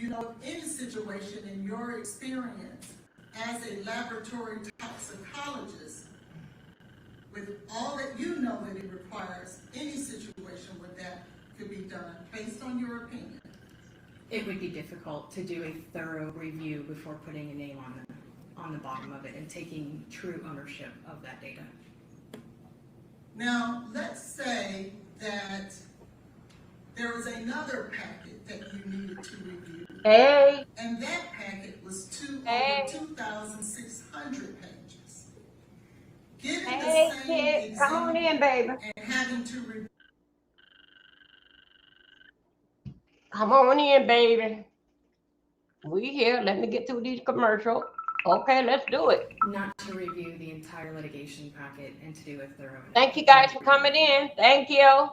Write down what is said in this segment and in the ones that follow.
you know of any situation in your experience as a laboratory toxicologist, with all that you know that it requires, any situation where that could be done, based on your opinion? It would be difficult to do a thorough review before putting a name on the bottom of it and taking true ownership of that data. Now, let's say that there was another packet that you needed to review. Hey. And that packet was over 2,600 pages. Given the same kid, come on in, baby. And having to review. Come on in, baby. We here. Let me get through these commercials. Okay, let's do it. Not to review the entire litigation packet and to do a thorough. Thank you guys for coming in. Thank you.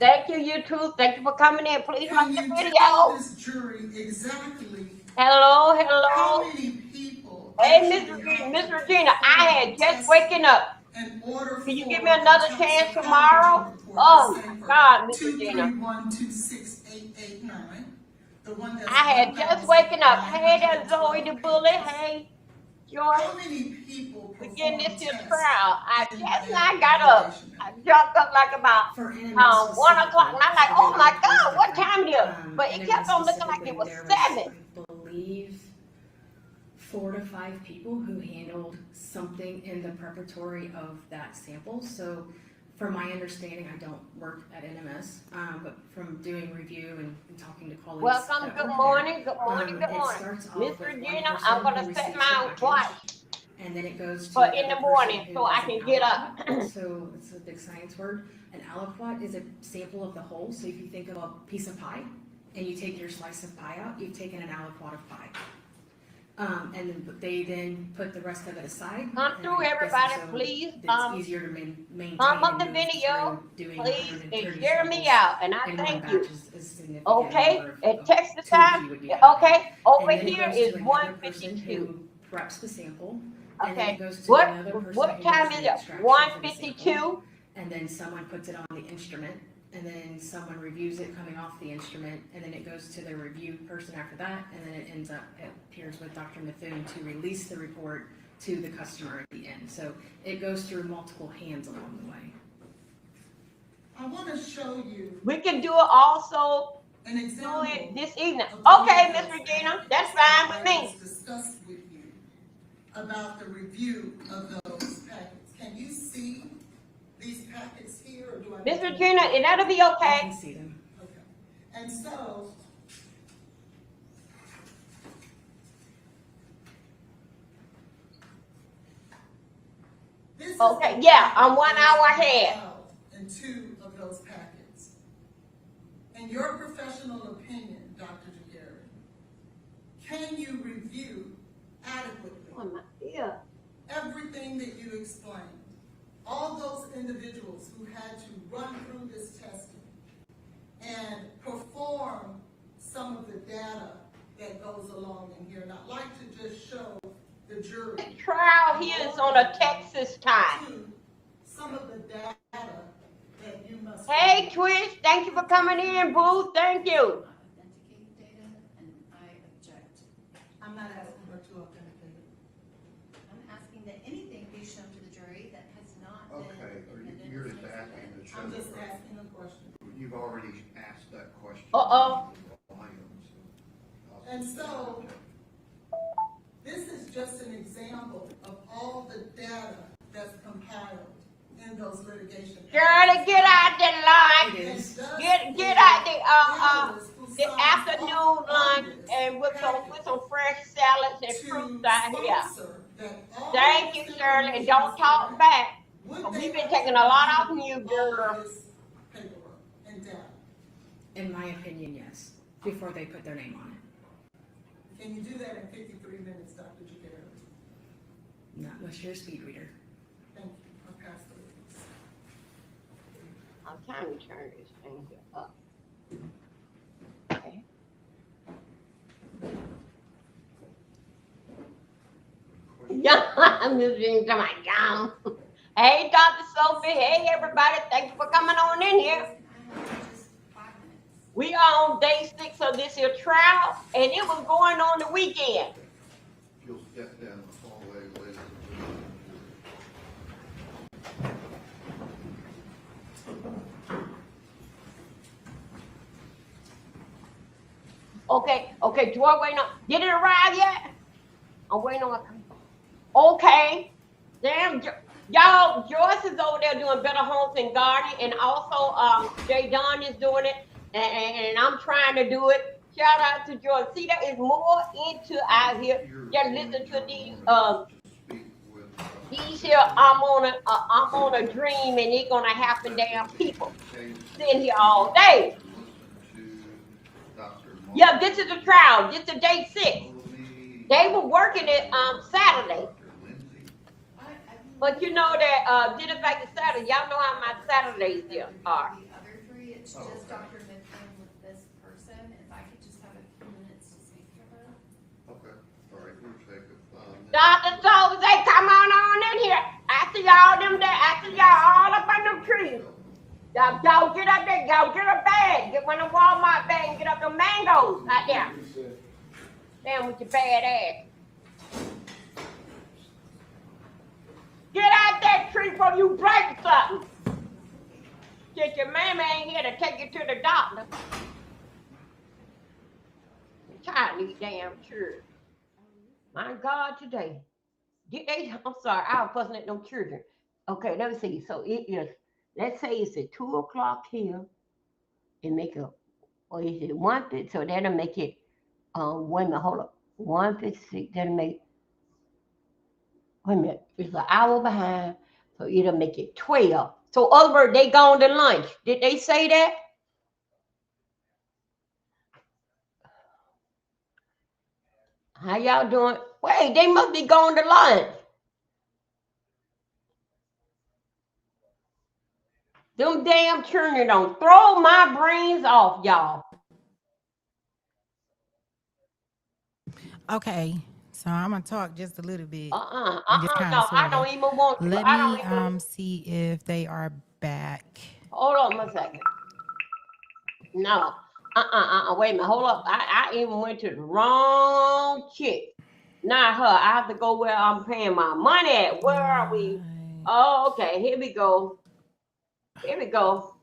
Thank you, YouTube. Thank you for coming in. Please watch the video. Tell this jury exactly. Hello, hello. How many people? Hey, Miss Regina, I had just waking up. Can you give me another chance tomorrow? Oh, God, Miss Regina. 231-26889. I had just waking up. Hey, that's Zoe the Bully. Hey, Joy. How many people we're getting this here trial. I just now got up. I jumped up like about 1 o'clock, and I'm like, oh my God, what time it is? But it kept on looking like it was 7. I believe 4 to 5 people who handled something in the preparatory of that sample. So from my understanding, I don't work at NMS, but from doing review and talking to colleagues. Welcome, good morning, good morning, good morning. Miss Regina, I'm going to set mine twice. And then it goes to but in the morning so I can get up. So it's a big science word. An aliquot is a sample of the whole. So if you think of a piece of pie and you take your slice of pie out, you've taken an aliquot of pie. And then they then put the rest of it aside. Come through, everybody, please. It's easier to maintain. Come up the video, please, and hear me out, and I thank you. Okay, at Texas time, okay, over here is 152. Preps the sample. Okay, what time is it? 152. And then someone puts it on the instrument. And then someone reviews it coming off the instrument, and then it goes to the review person after that, and then it appears with Dr. Methune to release the report to the customer at the end. So it goes through multiple hands along the way. I want to show you. We can do it also. An example. Do it this evening. Okay, Miss Regina, that's fine with me. Discuss with you about the review of those packets. Can you see these packets here, or do I? Miss Regina, that'll be okay. I can see them. Okay. And so, this is okay, yeah, I'm 1 hour ahead. In 2 of those packets. In your professional opinion, Dr. Jaguari, can you review adequately everything that you explained? All those individuals who had to run through this testing and perform some of the data that goes along in here. And I'd like to just show the jury. The trial here is on a Texas time. Some of the data that you must. Hey, Twitch, thank you for coming in, boo. Thank you. Authenticated data, and I object. I'm not asking her to authenticate it. I'm asking that anything be shown to the jury that has not been. Okay, you're just asking to show. I'm just asking a question. You've already asked that question. And so, this is just an example of all the data that's compiled in those litigation. Shirley, get out the line. Get out the afternoon lunch and with some fresh salads and fruits out here. Thank you, Shirley, and don't talk back. We've been taking a lot off you, girl. In my opinion, yes. Before they put their name on it. Can you do that in 53 minutes, Dr. Jaguari? Not unless you're a speed reader. Thank you. I'll pass the release. I'm trying to turn this thing up. Okay. Yeah, I'm just being to my gown. Hey, Dr. Sophie. Hey, everybody. Thank you for coming on in here. We are on day 6 of this here trial, and it was going on the weekend. If you'll step down the hallway, ladies Okay, Joy, waiting on. Did it arrive yet? I'm waiting on it. Okay. Damn, y'all, Joyce is over there doing Better Homes and Garden, and also Jay Don is doing it, and I'm trying to do it. Shout out to Joyce. See, there is more into out here. Just listen to these here. I'm on a dream, and it's gonna happen. Damn people sitting here all day. Yeah, this is a trial. This is day 6. They were working it Saturday. But you know that did it back to Saturday. Y'all know how my Saturdays here are. The other 3, it's just Dr. Midland with this person. If I could just have a few minutes to speak to her. Okay, all right, we'll take it. Dr. Jose, come on in here. I see y'all them there. I see y'all all up on them trees. Y'all get up there. Y'all get a bag. Get one of the Walmart bag and get up the mangoes out there. Damn with your bad ass. Get out that tree before you break something. Since your mama ain't here to take you to the doctor. Child these damn children. My God, today. I'm sorry, I was fussing at them children. Okay, let me see. So it is, let's say it's at 2 o'clock here. And make it, or is it 1:50? So that'll make it, wait a minute, hold up. 1:56, that'll make, wait a minute, it's an hour behind, so it'll make it 12. So other words, they gone to lunch. Did they say that? How y'all doing? Wait, they must be going to lunch. Them damn children don't throw my brains off, y'all. Okay, so I'm gonna talk just a little bit. No, sorta. I don't even want to. Let I don't me see if they are back. Hold on a second. No. Wait a minute. Hold up. I even went to the wrong chick. Not her. I have to go where I'm paying my money at. Where are we? Oh, okay. Here we go. Here we go.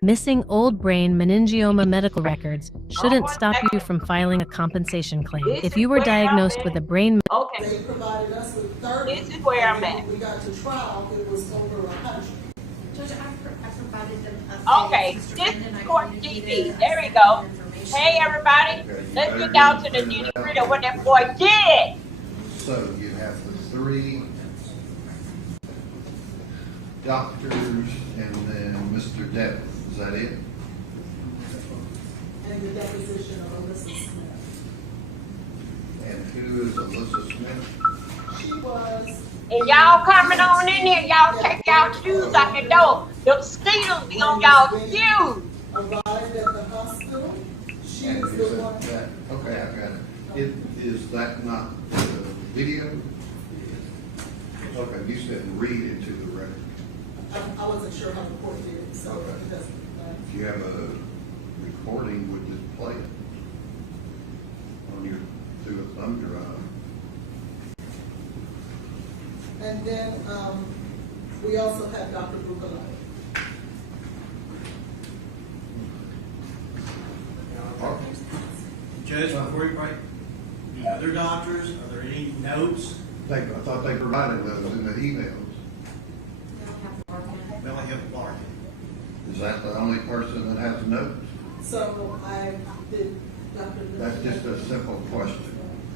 Missing old brain meningioma medical records shouldn't stop you from filing a compensation claim. If you were diagnosed with a brain... Okay. They provided us with 30. This is where I'm at. When we got to trial, it was over 100. Judge, I provided them updates. Okay. Mr. This Brandon, is I court communicated TV. There we go. information. Hey, everybody. Let's get down to the nitty-gritty of what that boy did. So you have the 3 doctors and then Mr. Devin. Is that it? And the deposition of Alyssa Smith. And who is Alyssa Smith? She was. And y'all coming on in here, y'all take y'all shoes out the door. The mosquitoes be on y'all shoes. Arrived at the hospital. She And is is the one. okay, I got it. Is that not the video? Okay, you said read into the record. I wasn't sure how the court did it, so it doesn't. If you have a recording, would just play it on your, through a thumb drive. And then we also had Dr. Bukalai. Judge, before you break, the other doctors, are there any notes? I thought they provided those in the emails. They only have a mark. Is that the only person that has notes? So I did Dr. That's just a simple question.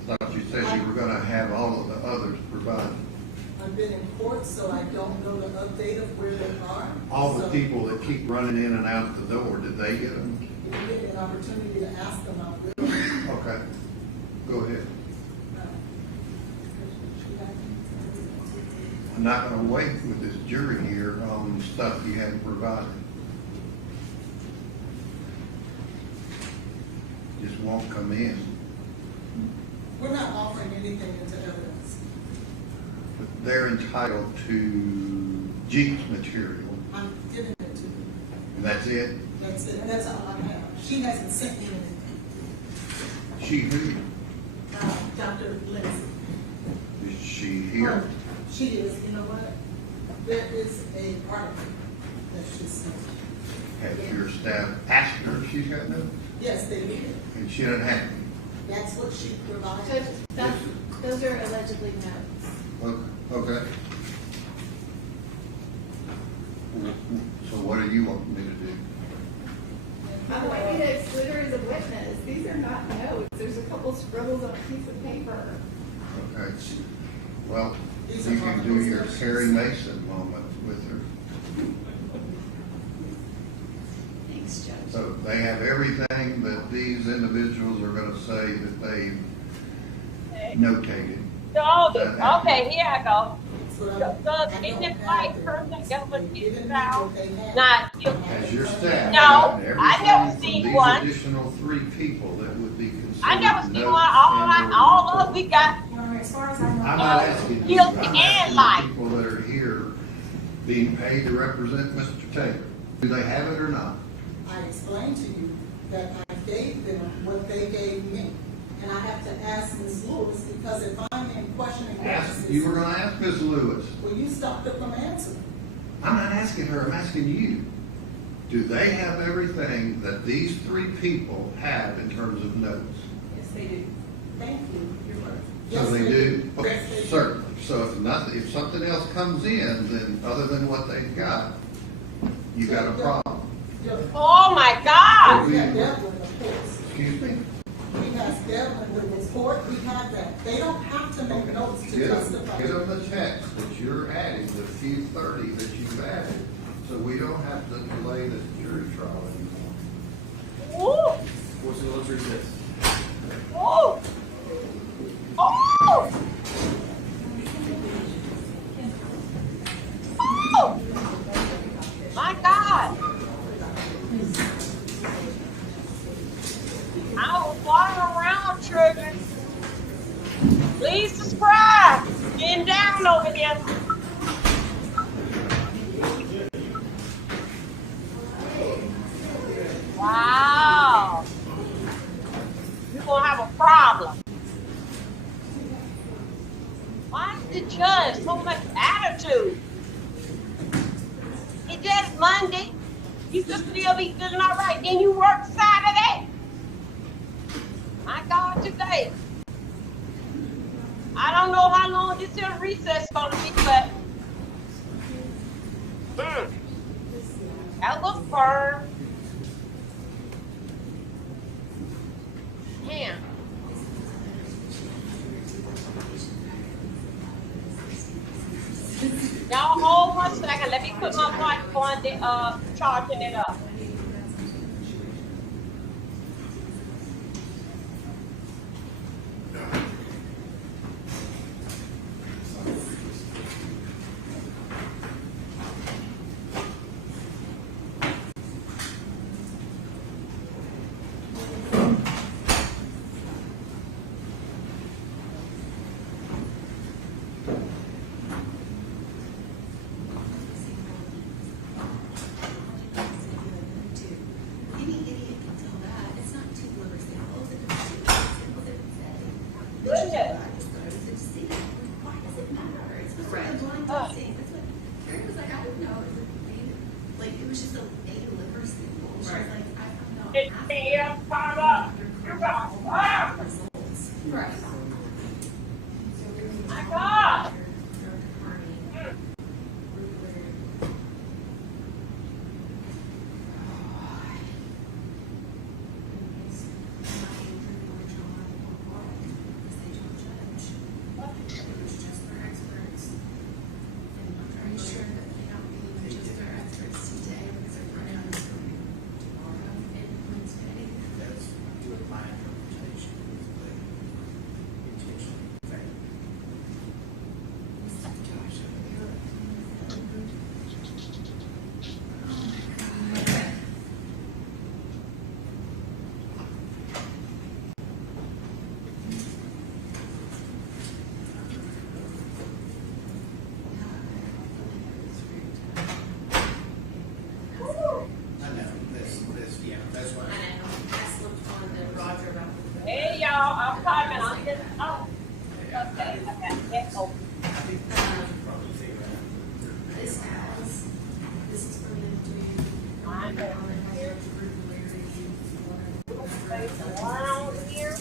I thought you said you were gonna have all of the others provided. I've been in court, so I don't know the update of where they are. All the So people that keep running in and out the door, did they get them? if you give me an opportunity to ask them, I will. Okay, go ahead. I'm not gonna wait with this jury here on stuff you haven't provided. Just won't come in. We're not offering anything into evidence. They're entitled to Jeep's material. I'm giving it to them. And that's it? That's it, that's all I have. She hasn't sent me anything. She who? Dr. Lindsay. Is she here? She is, you know what? There is a article that she sent. Has your staff asked her if she's got notes? Yes, they did. And she doesn't have any? That's what she provided. Judge, those are allegedly notes. Okay. So what do you want me to do? I want you to exclude her as a witness. These are not notes. There's a couple scribbles on a piece of paper. Okay. Well, These you are can do your Perry Mason moment with her. Thanks, Judge. So they have everything that these individuals are gonna say that they notated. Okay, here I go. So Does any white person ever get found not guilty? Has your staff No, gotten I never everything seen from one. these additional 3 people that would be considered? I never seen notes one. and All or of we got. As far as I know. I'm not asking you, Guilty I'm and asking life. the people that are here being paid to represent Mr. Taylor. Do they have it or not? I explained to you that I gave them what they gave me. And I have to ask Ms. Lewis, because if I'm in questioning You were questions, gonna ask Ms. Lewis. will you stop her from answering? I'm not asking her, I'm asking you. Do they have everything that these 3 people have in terms of notes? Yes, they do. Thank you. You're right. So Yes, they do? Okay, Yes, they do. certainly. So if something else comes in, then other than what they've got, you got a problem. Oh my God! We have Devlin, of course. Excuse me? We have Devlin, the report, we have that. They don't have to make notes to Get testify. them the text that you're adding, the few 30 that you've added, so we don't have to delay the jury trial anymore. Ooh! What's the let's read this? Ooh! Ooh! Ooh! My God! I was walking around, children. Please subscribe. Getting down over there. Wow. You're gonna have a problem. Why is the judge so much attitude? It's just Monday. You should still be feeling all right. Then you work Saturday. My God, today. I don't know how long this here recess is gonna be, but that was firm. Damn. Y'all hold 1 second. Let me put my mic on the charging it up. Around here.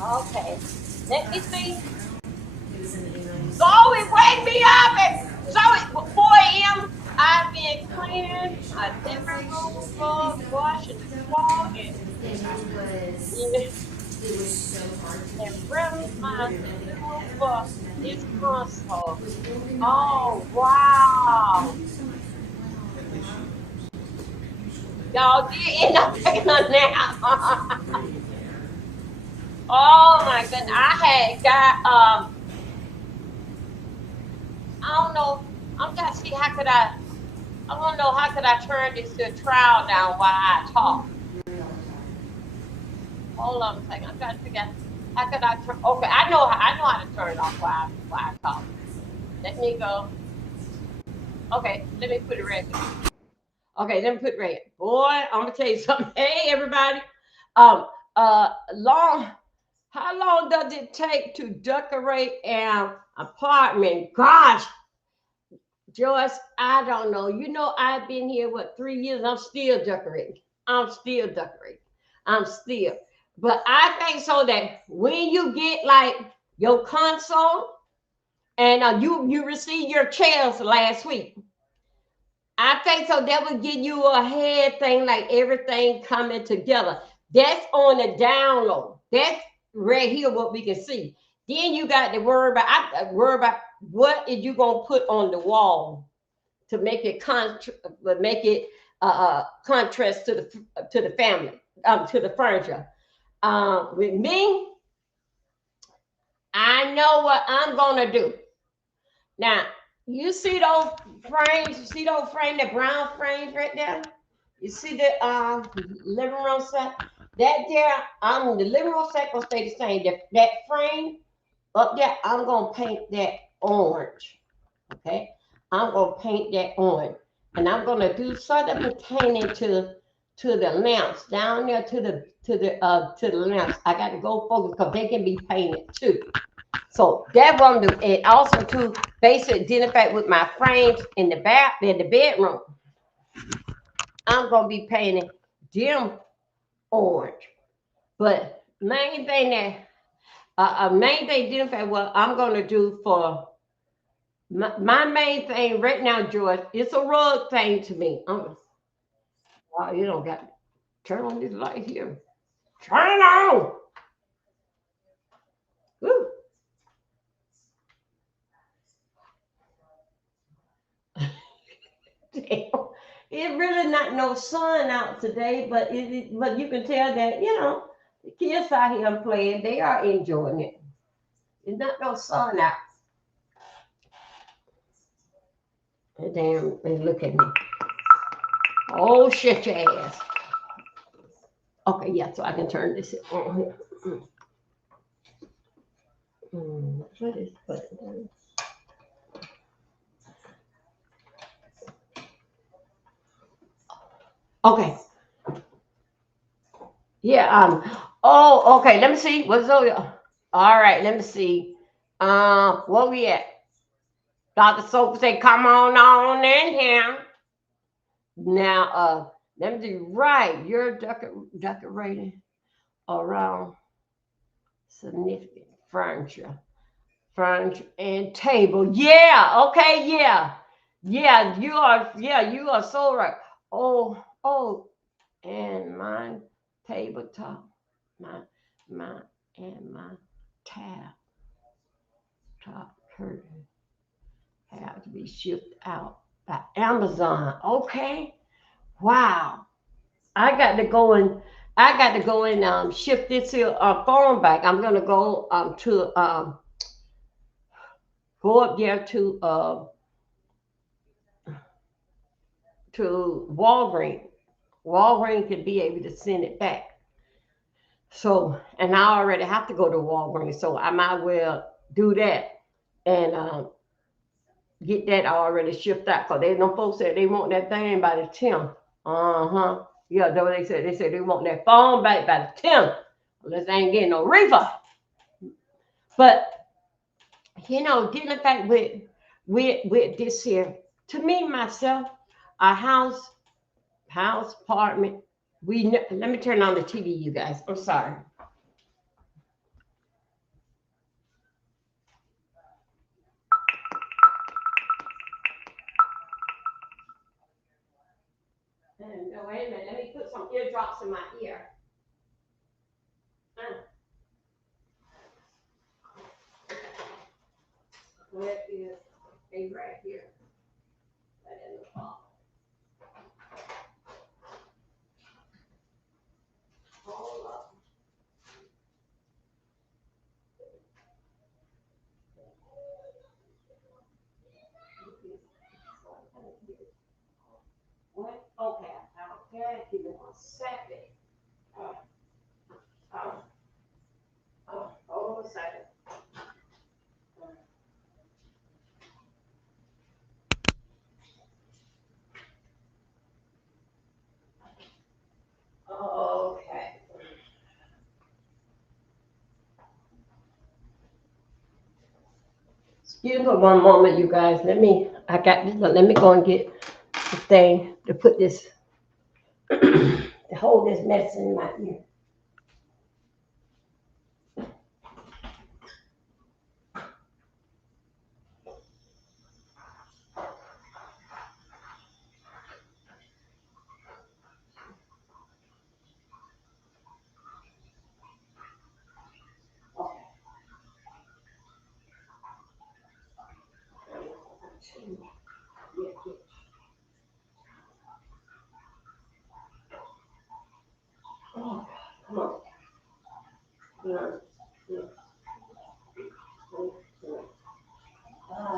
Okay. Let me see. Zoe, wake me up at Zoe, 4 a.m. I've been cleaning my living room floor, washing the wall, and really my living room for this console. Oh wow. Y'all did end up taking a nap. Oh my goodness. I had got I don't know. I'm trying to see I don't know how could I turn this to a trial down while I talk. Hold on a second. I'm trying to figure out how could I turn. Okay, I know how to turn it off while I talk. Let me go. Okay, let me put it red. Okay, let me put it red. Boy, I'm gonna tell you something. Hey everybody. How long does it take to decorate an apartment? Gosh, Joyce, I don't know. You know, I've been here, 3 years? I'm still decorating. But I think so that when you get like your console and you received your chairs last week, I think so that would give you a head thing, like everything coming together. That's on the download. That's right here what we can see. Then you got to worry about what is you gonna put on the wall to make it contrast to the family, to the furniture. With me, I know what I'm gonna do. Now, you see those frames? You see those frames, the brown frames right there? You see the living room set? That there, the living room set gonna stay the same. That frame up there, I'm gonna paint that orange. Okay, I'm gonna paint that orange, and I'm gonna do something pertaining to the lamps down there to the lamps. I got to go focus because they can be painted too. So that what I'm doing, and also to basically identify with my frames in the bedroom. I'm gonna be painting them orange. But main thing identify what I'm gonna do for my main thing right now, George. It's a rug thing to me. You don't got to turn on this light here. Turn it on. Woo. It's really not no sun out today, but but you can tell that the kids out here playing, they are enjoying it. It's not no sun out. Damn, they look at me. Oh shit, your ass. Okay, yeah, so I can turn this on here. What is button? Okay. Yeah. Oh, okay. Let me see. What's over? All right. Let me see. Where we at? Dr. Soap say, "Come on in here." Now, let me do right. You're decorating around significant furniture and table. Yeah. Okay. Yeah. Yeah. You are. Yeah. You are so right. Oh. And my tabletop, my top curtain have to be shipped out by Amazon. Okay. Wow. I got to go and ship this here phone back. I'm gonna go go up there to Walgreens. Walgreens could be able to send it back. So, and I already have to go to Walgreens, so I might well do that and get that already shipped out. Cause they no folks said they want that thing by the 10th. Yeah, that's what they said. They said they want that phone back by the 10th. Unless they ain't getting no refund. But getting back with this here, to me, myself, a house, apartment, let me turn on the TV, you guys. I'm sorry. No, wait a minute. Let me put some eardrops in my ear. Where is a right here? Right in the fall. Hold up. What? Okay. Okay. Give me 1 second. Hold on a second. Okay. Excuse me for 1 moment, you guys. I got this. Let me go and get the thing to put this, to hold this medicine in my ear. Oh, come on.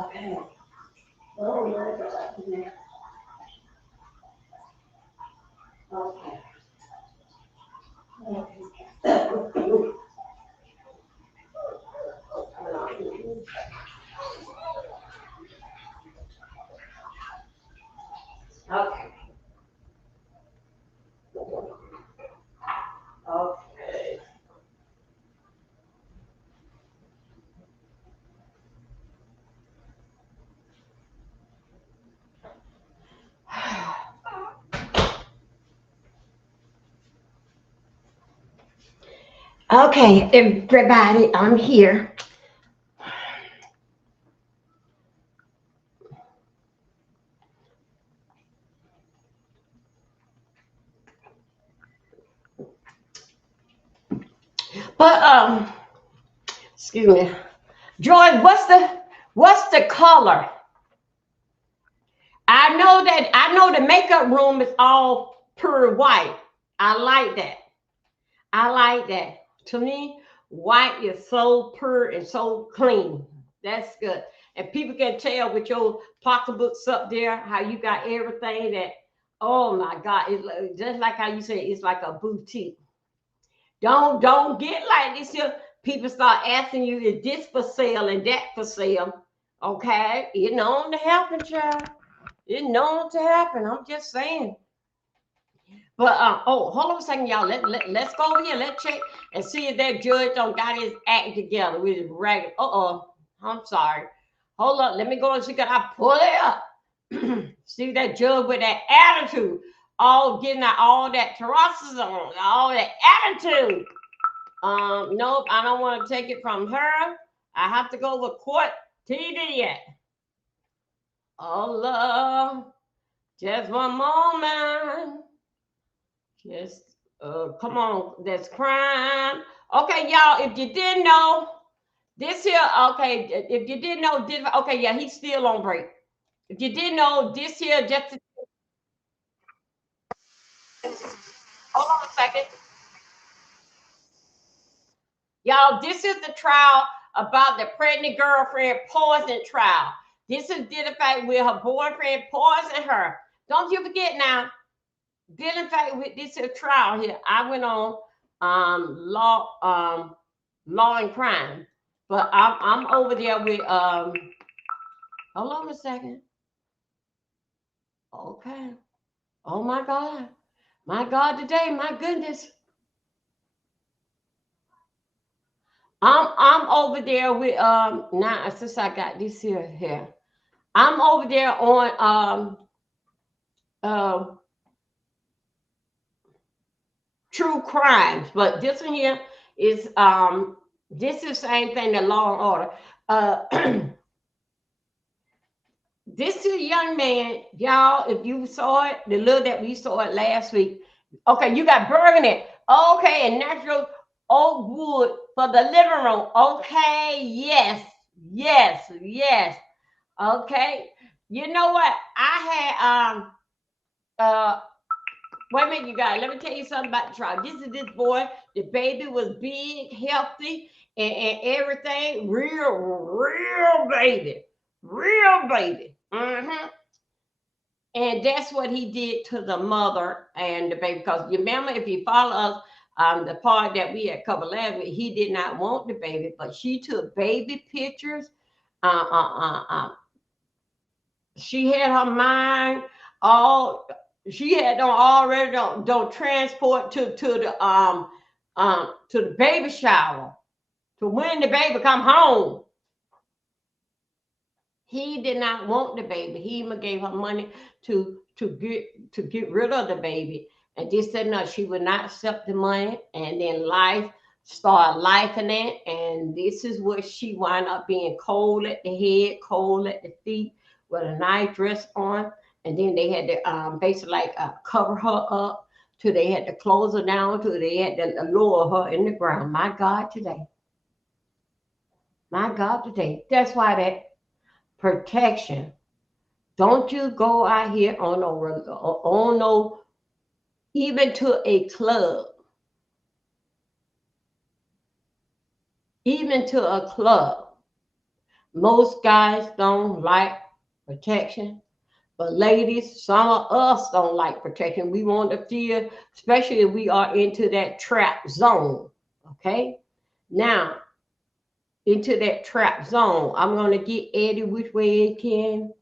Okay. Oh my God. Okay. Okay. Okay. Okay, everybody, I'm here. But excuse me, Joy. What's the color? I know the makeup room is all pure white. I like that. I like that. To me, white is so pure and so clean. That's good. And people can tell with your pocketbooks up there how you got everything that, oh my God, it's just like how you say it's like a boutique. Don't get like this here. People start asking you, is this for sale and that for sale? Okay, it known to happen, child. It known to happen. I'm just saying. But hold on a second, y'all. Let's go over here. Let's check and see if that judge don't got his act together with his ragged. I'm sorry. Hold up. Let me go and see. Can I pull it up? See that judge with that attitude, all getting out all that terraces on, all that attitude. Nope, I don't want to take it from her. I have to go with court TV yet. Oh, just 1 moment. Just come on, that's crime. Okay, y'all, if you didn't know, this here, okay, if you didn't know, okay, yeah, he's still on break. If you didn't know, this here, just hold on a second. Y'all, this is the trial about the pregnant girlfriend poison trial. This is the fact where her boyfriend poisoned her. Don't you forget now, dealing fact with this here trial here, I went on law and crime, but I'm over there with hold on a second. Okay. Oh my God, today, my goodness. I'm over there with now since I got this here. I'm over there on true crimes, but this one here is this is the same thing, the Law and Order. This is a young man, y'all. If you saw it, the little that we saw it last week. Okay, you got burgundy. Okay, and natural oak wood for the living room. Okay, yes, yes, yes. Okay, you know what? I had wait a minute, you guys. Let me tell you something about the trial. This is this boy. The baby was big, healthy, and everything. Real baby. Real baby. And that's what he did to the mother and the baby. Because you remember, if you follow us, the part that we had covered last week, he did not want the baby, but she took baby pictures. She had her mind all. She had them already don't transport to the baby shower to when the baby come home. He did not want the baby. He even gave her money to get rid of the baby. And this said no, she would not accept the money. And then life started liking it. And this is where she wound up being cold at the head, cold at the feet, with a night dress on. And then they had to basically like cover her up till they had to close her down, till they had to lower her in the ground. My God, today. My God, today. That's why that protection. Don't you go out here on no even to a club. Even to a club. Most guys don't like protection. But ladies, some of us don't like protection. We want to feel, especially if we are into that trap zone. Okay? Now, into that trap zone, I'm going to get Eddie which way he can.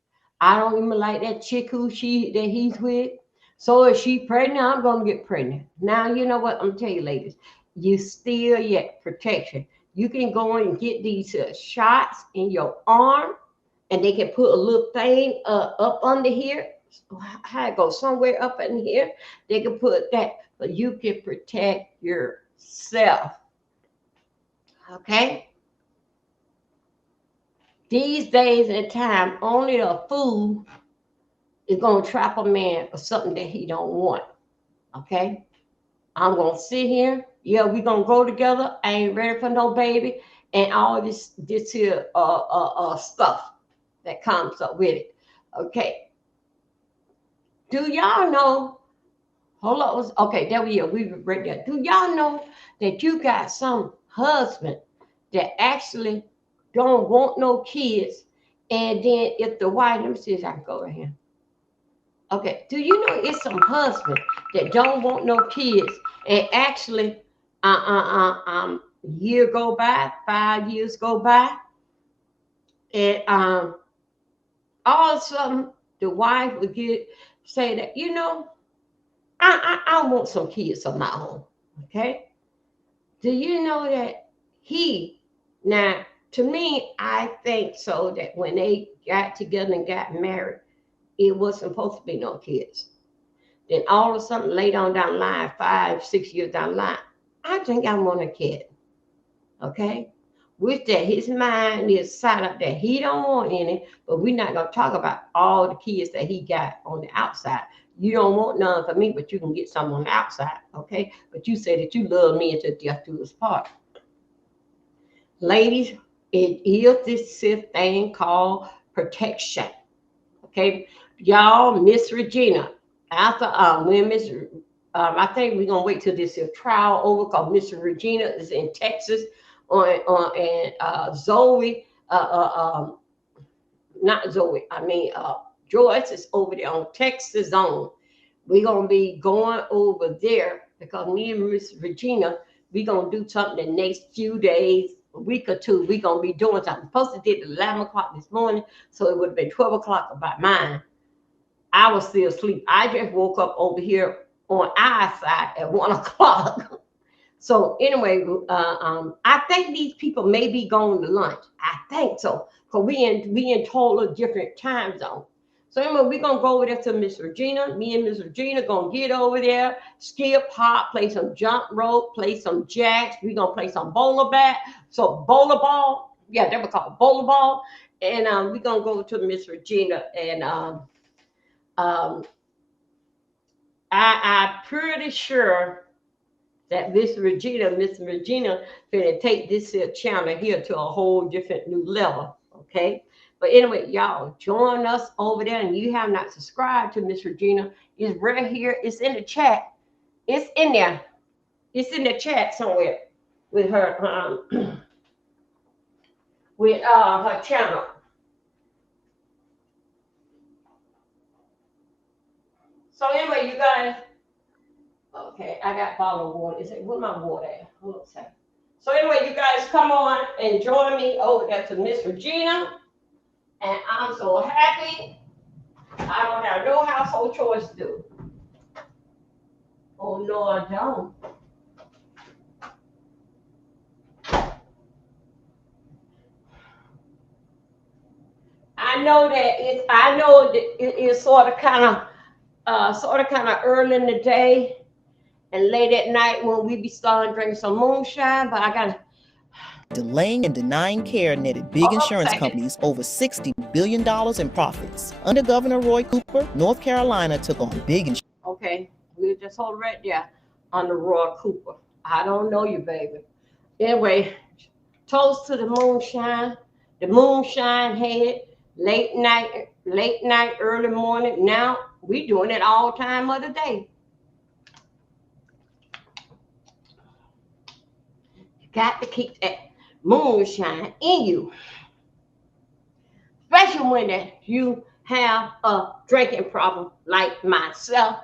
I don't even like that chick that he's with. So if she pregnant, I'm going to get pregnant. Now, you know what? I'm telling you, ladies, you still get protection. You can go in and get these shots in your arm, and they can put a little thing up under here. How it goes somewhere up in here. They can put that, but you can protect yourself. Okay? These days and time, only a fool is going to trap a man for something that he don't want. Okay? I'm going to sit here. Yeah, we're going to go together. I ain't ready for no baby. And all this here stuff that comes up with it. Okay. Do y'all know? Hold on. Okay, there we are. We right there. Do y'all know that you got some husband that actually don't want no kids? And then if the wife, let me see if I can go right here. Okay, do you know it's some husband that don't want no kids, and actually, year go by, 5 years go by, and all of a sudden the wife would say that, you know, I want some kids of my own. Okay, do you know that now, to me, I think so that when they got together and got married, it wasn't supposed to be no kids. Then all of a sudden, later on down the line, 5, 6 years down the line, I think I want a kid. Okay? With that, his mind is set up that he don't want any, but we're not going to talk about all the kids that he got on the outside. You don't want none for me, but you can get some on the outside. Okay? But you say that you love me until death do us part. Ladies, it is this thing called protection. Okay? Y'all, Miss Regina, after when Miss I think we're gonna wait till this trial over because Miss Regina is in Texas and Zoe not Zoe, I mean Joyce is over there on Texas zone. We're gonna be going over there because me and Miss Regina, we're gonna do something the next few days, a week or two. We're gonna be doing something. Supposed to did 11 o'clock this morning, so it would have been 12 o'clock about mine. I was still asleep. I just woke up over here on our side at 1 o'clock. So anyway, I think these people may be going to lunch. I think so, because we in total different time zone. So anyway, we're gonna go over there to Miss Regina. Me and Miss Regina gonna get over there, skip, hop, play some jump rope, play some jacks. We're gonna play some bowler bowler ball. Yeah, that was called bowler ball. And we're gonna go to Miss Regina, and I'm pretty sure that Miss Regina finna take this channel here to a whole different new level. Okay. But anyway, y'all join us over there, and you have not subscribed to Miss Regina. It's right here. It's in the chat. It's in there. It's in the chat somewhere with her with her channel. So anyway, you guys. Okay, I got bottled water. Is it where my water at? Hold on a second. So anyway, you guys come on and join me over there to Miss Regina. And I'm so happy. I don't have no household chores to do. Oh no, I don't. I know that it is sort of kind of early in the day and late at night when we be starting drinking some moonshine, but I gotta Delaying and denying care netted big insurance companies over $60 billion in profits. Under Governor Roy Cooper, North Carolina took on big insurance. Okay, we'll just hold right there under Roy Cooper. I don't know you, baby. Anyway, toast to the moonshine head, late night, early morning. Now we doing it all time of the day. You got to keep that moonshine in you, especially when you have a drinking problem like myself,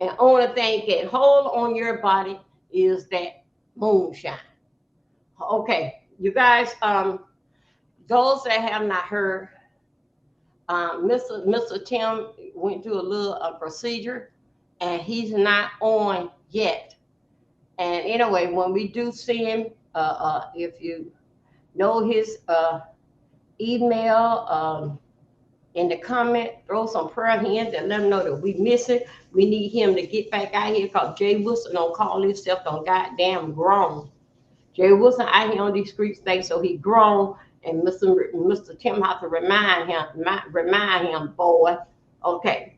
and only thing can hold on your body is that moonshine. Okay, you guys, those that have not heard, Mr. Tim went through a little procedure, and he's not on yet. And anyway, when we do see him, if you know his email in the comment, throw some prayer hands and let him know that we miss it. We need him to get back out here, because Jay Wilson don't call himself on goddamn grown. Jay Wilson out here on these streets things, so he grown, and Mr. Tim have to remind him, boy. Okay,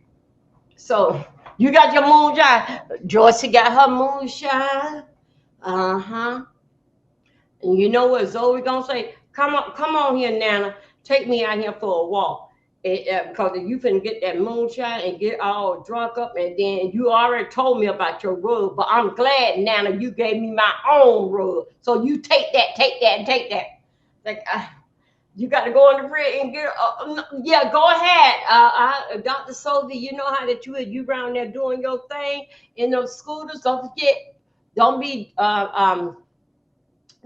so you got your moonshine. Joyce got her moonshine. And you know what Zoe gonna say? Come on here, Nana. Take me out here for a walk. Because you can get that moonshine and get all drunk up, and then you already told me about your rub. But I'm glad, Nana, you gave me my own rub. So you take that. Like, you got to go in the fridge and get. Yeah, go ahead. Dr. Sophie, you know how that you around there doing your thing in those scooters. Don't forget, don't be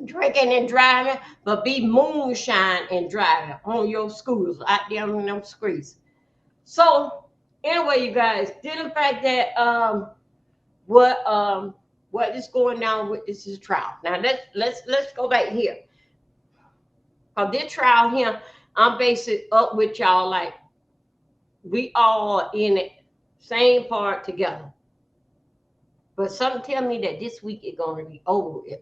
drinking and driving, but be moonshine and driving on your scooters out there on them streets. So anyway, you guys, did the fact that what is going on with this is trial. Now let's go back here. Cause this trial here, I'm basing up with y'all like we all in it, same part together. But something tell me that this week is gonna be over with.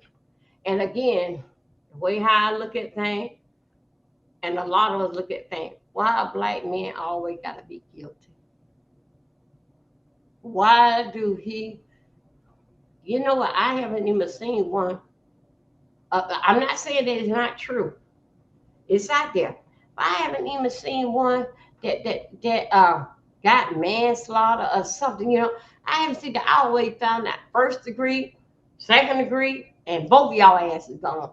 And again, the way how I look at things, and a lot of us look at things, why black men always got to be guilty? Why do he? You know what? I haven't even seen one. I'm not saying that it's not true. It's out there. I haven't even seen one that got manslaughter or something. You know, I haven't seen that. I always found that first degree, second degree, and both of y'all asses gone.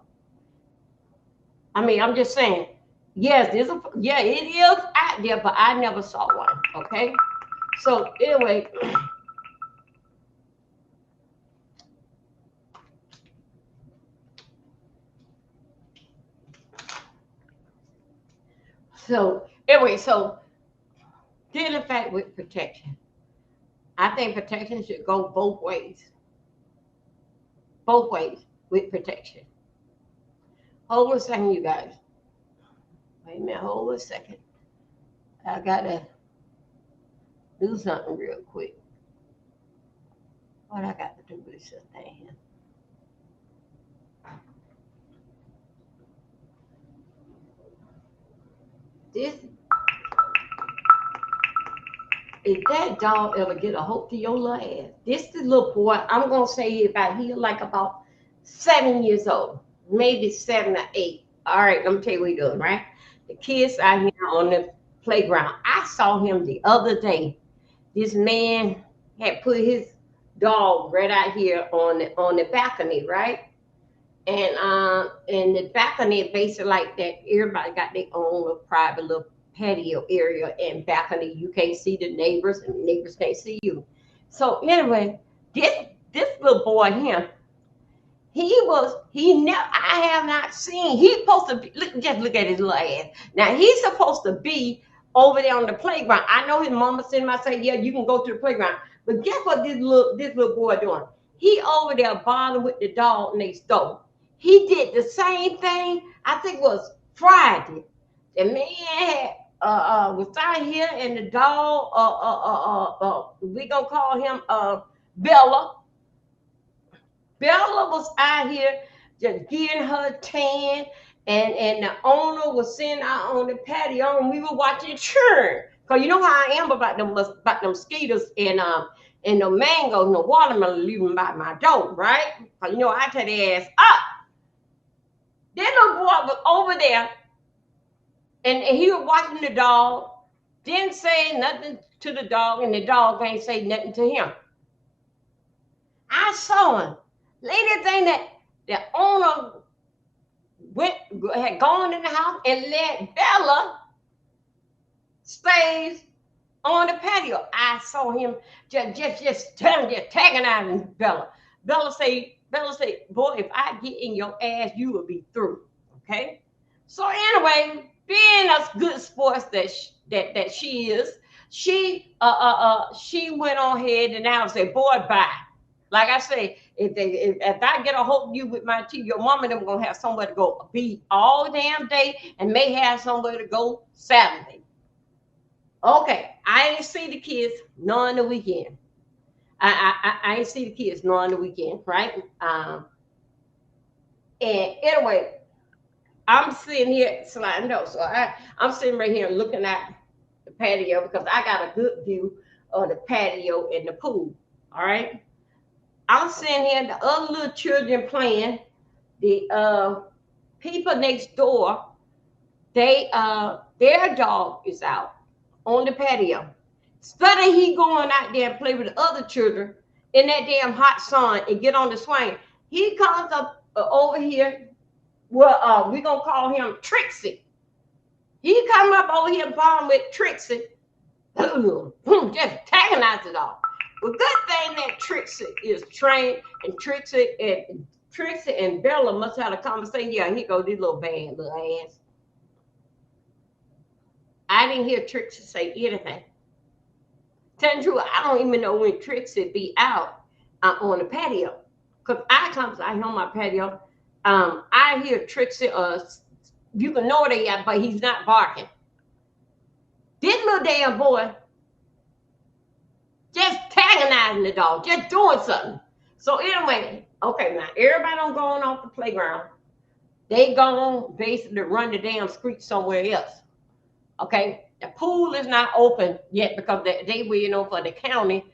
I mean, I'm just saying, yes, it is out there, but I never saw one. Okay, so anyway, so dealing fact with protection, I think protection should go both ways. both ways with protection. Hold on a second, you guys. Wait a minute, hold on a second. I gotta do something real quick. What I got to do with this thing here? This, if that dog ever get a hold to your little ass, this the little boy, I'm gonna say about he like about 7 years old, maybe 7 or 8. All right, let me tell you what he doing, right? The kids out here on the playground. I saw him the other day. This man had put his dog right out here on the balcony, right? And the balcony basically like that. Everybody got their own little private little patio area and balcony. You can't see the neighbors, and the neighbors can't see you. So anyway, this little boy here, I have not seen. He's supposed to be. Just look at his little ass. Now he's supposed to be over there on the playground. I know his mama sent him. I say, yeah, you can go to the playground. But guess what this little boy doing? He over there bothering with the dog next door. He did the same thing. I think it was Friday. The man had was out here, and the dog. We gonna call him Bella. Bella was out here just getting her tan, and the owner was sitting out on the patio, and we were watching churn. Cause you know how I am about them mosquitoes and the mangoes and the watermelon leaving by my door, right? Cause you know I tell the ass up. This little boy was over there, and he was watching the dog. Didn't say nothing to the dog, and the dog ain't say nothing to him. I saw him. Later thing that the owner had gone in the house and let Bella stays on the patio. I saw him just antagonizing Bella. Bella say, boy, if I get in your ass, you will be through. Okay. So anyway, being a good sports that she is, she went on ahead and I said, boy, bye. Like I say, if I get a hold of you with my teeth, your mama and them gonna have somewhere to go be all damn day and may have somewhere to go Saturday. Okay, I ain't see the kids none the weekend. I ain't see the kids none the weekend, right? And anyway, I'm sitting here sliding door, so I'm sitting right here looking at the patio because I got a good view of the patio and the pool. All right. I'm sitting here, the other little children playing. The people next door, their dog is out on the patio. Instead of he going out there and play with the other children in that damn hot sun and get on the swing, he comes up over here. Well, we're gonna call him Trixie. He come up over here and bond with Trixie, just antagonizes it all. Well, good thing that Trixie is trained, and Trixie and Bella must have a conversation. Yeah, here goes this little bad little ass. I didn't hear Trixie say anything. Tell the truth, I don't even know when Trixie be out on the patio. Because I comes out here on my patio, I hear Trixie, you can know they are, but he's not barking. This little damn boy, just antagonizing the dog, just doing something. So anyway, okay, now everybody don't going off the playground. They gone basically run the damn street somewhere else. Okay, the pool is not open yet because they waiting on for the county,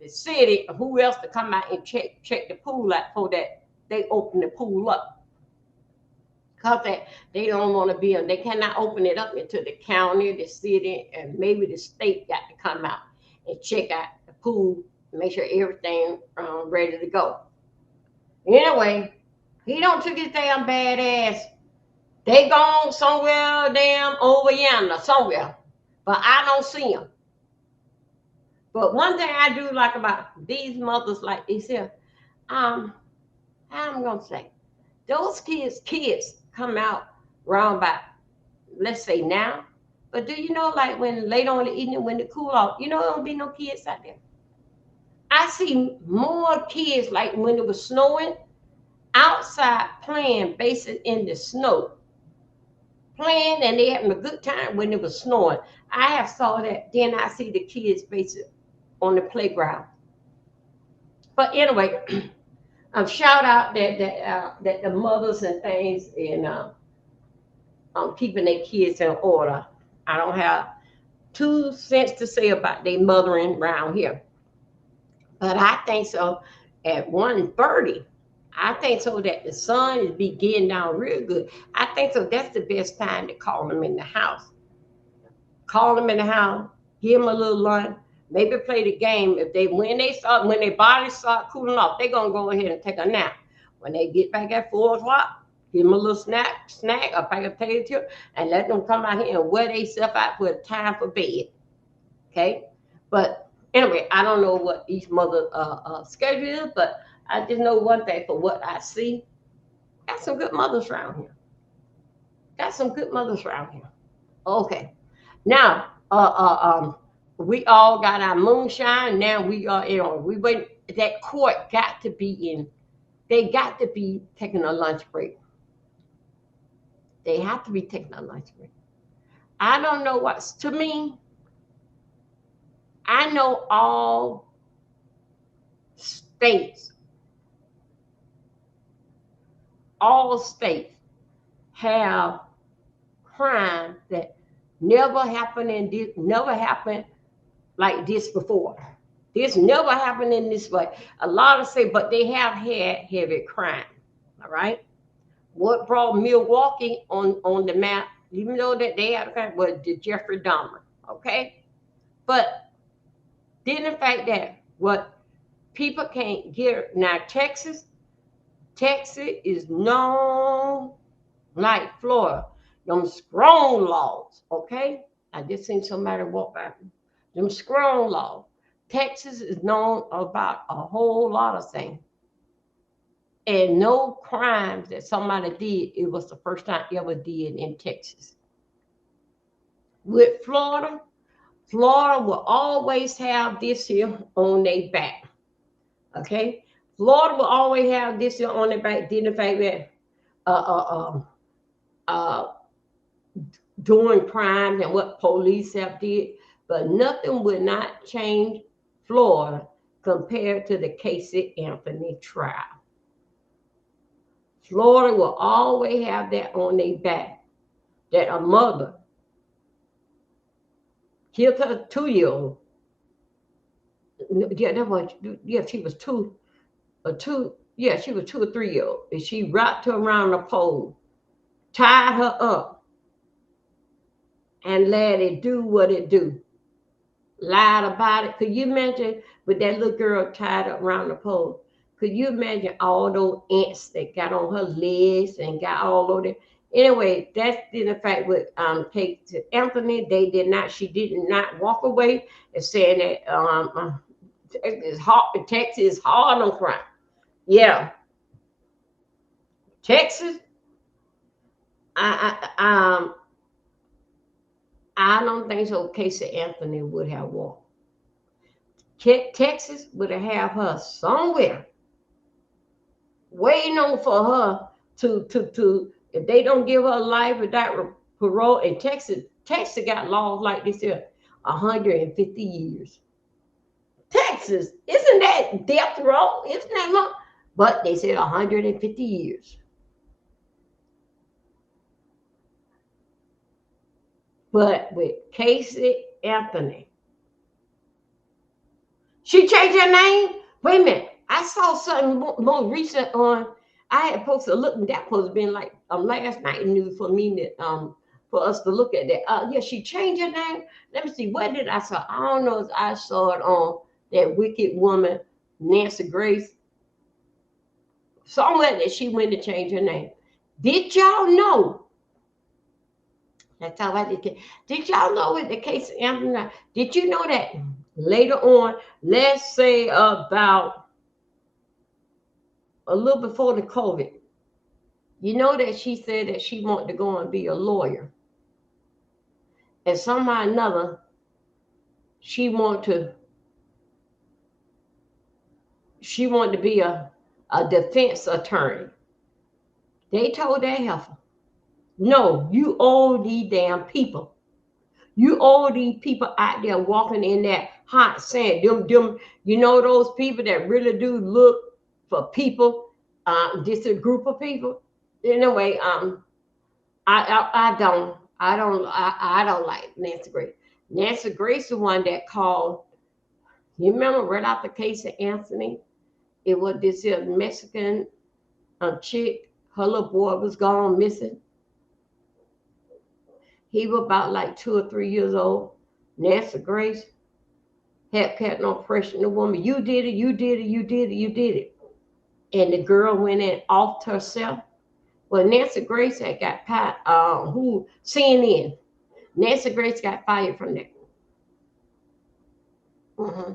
the city, who else to come out and check the pool out for that they open the pool up. Because they don't want to be on, they cannot open it up until the county, the city, and maybe the state got to come out and check out the pool, make sure everything ready to go. Anyway, he don't took his damn bad ass. They gone somewhere damn over yonder, somewhere. But I don't see them. But one thing I do like about these mothers like these here, how I'm gonna say, those kids come out around about, let's say now, but do you know, like when later on in the evening, when it cool off, you know there don't be no kids out there. I see more kids like when it was snowing, outside playing, basically in the snow, playing, and they having a good time when it was snowing. I have saw that. Then I see the kids basically on the playground. But anyway, shout out that the mothers and things and keeping their kids in order. I don't have 2 cents to say about their mothering around here, but I think so. At 1:30, I think so that the sun is be getting down real good. I think so. That's the best time to call them in the house. Call them in the house, give them a little lunch, maybe play the game. If they when their bodies start cooling off, they're gonna go ahead and take a nap. When they get back at 4 o'clock, give them a little snack, a pack of potato chips, and let them come out here and wear themselves out for time for bed. Okay, but anyway, I don't know what each mother's schedule is, but I just know one thing for what I see. Got some good mothers around here. Got some good mothers around here. Okay. Now, we all got our moonshine. Now we are, we wait. That court got to be in. They got to be taking a lunch break. They have to be taking a lunch break. I don't know what's to me. I know all states have crime that never happened like this before. This never happened in this way. A lot of say, but they have had heavy crime. All right. What brought Milwaukee on the map, even though that they had crime, was the Jeffrey Dahmer. Okay. But then the fact that what people can't get now, Texas is known like Florida. Them strong laws, okay? I just seen somebody walk by. Them strong laws. Texas is known about a whole lot of things. And no crimes that somebody did, it was the first time ever did in Texas. With Florida will always have this here on their back. Okay? Florida will always have this here on their back. Then the fact that doing crimes and what police have did, but nothing would not change Florida compared to the Casey Anthony trial. Florida will always have that on their back, that a mother killed her 2-year-old. Yeah, she was 2 or 3-year-old, and she wrapped her around a pole, tied her up, and let it do what it do. Lied about it. Could you imagine with that little girl tied up around the pole? Could you imagine all those ants that got on her legs and got all over there? Anyway, that's the fact with Kate Anthony. She did not walk away and saying that Texas is hard on crime. Yeah. Texas, I don't think so. Casey Anthony would have walked. Texas would have her somewhere waiting on for her to if they don't give her life without parole. In Texas got laws like this here 150 years. Texas, isn't that death row? Isn't that long? But they said 150 years. But with Casey Anthony, she changed her name. Wait a minute. I saw something more recent on. I had posted a look, and that post been like last night news for me that for us to look at that. Yeah, she changed her name. Let me see. What did I saw? I don't know if I saw it on that wicked woman, Nancy Grace. Somewhere that she went to change her name. Did y'all know? That's how I did. Did y'all know with the case of Anthony? Did you know that later on, let's say about a little before the COVID, you know that she said that she wanted to go and be a lawyer. And somehow or another, she wanted to be a defense attorney. They told that heifer, no, you owe these damn people. You owe these people out there walking in that hot sand. Them, you know, those people that really do look for people. Just a group of people. Anyway, I don't like Nancy Grace. Nancy Grace, the one that called. You remember right out the case of Anthony? It was this Mexican chick. Her little boy was gone missing. He was about like 2 or 3 years old. Nancy Grace had no pressure on the woman. You did it, you did it, you did it, you did it. And the girl went in off herself. Well, Nancy Grace had got CNN. Nancy Grace got fired from that. Mm-hmm.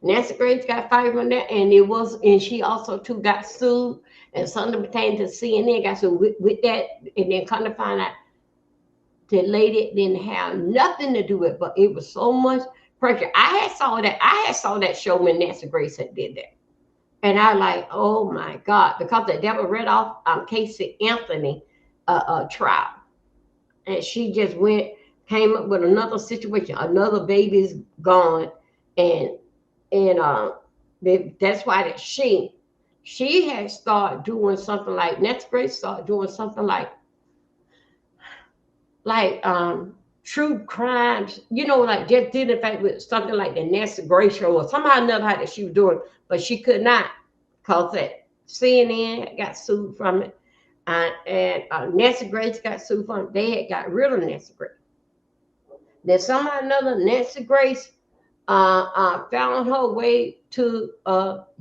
Nancy Grace got fired from that, and she also too got sued, and something pertaining to CNN got sued with that, and then come to find out the lady didn't have nothing to do with it, but it was so much pressure. I had saw that show when Nancy Grace had did that. And I like, oh my God, because the devil read off Casey Anthony trial. And she just came up with another situation. Another baby's gone. And that's why that she had started doing something like, Nancy Grace started doing something like true crimes, like just did in fact with something like the Nancy Grace show or somehow another how that she was doing, but she could not because that CNN got sued from it, and Nancy Grace got sued from it. They had got rid of Nancy Grace. Then somehow another Nancy Grace found her way to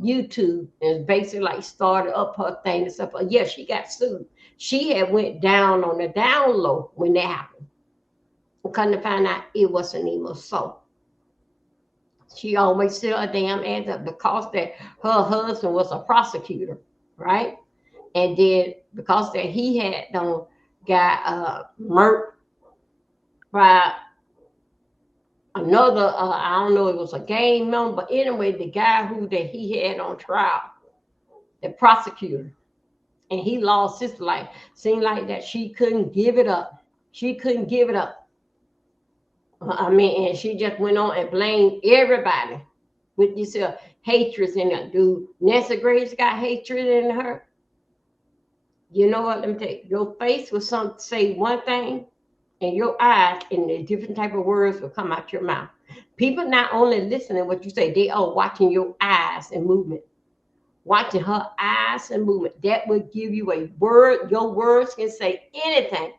YouTube and basically like started up her thing and stuff. Yeah, she got sued. She had went down on the down low when that happened. Come to find out it wasn't even so. She always set her damn ass up because that her husband was a prosecutor, right? And then because that he had got murdered by another, I don't know, it was a gang member, but anyway, the guy that he had on trial, the prosecutor, and he lost his life. Seemed like that she couldn't give it up. She couldn't give it up. And she just went on and blamed everybody with this hatred in her. Dude, Nancy Grace got hatred in her. You know what? Let me tell you, your face will say one thing, and your eyes and the different type of words will come out your mouth. People not only listening to what you say, they are watching your eyes and movement. Watching her eyes and movement. That will give you a word. Your words can say anything,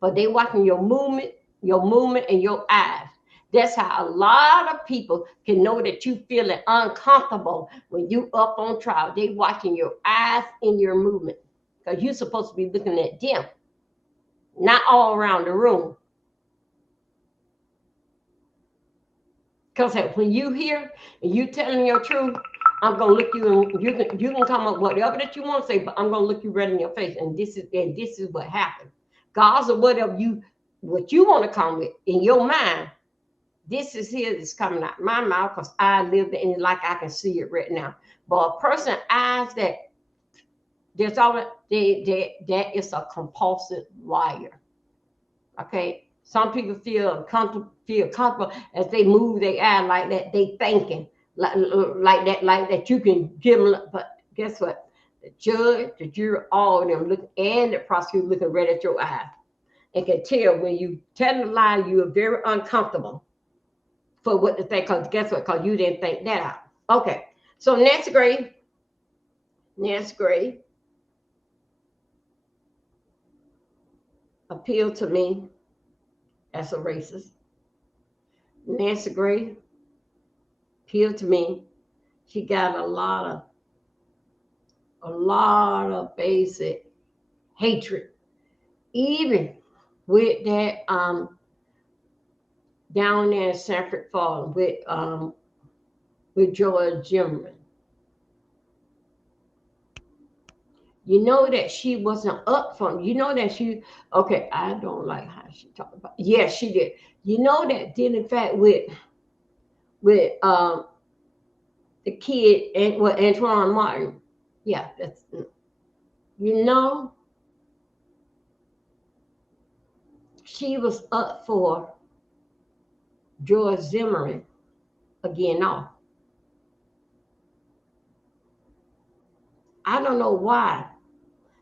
but they watching your movement and your eyes. That's how a lot of people can know that you feeling uncomfortable when you up on trial. They watching your eyes and your movement because you're supposed to be looking at them, not all around the room. Because when you hear and you telling your truth, I'm gonna look you and you can come up with whatever that you want to say, but I'm gonna look you right in your face, and this is what happened. God's or whatever what you want to come with in your mind, this is here that's coming out my mouth because I lived in it like I can see it right now. But a person eyes that there's all that is a compulsive liar. Okay. Some people feel comfortable as they move their eye like that. They thinking like that you can give them. But guess what? The judge, the jury, all of them look, and the prosecutor looking right at your eye, and can tell when you tell a lie, you are very uncomfortable for what to think. Because guess what? Because you didn't think that out. Okay. So Nancy Grace appealed to me as a racist. Nancy Grace appealed to me. She got a lot of basic hatred, even with that down there in Sanford Falls with George Zimmerman. You know that she wasn't up from, you know that I don't like how she talked about. Yes, she did. You know that did in fact with the kid and Antoine Martin. Yeah, that's, you know, she was up for George Zimmerman again off. I don't know why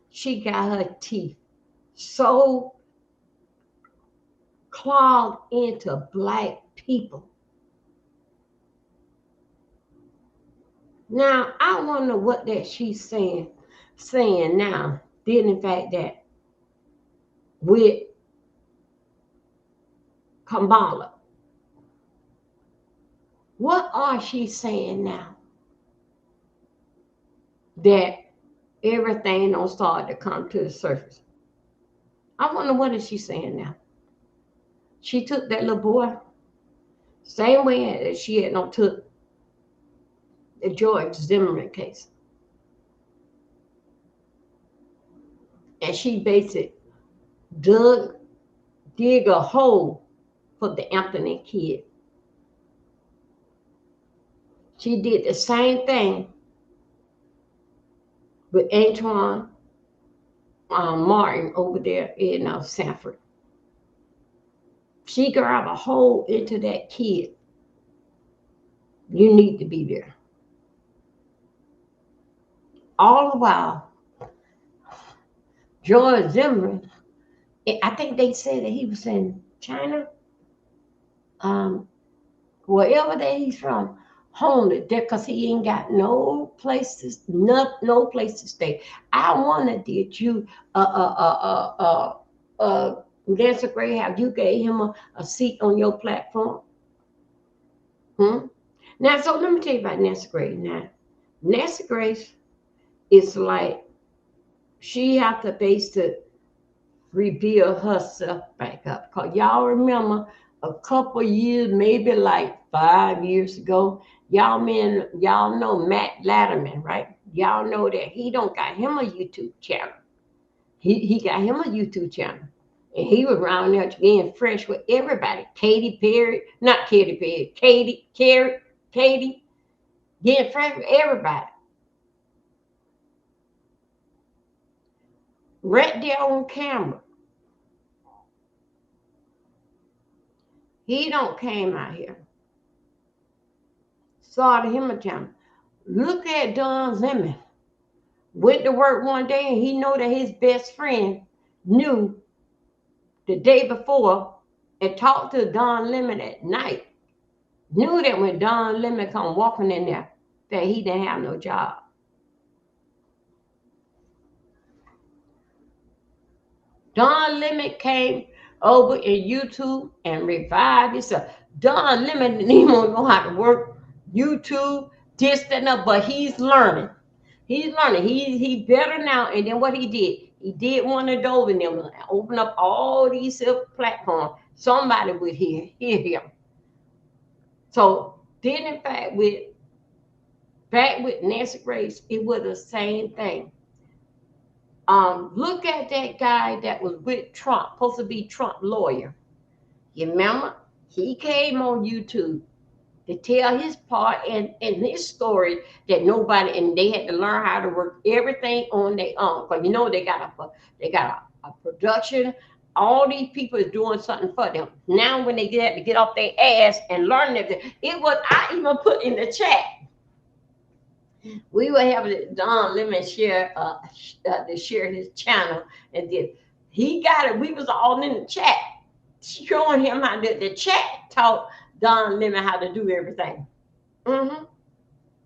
she got her teeth so clogged into black people. Now, I wonder what that she's saying now, did in fact that with Kamala. What are she saying now? That everything don't start to come to the surface. I wonder what is she saying now. She took that little boy, same way that she had not took the George Zimmerman case. And she basically dig a hole for the Anthony kid. She did the same thing with Antoine Martin over there in Sanford. She grabbed a hole into that kid. You need to be there. All the while, George Zimmerman, I think they said that he was in China, wherever that he's from, homeless there because he ain't got no place to stay. I wonder, did you Nancy Gray, have you gave him a seat on your platform? Now, so let me tell you about Nancy Gray. Now, Nancy Gray is like, she have to basically rebuild herself back up. Because y'all remember a couple years, maybe like 5 years ago, y'all know Matt Latterman, right? Y'all know that he don't got him a YouTube channel. He got him a YouTube channel. And he was around there getting fresh with everybody. Katy, getting fresh with everybody. Right there on camera. He don't came out here. Started him a channel. Look at Don Lemon. Went to work one day and he know that his best friend knew the day before and talked to Don Lemon at night. Knew that when Don Lemon come walking in there, that he didn't have no job. Don Lemon came over in YouTube and revived himself. Don Lemon didn't even know how to work YouTube, this, that, and that, but he's learning. He's learning. He better now. And then what he did one of those and them open up all these platforms. Somebody would hear him. So then, in fact, back with Nancy Grace, it was the same thing. Look at that guy that was with Trump, supposed to be Trump lawyer. You remember? He came on YouTube to tell his part and his story that nobody, and they had to learn how to work everything on their own. Because you know they got a production. All these people is doing something for them. Now when they have to get off their ass and learn everything, I even put in the chat. We were having Don Lemon share his channel, and then he got it. We was all in the chat showing him how the chat taught Don Lemon how to do everything.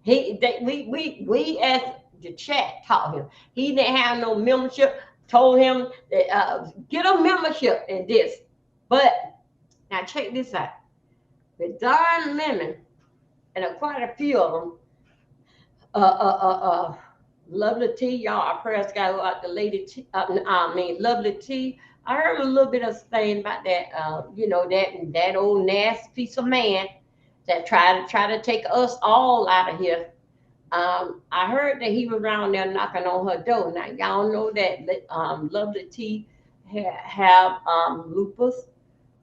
We as the chat taught him. He didn't have no membership. Told him that get a membership in this. But now check this out. With Don Lemon and quite a few of them. Lovely T, y'all. Our prayers go out to Lady T. Lovely T. I heard a little bit of thing about that. That old nasty piece of man that try to take us all out of here. I heard that he was around there knocking on her door. Now y'all know that Lovely T have lupus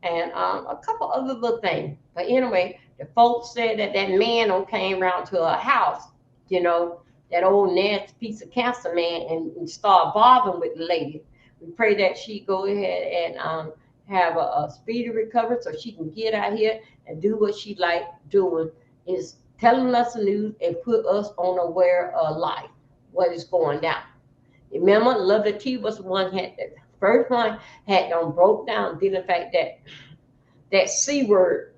and a couple other little things. But anyway, the folks said that man came around to her house. That old nasty piece of cancer man and start bothering with the lady. We pray that she go ahead and have a speedy recovery so she can get out here and do what she like doing, is telling us the news and put us on aware of life, what is going down. Remember, Lovely T was the one had the first one had them broke down, did the fact that that C word,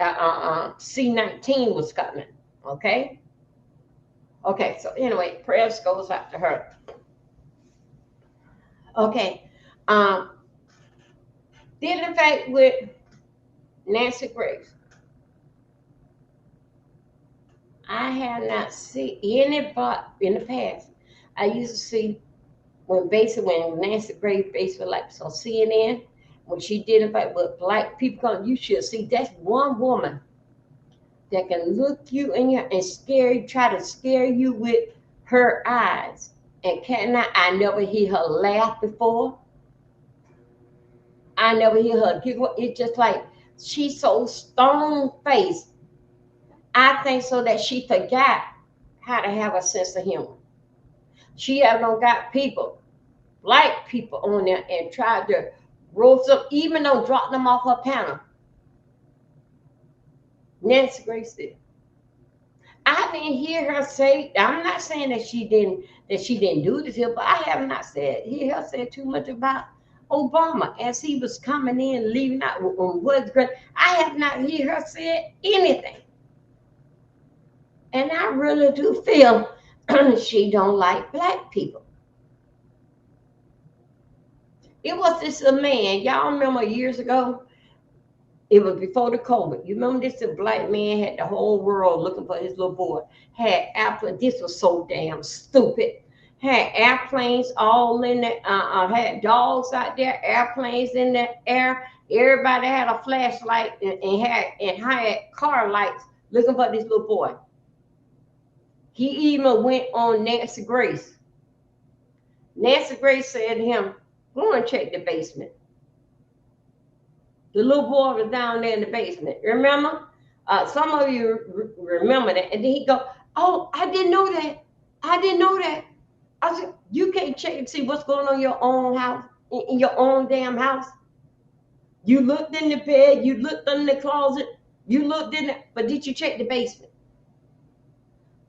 C19 was coming. Okay. Okay. So anyway, prayers goes out to her. Okay. Did the fact with Nancy Grace, I have not seen anybody in the past. I used to see when Nancy Grace basically like on CNN, when she did a fight with black people, you should see that's one woman that can look you in your and try to scare you with her eyes. And I never hear her laugh before. I never hear her giggle. It's just like she's so stone faced. I think so that she forgot how to have a sense of humor. She haven't got people, black people on there and tried to roast up, even though drop them off her panel. Nancy Grace did. I didn't hear her say, I'm not saying that she didn't do this here, but I have not hear her say too much about Obama as he was coming in, leaving out on what's great. I have not heard her say anything. And I really do feel she don't like black people. It was this a man, y'all remember years ago? It was before the COVID. You remember this? A black man had the whole world looking for his little boy. Had this was so damn stupid. Had airplanes all in there. Had dogs out there, airplanes in the air. Everybody had a flashlight and had car lights looking for this little boy. He even went on Nancy Grace. Nancy Grace said to him, "Go and check the basement." The little boy was down there in the basement. Remember? Some of you remember that. And then he go, "Oh, I didn't know that. I didn't know that." I said, "You can't check and see what's going on in your own house, in your own damn house. You looked in the bed, you looked in the closet, you looked in it, but did you check the basement?"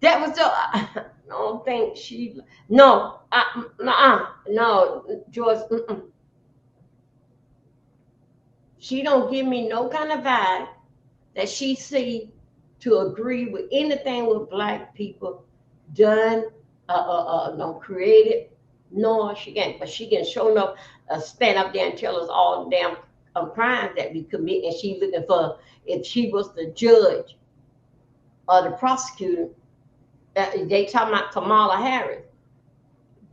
That was the, I don't think she, no, no, George, she don't give me no kind of vibe that she see to agree with anything with black people done, no created, nor she can, but she can show enough stand up there and tell us all the damn crimes that we commit, and she looking for, if she was the judge or the prosecutor, they talking about Kamala Harris.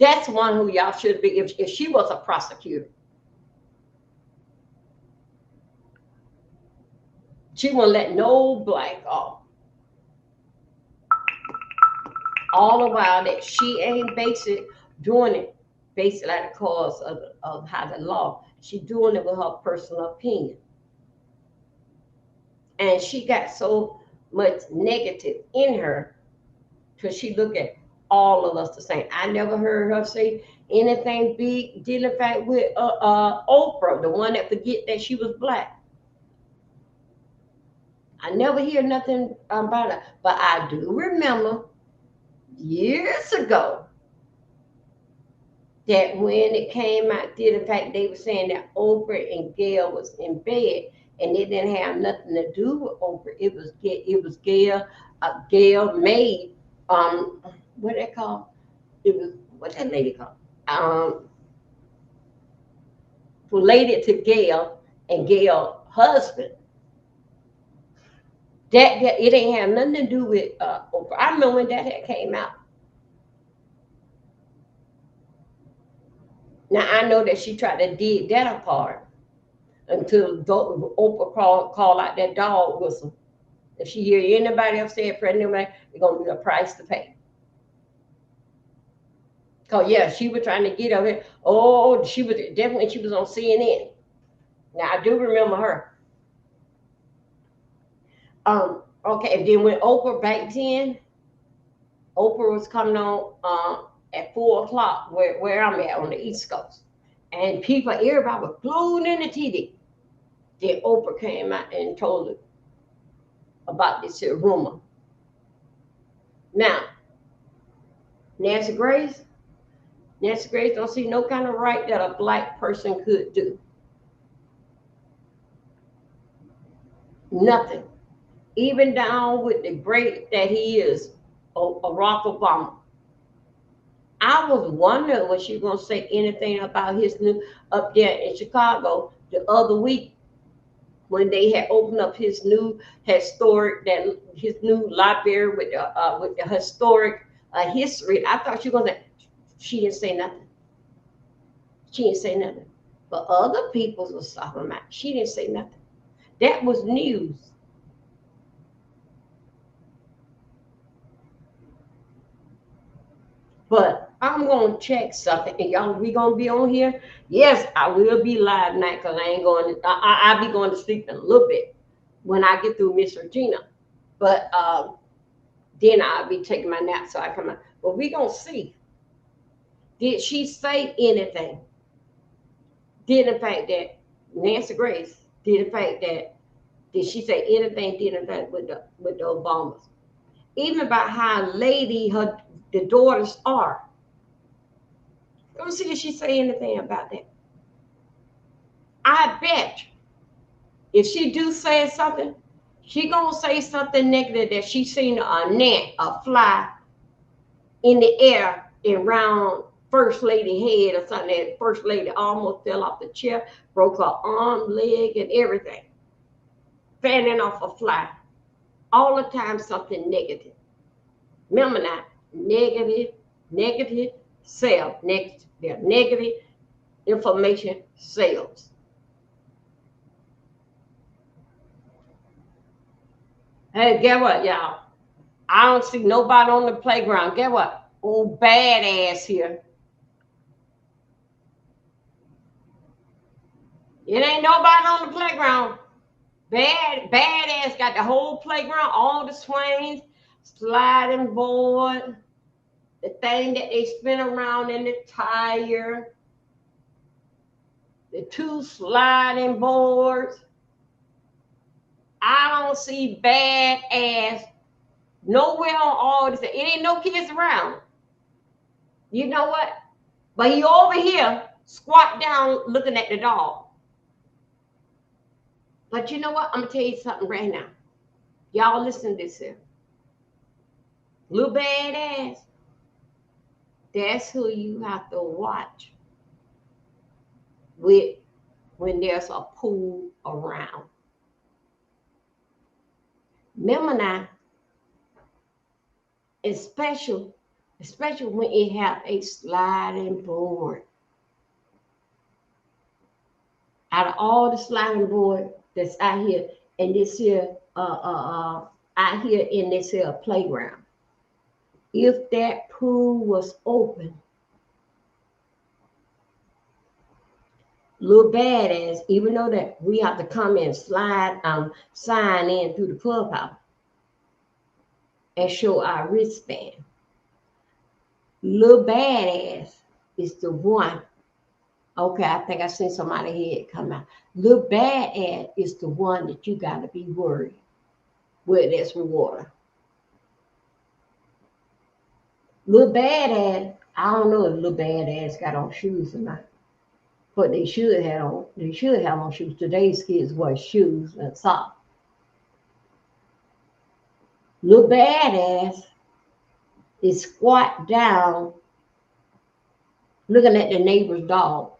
That's one who y'all should be if she was a prosecutor. She won't let no black off. All the while that she ain't doing it basically at the cause of how the law. She doing it with her personal opinion. And she got so much negative in her because she look at all of us the same. I never heard her say anything big dealing fact with Oprah, the one that forget that she was black. I never hear nothing about her, but I do remember years ago that when it came out, did in fact they were saying that Oprah and Gail was in bed, and it didn't have nothing to do with Oprah. It was Gail. Gail made what they call it was what that lady called related to Gail and Gail's husband. That it ain't have nothing to do with Oprah. I remember when that had came out. Now I know that she tried to dig that apart until Oprah call out that dog whistle. If she hear anybody else say it, pregnant, it's gonna be a price to pay. Cause yeah, she was trying to get over it. Oh, she was on CNN. Now I do remember her. Okay, and then when Oprah back then, Oprah was coming on at 4 o'clock where I'm at on the East Coast. And people, everybody was glued in the TV. Then Oprah came out and told her about this here rumor. Now, Nancy Grace don't see no kind of right that a black person could do. Nothing. Even down with the great that he is, Barack Obama. I was wondering was she gonna say anything about his new up there in Chicago the other week when they had opened up his new his new library with the historic history. I thought she was gonna. She didn't say nothing. She didn't say nothing. But other people was talking about. She didn't say nothing. That was news. But I'm gonna check something, and y'all, we gonna be on here. Yes, I will be live tonight because I ain't going. I'll be going to sleep in a little bit when I get through Miss Regina. But then I'll be taking my nap so I come out. But we gonna see. Did she say anything? Did in fact that Nancy Grace did in fact that did she say anything? Did in fact with the Obamas? Even about how lady the daughters are. Let me see if she say anything about that. I bet if she do say something, she gonna say something negative that she seen a fly in the air around First Lady head or something. That First Lady almost fell off the chair, broke her arm, leg, and everything. Fanning off a fly. All the time something negative. Remember now, negative sell. Negative information sales. Hey, get what, y'all? I don't see nobody on the playground. Get what? Old badass here. It ain't nobody on the playground. Badass got the whole playground, all the swings, sliding board, the thing that they spin around in the tire, the 2 sliding boards. I don't see badass nowhere on all this. It ain't no kids around. You know what? But he over here squat down looking at the dog. But you know what? I'm gonna tell you something right now. Y'all listen to this here. Little badass. That's who you have to watch with when there's a pool around. Remember now, especially when it have a sliding board. Out of all the sliding board that's out here and this here out here in this here playground, if that pool was open, little badass, even though that we have to come and sign in through the clubhouse and show our wristband. Little badass is the one. Okay, I think I seen somebody head come out. Little badass is the one that you gotta be worried where there's water. Little badass, I don't know if little badass got on shoes or not. But they should have on shoes. Today's kids wear shoes and socks. Little badass is squat down looking at the neighbor's dog.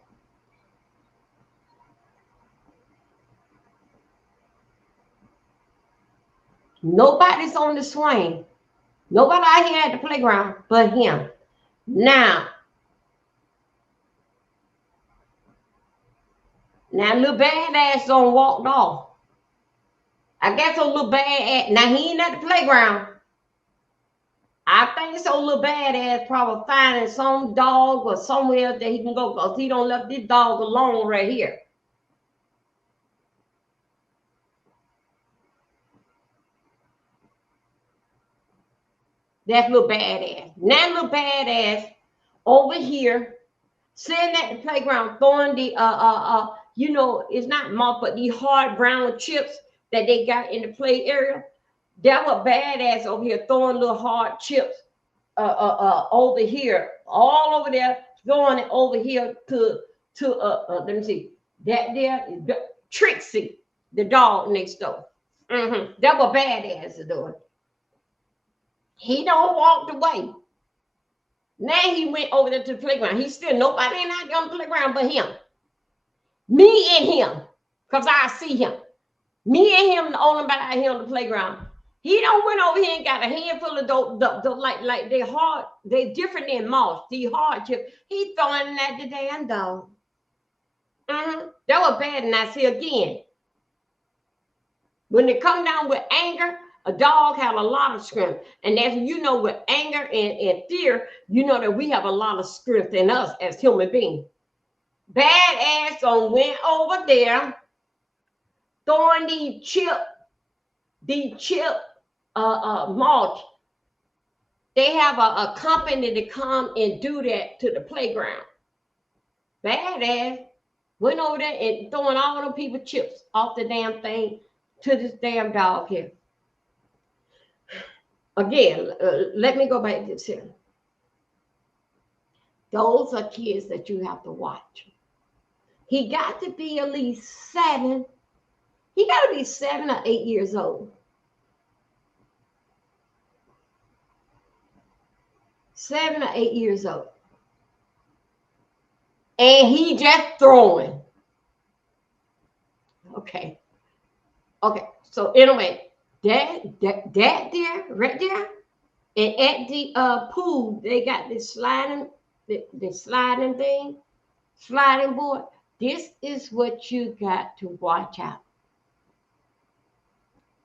Nobody's on the swing. Nobody out here at the playground but him. Now little badass done walked off. I guess a little badass, now he ain't at the playground. I think so little badass probably finding some dog or somewhere that he can go because he don't left this dog alone right here. That's little badass. Now little badass over here sitting at the playground throwing the you know, it's not malt, but the hard brown chips that they got in the play area. That was badass over here throwing little hard chips over here, all over there, throwing it over here to let me see, that there is Trixie, the dog next door. That was badass doing. He don't walked away. Now he went over there to the playground. He's still nobody ain't out there on the playground but him. Me and him, because I see him. Me and him, the only body out here on the playground. He don't went over here and got a handful of those like they hard, they different than moss, the hard chip. He throwing at the damn dog. That was bad. And I see again, when they come down with anger, a dog has a lot of strength. And as you know, with anger and fear, you know that we have a lot of strength in us as human beings. Badass on went over there, throwing the chip mulch. They have a company to come and do that to the playground. Badass went over there and throwing all them people chips off the damn thing to this damn dog here. Again, let me go back to this here. Those are kids that you have to watch. He got to be at least 7. He got to be 7 or 8 years old. 7 or 8 years old. And he just throwing. Okay. So anyway, that there, right there, and at the pool, they got this sliding thing, sliding board. This is what you got to watch out.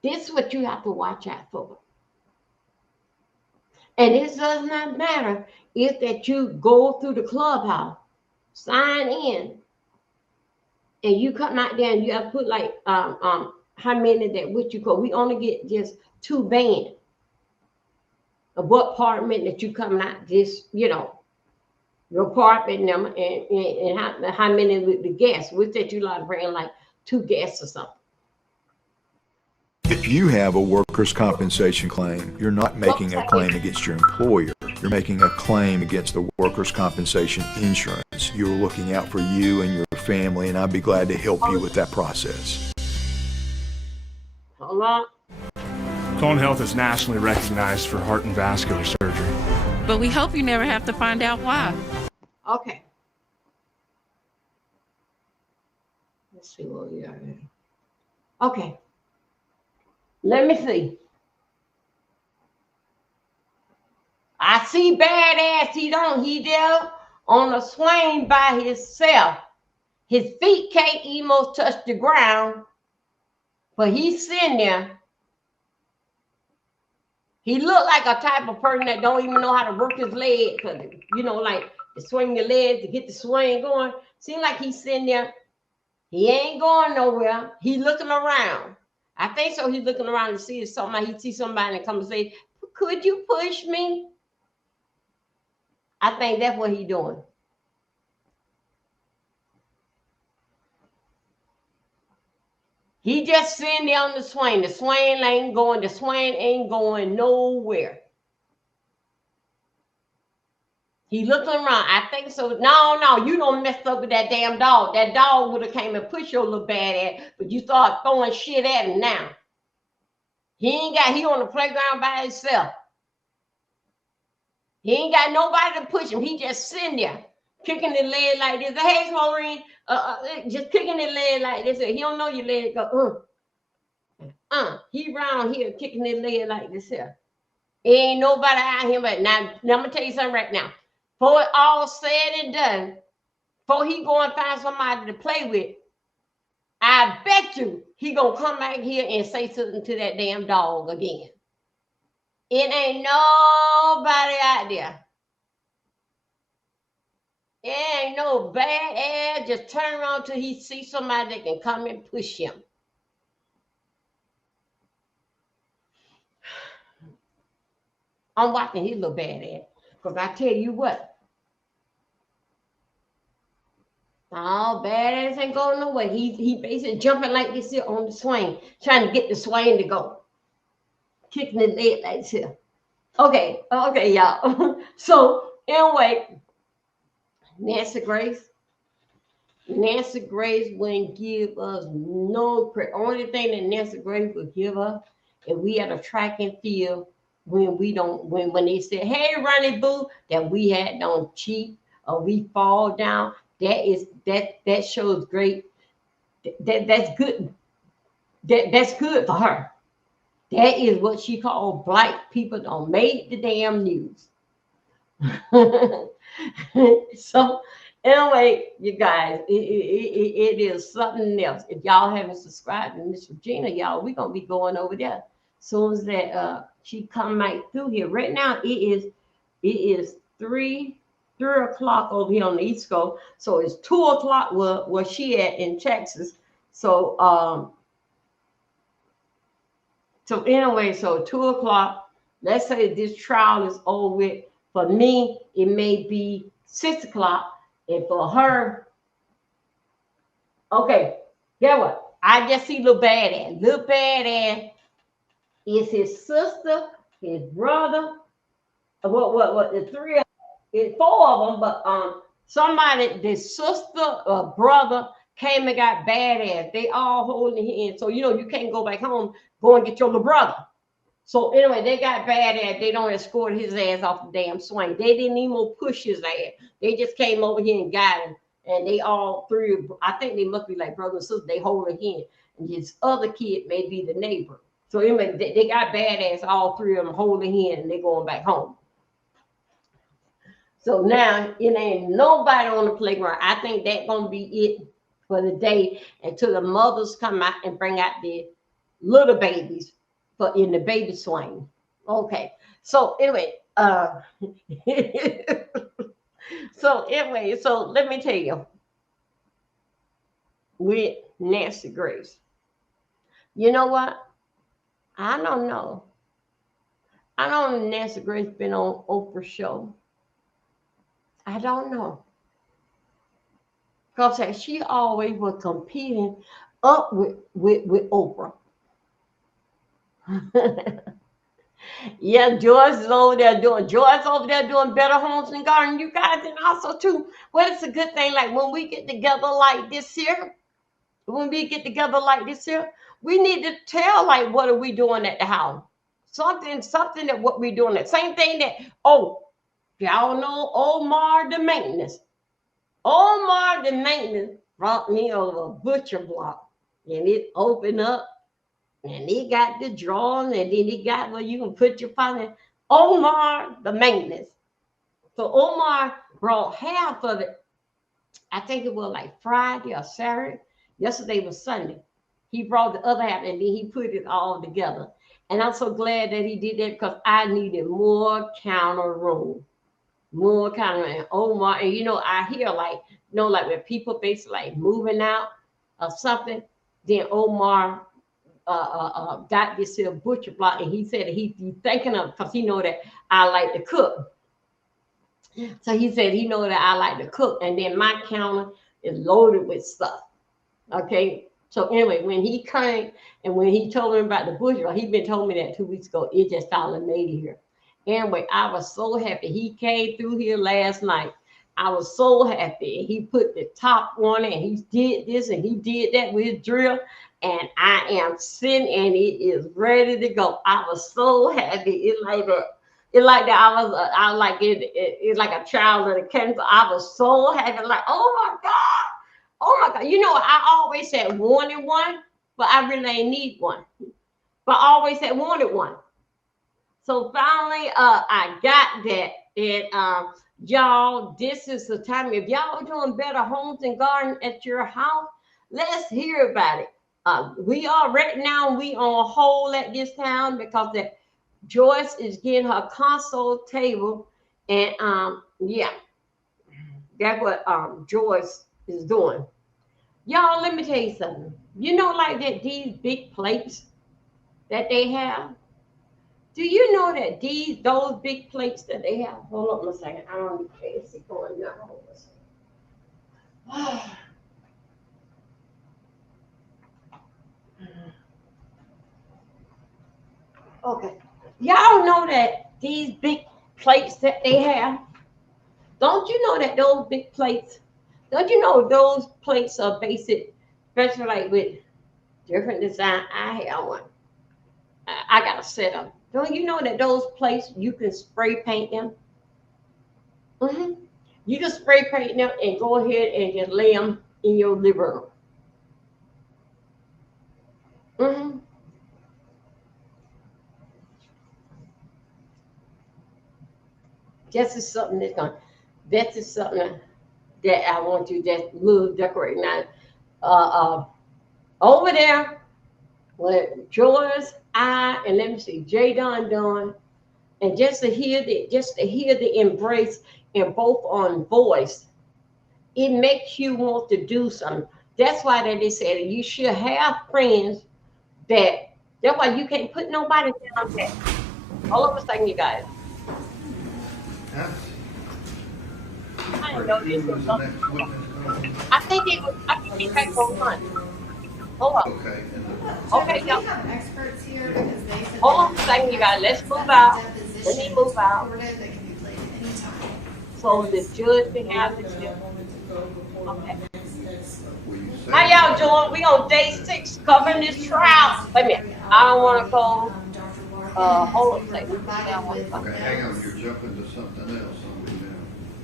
This is what you have to watch out for. And this does not matter if that you go through the clubhouse, sign in, and you come out there and you have to put like how many that what you call. We only get just 2 bands of what apartment that you come out, just, you know, your apartment number and how many with the guests. Which that you like to bring like 2 guests or something. If you have a workers' compensation claim, you're not making a claim against your employer. You're making a claim against the workers' compensation insurance. You're looking out for you and your family, and I'd be glad to help you with that process. Hold on. Cone Health is nationally recognized for heart and vascular surgery. But we hope you never have to find out why. Okay. Let's see what we got here. Okay. Let me see. I see badass. He there on a swing by himself. His feet can't almost touch the ground, but he's sitting there. He looked like a type of person that don't even know how to work his leg, because, you know, like to swing your leg to get the swing going. Seems like he's sitting there. He ain't going nowhere. He looking around. I think so. He's looking around to see if somebody, he sees somebody and come and say, "Could you push me?" I think that's what he's doing. He just sitting there on the swing. The swing ain't going. The swing ain't going nowhere. He looking around. I think so. No, you don't mess up with that damn dog. That dog would have came and pushed your little bad ass, but you start throwing shit at him now. He on the playground by himself. He ain't got nobody to push him. He just sitting there, kicking his leg like this. Hey, Maureen, just kicking his leg like this. He don't know your leg go, He around here kicking his leg like this here. Ain't nobody out here, but now I'm gonna tell you something right now. Before it all said and done, before he go and find somebody to play with, I bet you he gonna come back here and say something to that damn dog again. It ain't nobody out there. It ain't no bad ass. Just turn around till he see somebody that can come and push him. I'm watching his little bad ass. Because I tell you what, Oh, badass ain't going nowhere. He basically jumping like this here on the swing, trying to get the swing to go, kicking his leg like this here. Okay, y'all. So anyway, Nancy Grace. Nancy Grace wouldn't give us no credit. Only thing that Nancy Grace would give us if we had a track and field when we don't when they said, hey Ronnie Boo, that we had don't cheat or we fall down. That shows great. That's good. That's good for her. That is what she called black people don't make the damn news. So anyway, you guys, it is something else. If y'all haven't subscribed to Miss Regina, y'all, we're gonna be going over there soon as that she come right through here. Right now it is 3 o'clock over here on the East Coast, so it's 2 o'clock where she at in Texas. So anyway, so 2 o'clock. Let's say this trial is over with. For me, it may be 6 o'clock, and for her, okay. Get what? I just see Little Badass. Little Badass is his sister, his brother. What? The three of it's four of them, but somebody, the sister or brother came and got Badass. They all holding hands, so you can't go back home. Go and get your little brother. So anyway, they got Badass. They don't escort his ass off the damn swing. They didn't even push his ass. They just came over here and got him. And they all three, I think they must be like brother and sister. They hold a hand. And his other kid may be the neighbor. So anyway, they got Badass, all three of them holding hand, and they're going back home. So now it ain't nobody on the playground. I think that's gonna be it for the day until the mothers come out and bring out the little babies for in the baby swing. Okay. So anyway, so let me tell you, with Nancy Grace, you know what? I don't know. I don't know if Nancy Grace been on Oprah's show. I don't know. Because she always was competing up with Oprah. Yeah, Joyce is over there doing Better Homes and Garden. You guys, and also too, well, it's a good thing. Like when we get together like this here, we need to tell like what are we doing at the house? Something that what we doing. That same thing that y'all know Omar the maintenance. Omar the maintenance brought me over a butcher block, and it opened up. And he got the drawing, and then he got where you can put your finance. Omar, the maintenance. So Omar brought half of it. I think it was like Friday or Saturday. Yesterday was Sunday. He brought the other half, and then he put it all together. And I'm so glad that he did that because I needed more counter room. More counter room. And Omar, and I hear like when people basically like moving out or something, then Omar got this here butcher block, and he said he's thinking of because he know that I like to cook. So he said he know that I like to cook, and then my counter is loaded with stuff. Okay. So anyway, when he came and when he told me about the butcher, he been told me that 2 weeks ago. It just finally made it here. Anyway, I was so happy. He came through here last night. I was so happy. He put the top on it, and he did this and he did that with his drill. And I am sitting, and it is ready to go. I was so happy. It's like that. It's like that. I was like it's like a child in a cancer. I was so happy. Like, oh my God. I always said wanted one, but I really ain't need one. But I always said wanted one. So finally, I got that. And y'all, this is the time. If y'all doing Better Homes and Garden at your house, let's hear about it. We are right now. We on hold at this time because that Joyce is getting her console table, and that's what Joyce is doing. Y'all, let me tell you something. Like that these big plates that they have. Do you know that those big plates that they have? Hold on a second. I don't need to see going down. Okay. Y'all know that these big plates that they have, don't you know that those big plates, don't you know those plates are basic, especially like with different design? I have one. I got a set of them. Don't you know that those plates, you can spray paint them? You can spray paint them and go ahead and just lay them in your living room. This is something this is something that I want you to just move, decorate now. Over there, with George, and let me see, Jay done, and just to hear the embrace in both on voice, it makes you want to do something. That's why they said you should have friends that's why you can't put nobody down there. All of a sudden, you guys. I didn't know this was something. I think they might go on. Hold on. Okay, y'all. We have experts here because they said. Hold on a second, you guys. Let's move out. Let me move out. That can be played at any time. So the judge can have the chip. Okay. How y'all doing? We on day 6 covering this trial. Wait a minute. I don't want to go. Hold on a second. Okay, hang on, you're jumping to something else.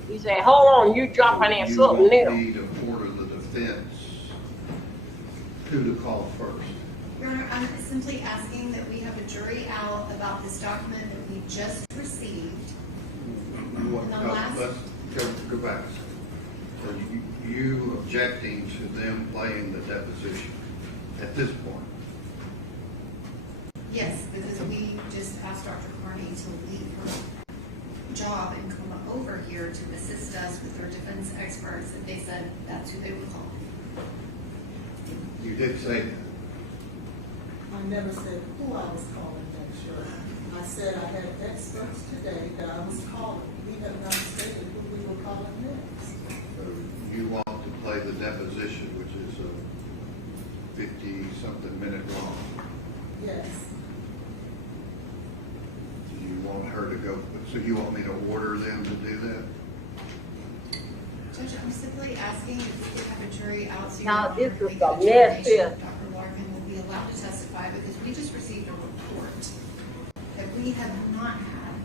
He said, hold on, you jumping in something new. You want me to order the defense who to call first? Your Honor, I'm simply asking that we have a jury out about this document that we just received. Let's go back. So you objecting to them playing the deposition at this point? Yes, because we just asked Dr. Carney to leave her job and come over here to assist us with our defense experts, and they said that's who they would call. You did say that. I never said who I was calling next, Your Honor. I said I had experts today that I was calling. We have not stated who we were calling next. So you want to play the deposition, which is a 50-something minute long. Yes. You want her to go, so you want me to order them to do that? Judge, I'm simply asking if we could have a jury out so Now, this is a mess here. here. Dr. Larkin will be allowed to testify because we just received a report that we have not had.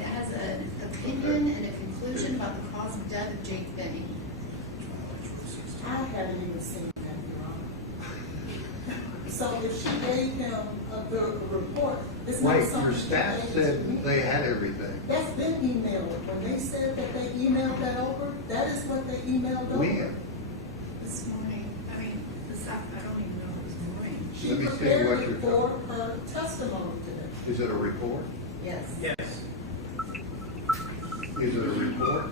It has an opinion and a conclusion about the cause of death of Jake Benny. I haven't even seen that, Your Honor. So if she gave him the report, it's not Wait, something. your staff said they had everything. That's been emailed. When they said that they emailed that over, that is what they emailed over. When? This morning, I mean, this afternoon, I don't even know if it was morning. She Let me see what prepared you're for talking. her testimony today. Is it a report? Yes. Yes. Is it a report?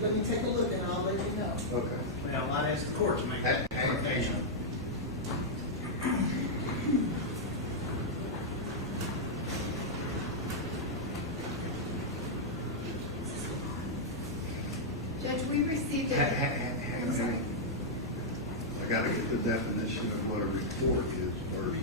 Let me take a look and I'll let you know. Okay. Well, I'd ask the court to make that determination. Judge, we received it. Hang on. I gotta get the definition of what a report is first.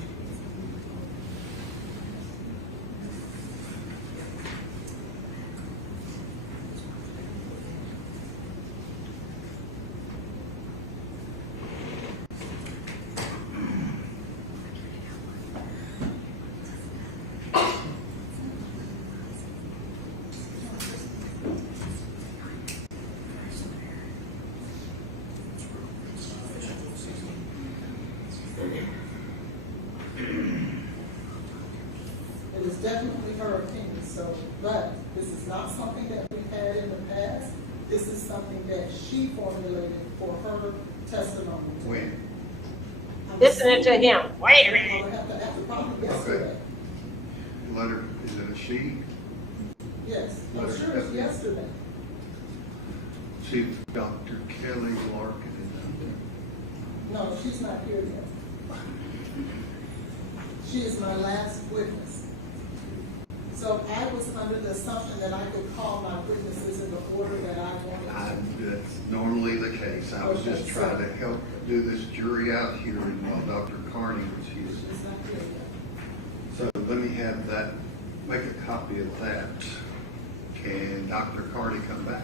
It is definitely her opinion, so, but this is not something that we've had in the past. This is something that she formulated for her testimony. When? Listening to him. Wait a I minute. would have to ask probably yesterday. Letter, is it a she? Yes, I'm Letter sure it's to- yesterday. See if Dr. Kelly Larkin is out there. No, she's not here yet. She is my last witness. So I was under the assumption that I could call my witnesses in the order that I wanted to. That's normally the case. I was just trying to help do this jury out here while Dr. Carney was here. She's not here yet. So let me have that, make a copy of that. Can Dr. Carney come back?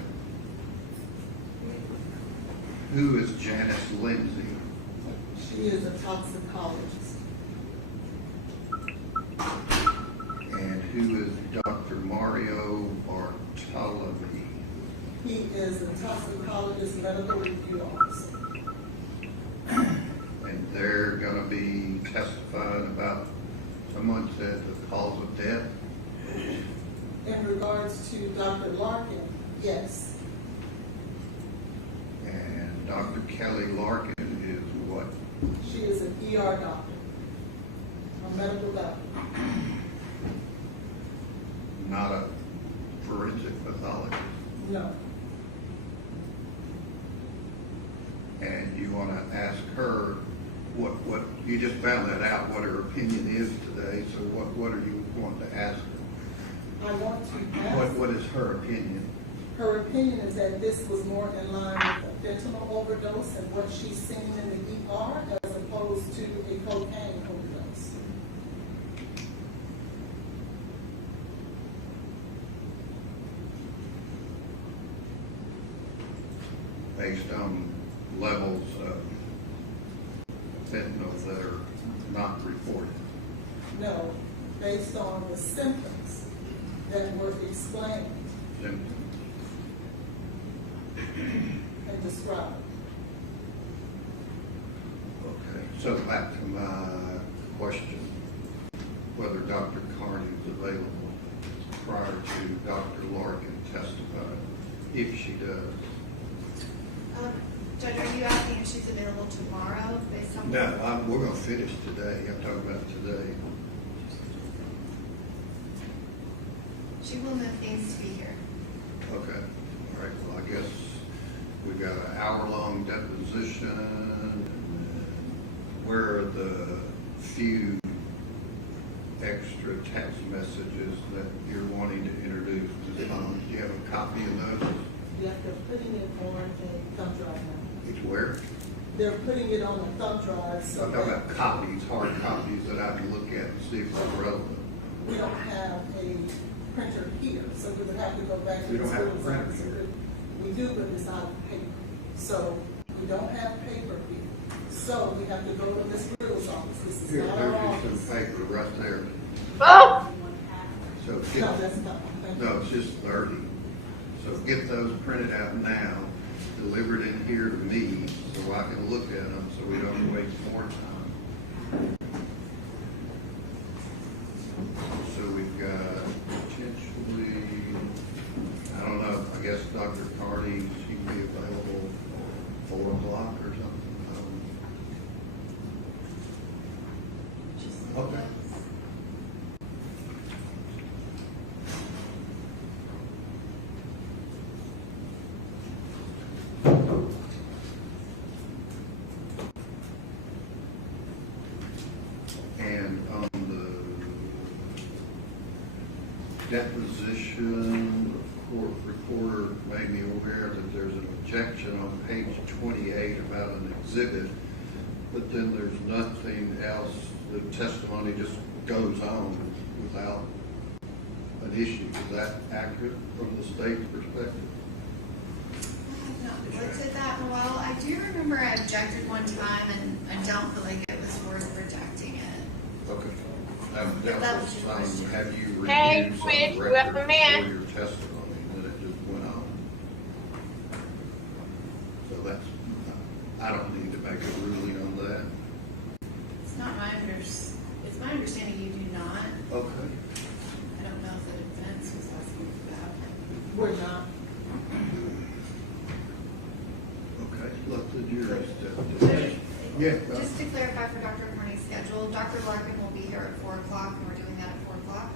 Who is Janice Lindsay? She is a toxicologist. And who is Dr. Mario Bartolome? He is a toxicologist medical review officer. And they're gonna be testifying about, someone said, the cause of death? In regards to Dr. Larkin, yes. And Dr. Kelly Larkin is what? She is an ER doctor, a medical doctor. Not a forensic pathologist. No. And you want to ask her what you just found that out, what her opinion is today. So what are you wanting to ask her? I want to ask. What is her opinion? Her opinion is that this was more in line with a fentanyl overdose and what she's seen in the ER as opposed to a cocaine overdose. Based on levels of fentanyl that are not reported. No, based on the symptoms that were explained Symptoms. and described. Okay, so back to my question, whether Dr. Carney is available prior to Dr. Larkin testifying, if she does. Judge, are you asking if she's available tomorrow based on? No, we're gonna finish today. I'm talking about today. She will move things to be here. Okay, all right, well, I guess we've got an hour-long deposition. Where are the few extra text messages that you're wanting to introduce to the phone? Do you have a copy of those? Yes, they're putting it on a thumb drive now. It's where? They're putting it on a thumb drive so I'm talking about copies, hard copies that I can look at and see if they're relevant. we don't have a printer here, so we would have to go back to We the don't have a schools printer office. here. We do, but it's not paper. So we don't have paper here. So we have to go to Ms. Riddle's office. This is Here, not our there's office. just some paper right there. Oh, So No, get, that's not. Thank you. no, it's just 30. So get those printed out now, delivered in here to me, so I can look at them, so we don't waste more time. So we've got potentially, I don't know, I guess Dr. Carney, she can be available 4 o'clock or something. Okay. And on the deposition, the court reporter made me aware that there's an objection on page 28 about an exhibit, but then there's nothing else. The testimony just goes on without an issue. Is that accurate from the state's perspective? I've not looked at that in a while. I do remember I objected one time, and I don't feel like it was worth rejecting it. Okay. That That was was your question. have you Hey, reviewed some Chris, records welcome for in. your testimony, and then it just went on? So that's, I don't need to make a ruling on that. It's not my it's my understanding you do not. Okay. I don't know if the defense was asking for that. We're not. Okay, let the jury step. Yeah. Just to clarify for Dr. Carney's schedule, Dr. Larkin will be here at 4 o'clock, and we're doing that at 4 o'clock.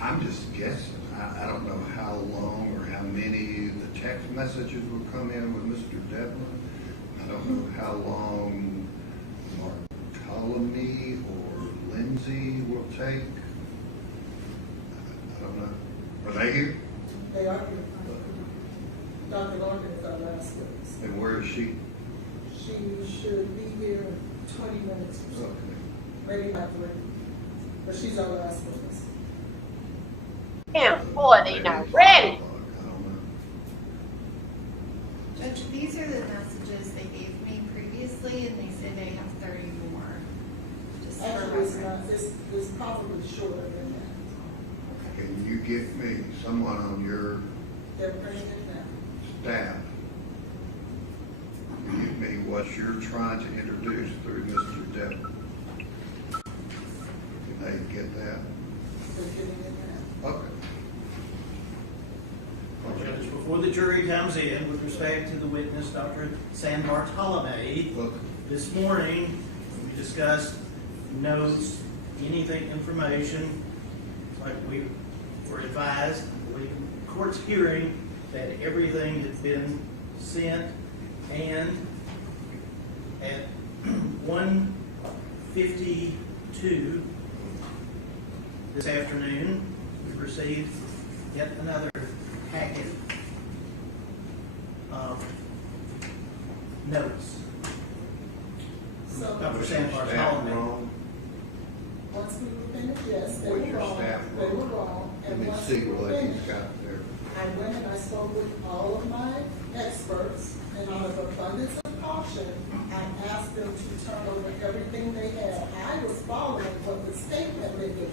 I'm just guessing. I don't know how long or how many the text messages will come in with Mr. Devlin. I don't know how long Bartolome or Lindsay will take. they here? They are here. Dr. Lorcan is our last witness. And where is she? She should be here 20 minutes or so, Okay. maybe not 3. But she's our last witness. Damn, boy, they not ready. I don't know. Judge, these are the messages they gave me previously, and they said they have 30 more. Just for Actually, it's not, reference. it's probably shorter than that. Can you get me someone on your They're printing it now. staff? Give me what you're trying to introduce through Mr. Depp. Can they get that? They're getting it now. Okay. Judge, before the jury comes in with respect to the witness, Dr. San Bartolome, Look, this morning, we discussed notes, anything, information, like we were advised, the court's hearing that everything had been sent, and at 1:52 this afternoon, we received yet another packet of notes So, from Dr. San staff Bartolome. wrong? once we were finished, yes, they Was were your wrong. staff They wrong? were wrong. Let And me once see we were what he's finished, got there. I went and I spoke with all of my experts, and out of abundance of caution, I asked them to turn over everything they had. I was following what the state had been doing.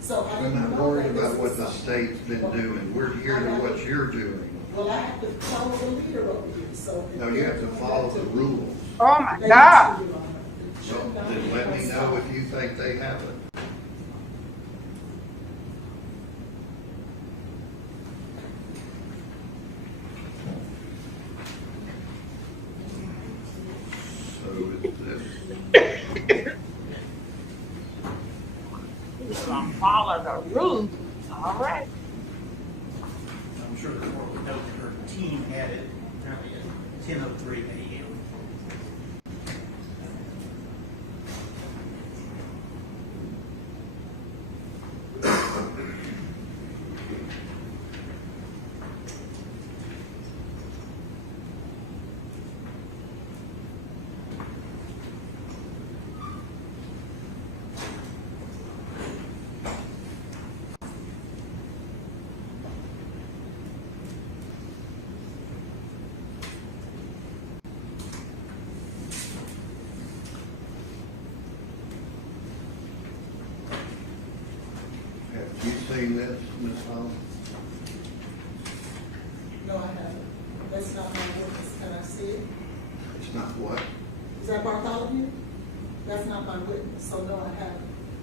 So I We're didn't not know worried that this about what was the something. state's been doing. We're here to what you're doing. Well, I have to follow the leader over here, so. if No, you have to they're follow doing the that to- rules. Oh my They God. need to, Your Honor. It So should not then be let me know myself. if you think they haven't. So it's this. He's gonna follow the rules. All right. I'm sure the court would note that her team had it apparently at 10:03 a.m. Have you seen this, Ms. Holland? No, I haven't. That's not my witness. Can I see it? It's not what? Is that Bartholomew? That's not my witness, so no, I haven't.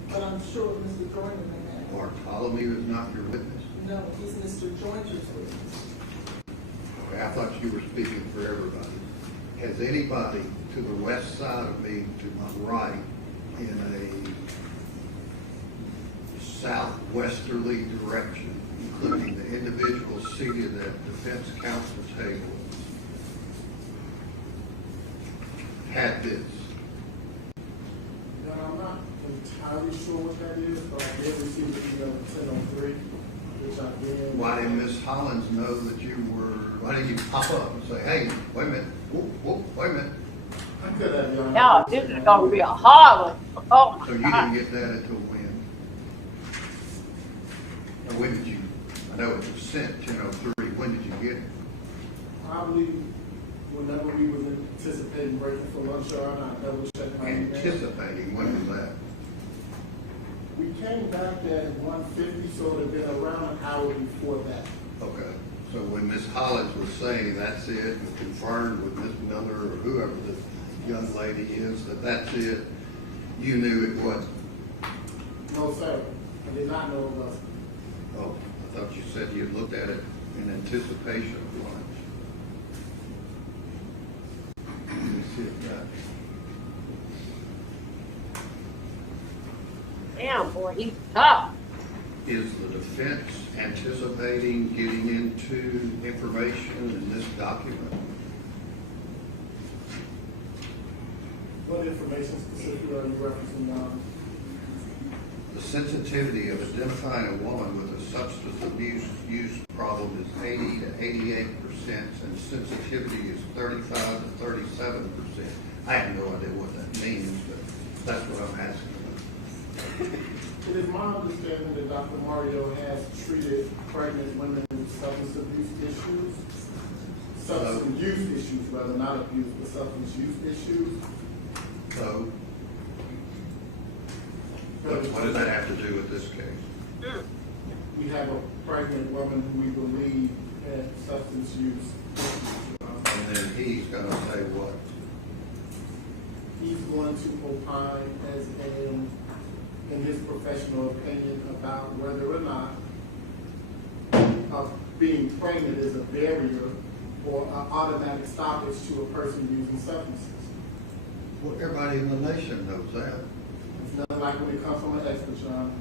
But I'm sure Mr. Joyner may have. Bartholomew is not your witness? No, he's Mr. Joyner's witness. Okay, I thought you were speaking for everybody. Has anybody to the west side of me, to my right, in a southwesterly direction, including the individual seated at defense counsel table, had this? No, I'm not entirely sure what that is, but I did receive the email at 10:03, which I did. Why didn't Ms. Hollins know that you were, why didn't you pop up and say, hey, wait a minute, whoop, whoop, wait a minute? I could have, Your Honor. No, this is gonna be a hard one. Oh So my you God. didn't get that until when? Or when did you, I know it was sent 10:03, when did you get it? Probably whenever we was anticipating breaking for lunch, Your Honor, I double checked my email. Anticipating, when was that? We came back at 1:50, so it had been around an hour before that. Okay, so when Ms. Hollins was saying that's it, and confirmed with Ms. Miller or whoever the young lady is, that that's it, you knew it wasn't? No, sir, I did not know it was. Oh, I thought you said you looked at it in anticipation of lunch. Let me see if that, Damn, boy, he's tough. is the defense anticipating getting into information in this document? What information specifically are you referencing, Your Honor? The sensitivity of identifying a woman with a substance abuse use problem is 80 to 88%, and sensitivity is 35 to 37%. I have no idea what that means, but that's what I'm asking about. It is my understanding that Dr. Mario has treated pregnant women with substance abuse issues. Substance use issues, rather, not abuse, but substance use issues. So, what does that have to do with this case? We have a pregnant woman who we believe had substance use issues. And then he's going to say what? He's going to opine as in his professional opinion about whether or not being pregnant is a barrier or an automatic stoppage to a person using substances. Well, everybody in the nation knows that. It's nothing like when it comes from an expert, John.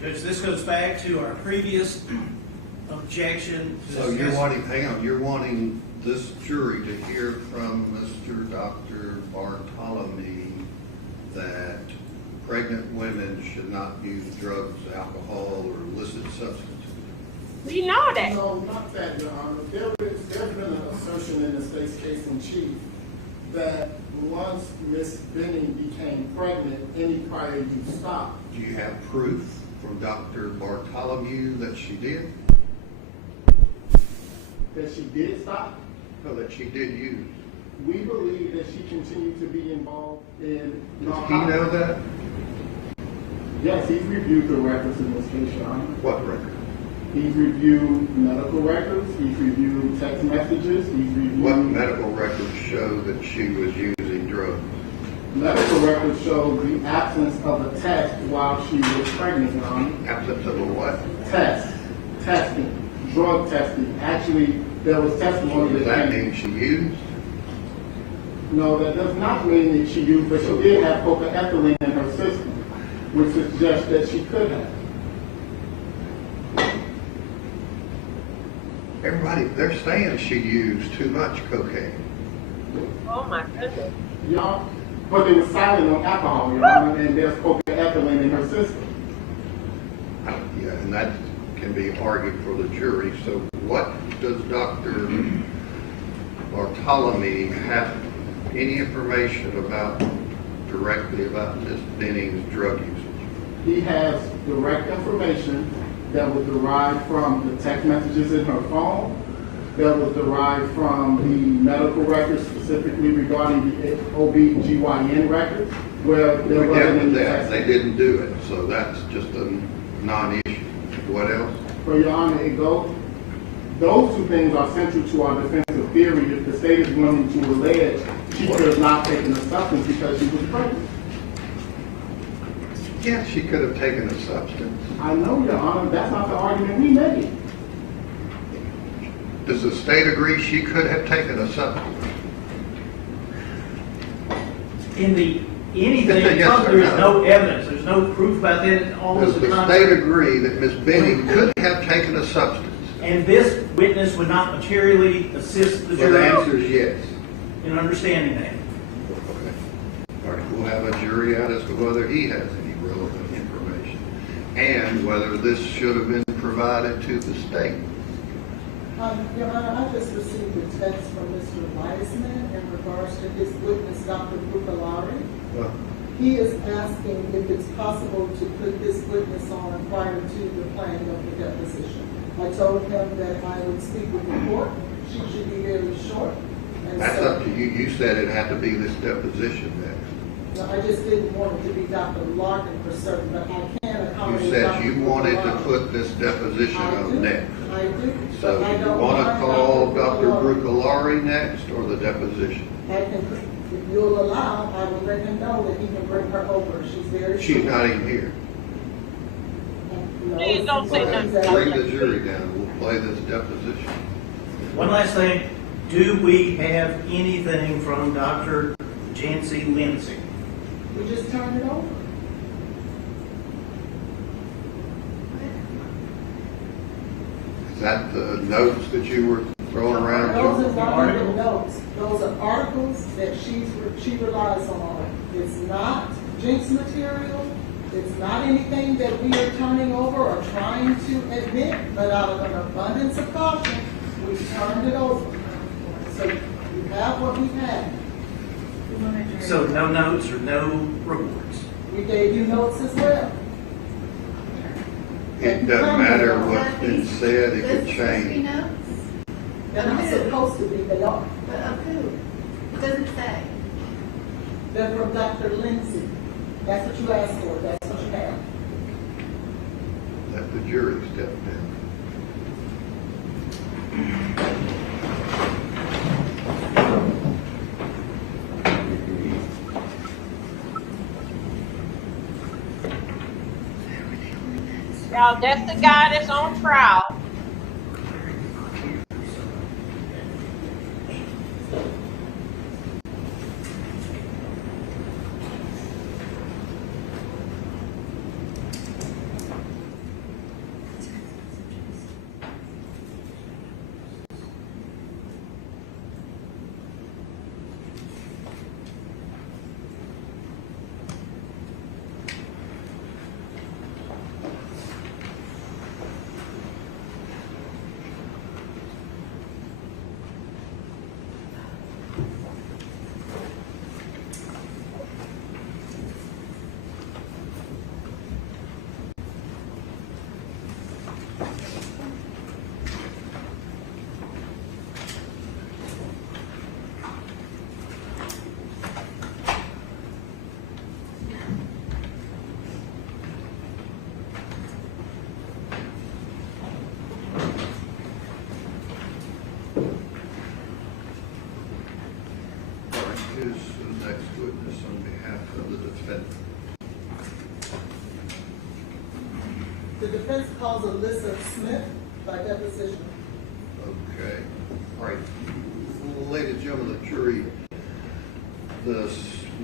Judge, this goes back to our previous objection. So you're wanting, hang on, you're wanting this jury to hear from Mr. Dr. Bartholomew that pregnant women should not use drugs, alcohol, or illicit substances. We know that. No, not that, Your Honor. There's been an assertion in the state's case in chief that once Miss Benning became pregnant, any prior use stopped. Do you have proof from Dr. Bartholomew that she did? That she did stop? No, that she did use. We believe that she continued to be involved in Does he know that? Yes, he's reviewed the records in this case, Your Honor. What record? He's reviewed medical records, he's reviewed text messages, he's reviewed... What medical records show that she was using drugs? Medical records show the absence of a test while she was pregnant, Your Honor. Absence of a what? Testing, drug testing. Actually, there was testimony Does that mean she used? No, that does not mean that she used, but she did have cocaine in her system, which suggests that she could have. Everybody, they're saying she used too much cocaine. Oh my goodness. Y'all, but they were silent on alcohol, Your Honor, and there's cocaine in her system. Yeah, and that can be argued for the jury. So what does Dr. Bartholomew have any information directly about Ms. Benning's drug usage? He has direct information that was derived from the text messages in her phone, that was derived from the medical records, specifically regarding the OB/GYN records, where there wasn't any text. They didn't do it, so that's just a non-issue. What else? For Your Honor, those two things are central to our defensive theory. If the state is willing to allege she could have not taken a substance because she was pregnant. Yeah, she could have taken a substance. I know, Your Honor, that's not the argument we made. Does the state agree she could have taken a substance? In anything, Yes, there's no evidence, there's no proof about that. All Does of the state agree that Ms. Benning could have taken a substance? And this witness would not materially assist the Well, the jury answer is yes. in understanding that. Okay. All right, we'll have a jury out as to whether he has any relevant information and whether this should have been provided to the state. Your Honor, I just received a text from Mr. Weisman in regards to his witness, Dr. Bucalari. He is asking if it's possible to put this witness on prior to the planning of the deposition. I told him that I would speak with the court. She should be very short. And That's so, up to you. You said it had to be this deposition next. no, I just didn't want it to be Dr. Larkin for certain, but I can accommodate You said Dr. you wanted to Bucalari. put this deposition on next. I do. So but I you don't want to mind call Dr. Bucalari. Brucolari next or the deposition? I can, if you'll allow, I will let him know that he can bring her over. She's very She's short. not even here. No, Please don't say nothing. Bring the jury down. We'll play this deposition. One last thing, do we have anything from Dr. Jancy Lindsay? We just turned it over. Is that the notes that you were throwing around? Those Joe? are not even notes. Those are articles that she relies on. It's not Jinx material. It's not anything that we are turning over or trying to admit, but out of an abundance of caution, we turned it over. So you have what we had. So no notes or no reports? We gave you notes as well. It doesn't matter what's been said, it could Those change. notes? They're not supposed to be, they are. But of who? It doesn't say. They're from Dr. Lindsay. That's what you asked for, that's what you have. Let the jury step in. Y'all, that's the guy that's on trial. Who's the next witness on behalf of the defendant? The defense calls Alyssa Smith by deposition. Okay. All right. Ladies and gentlemen of the jury, this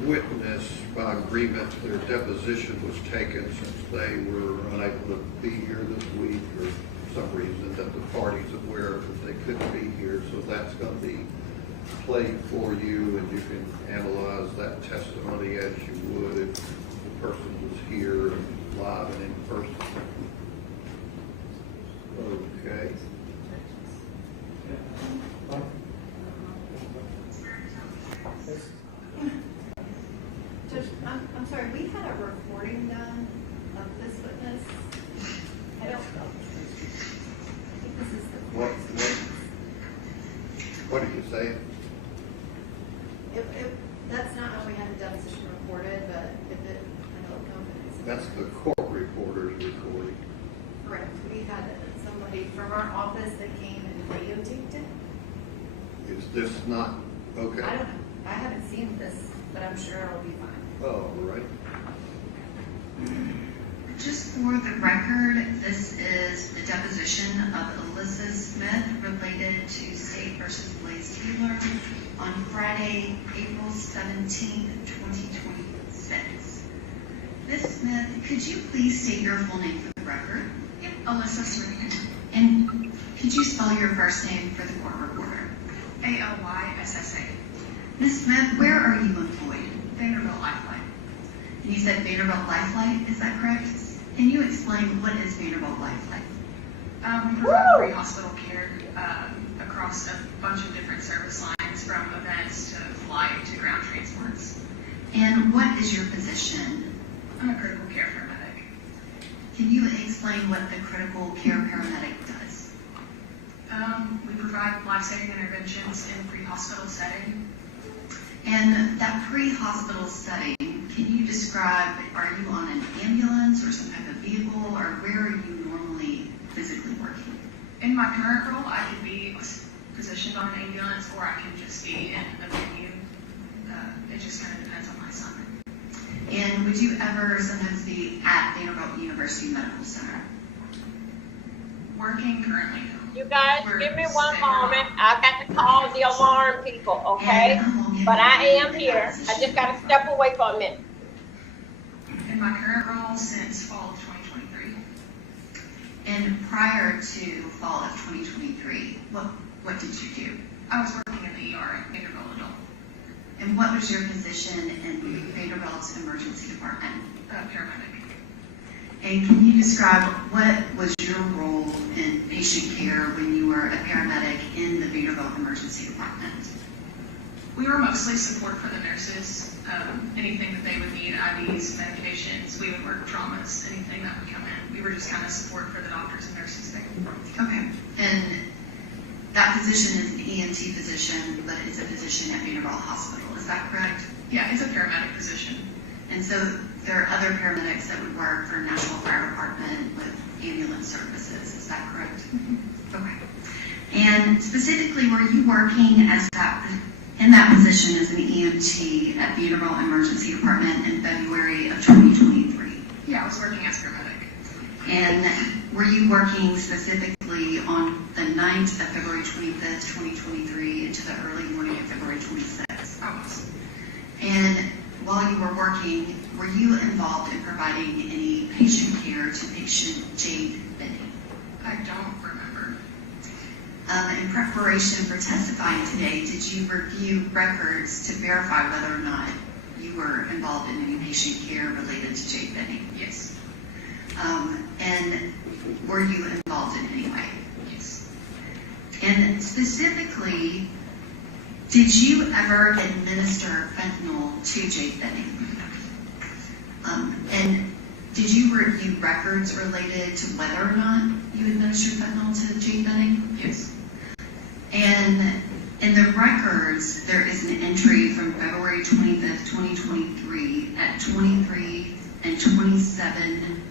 witness, by agreement, their deposition was taken since they were unable to be here this week or some reason that the party's aware that they couldn't be here. So that's going to be played for you, and you can analyze that testimony as you would if the person was here and live and in person. Okay. Judge, I'm sorry, we had a recording done of this witness. I don't know. I think this is the. What did you say? That's not how we had the deposition recorded, but if it, I don't know if it's. That's the court reporter's recording. Correct. We had somebody from our office that came and videotaped it. Is this not, okay? I don't know. I haven't seen this, but I'm sure it'll be fine. Oh, all right. Just for the record, this is the deposition of Alyssa Smith related to State versus Blaze Taylor on Friday, April 17th, 2026. Ms. Smith, could you please state your full name for the record? Yep, Alyssa Smith. And could you spell your first name for the court reporter? ALYSSA. Ms. Smith, where are you employed? Vanderbilt Lifeline. And you said Vanderbilt Lifeline, is that correct? Can you explain what is Vanderbilt Lifeline? We provide free hospital care across a bunch of different service lines, from events to flight to ground transports. And what is your position? I'm a critical care paramedic. Can you explain what the critical care paramedic does? We provide life-saving interventions in pre-hospital setting. And that pre-hospital setting, can you describe, are you on an ambulance or some type of vehicle, or where are you normally physically working? In my current role, I could be positioned on an ambulance, or I can just be in a venue. It just kind of depends on my assignment. And would you ever sometimes be at Vanderbilt University Medical Center? Working currently, no. You guys, give me one moment. I got to call the alarm people, okay? But I am here. I just got to step away for a minute. In my current role since fall of 2023. And prior to fall of 2023, what did you do? I was working in the ER at Vanderbilt Adult. And what was your position in Vanderbilt's emergency department? Paramedic. And can you describe what was your role in patient care when you were a paramedic in the Vanderbilt Emergency Department? We were mostly support for the nurses. Anything that they would need, IVs, medications, we would work traumas, anything that would come in. We were just kind of support for the doctors and nurses there. Okay. And that position is an EMT position, but it's a position at Vanderbilt Hospital. Is that correct? Yeah, it's a paramedic position. And so there are other paramedics that would work for National Fire Department with ambulance services. Is that correct? Mm-hmm. Okay. And specifically, were you working as in that position as an EMT at Vanderbilt Emergency Department in February of 2023? Yeah, I was working as paramedic. And were you working specifically on the night of February 25th, 2023 into the early morning of February 26th? I was. And while you were working, were you involved in providing any patient care to patient Jade Benny? I don't remember. In preparation for testifying today, did you review records to verify whether or not you were involved in any patient care related to Jade Benny? Yes. And were you involved in any way? Yes. And specifically, did you ever administer fentanyl to Jade Benny? And did you review records related to whether or not you administered fentanyl to Jade Benny? Yes. And in the records, there is an entry from February 25th, 2023 at 23 and 27